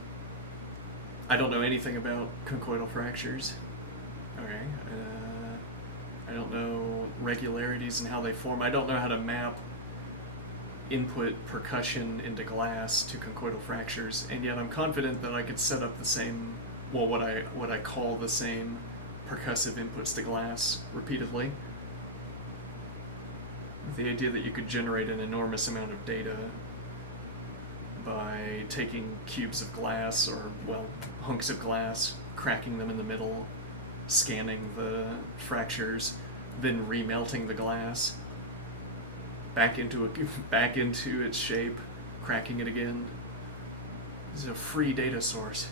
I don't know anything about conchoidal fractures. Okay. I don't know regularities and how they form. I don't know how to map input percussion into glass to conchoidal fractures, and yet I'm confident that I could set up the same, well, what I call the same percussive inputs to glass repeatedly. The idea that you could generate an enormous amount of data by taking cubes of glass, or, well, hunks of glass, cracking them in the middle, scanning the fractures, then remelting the glass back into its shape, cracking it again. This is a free data source.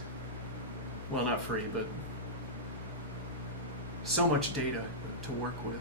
Well, not free, but so much data to work with.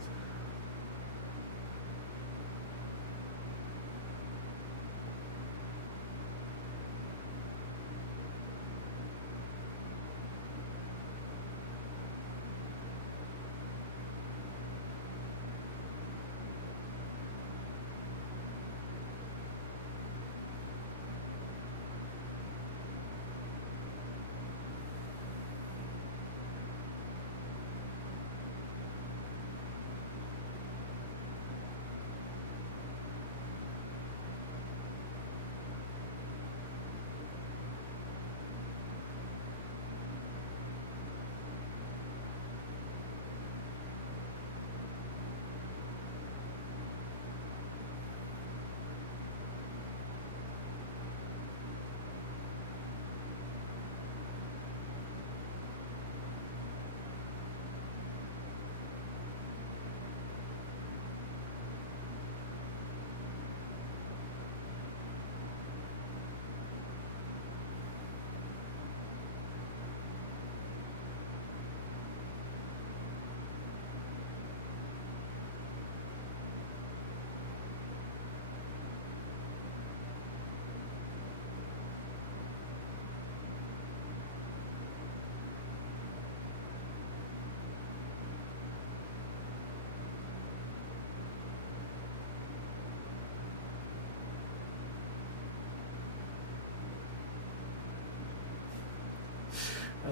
I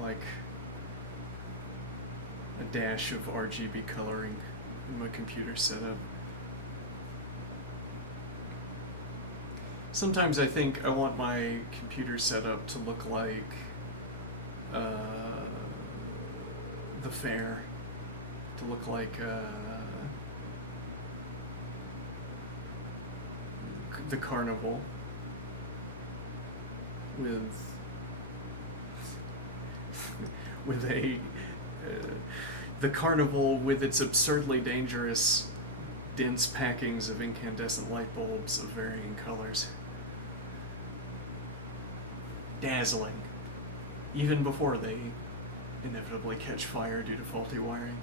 like a dash of RGB coloring in my computer setup. Sometimes I think I want my computer setup to look like the fair, to look like the carnival, with with the carnival with its absurdly dangerous dense packings of incandescent light bulbs of varying colors. Dazzling, even before they inevitably catch fire due to faulty wiring.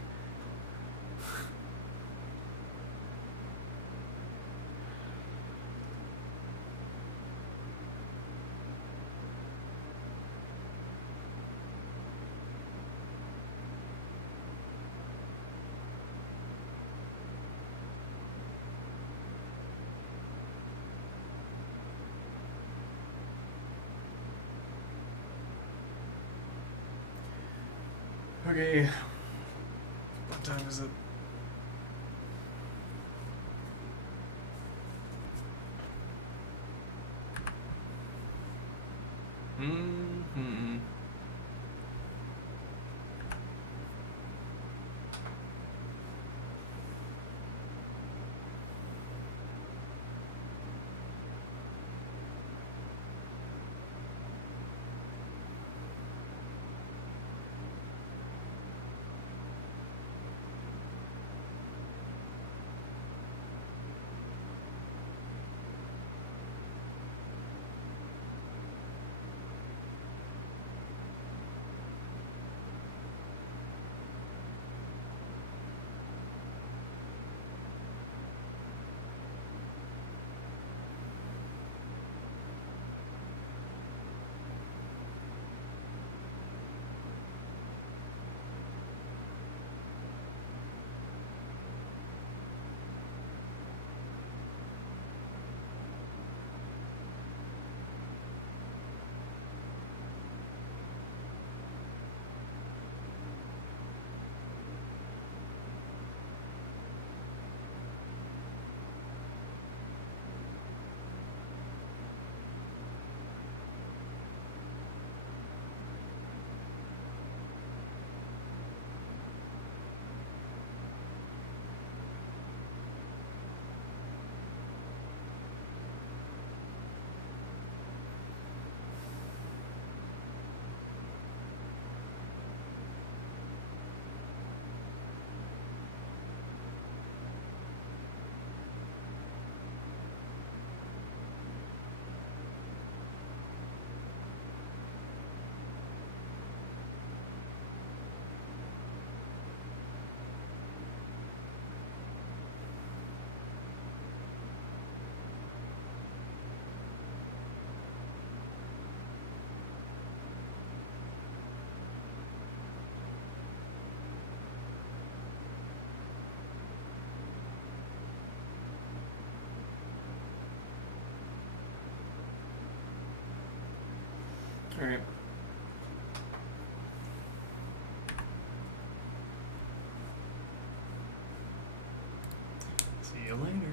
Okay, what time is it? Mm-hmm. you later.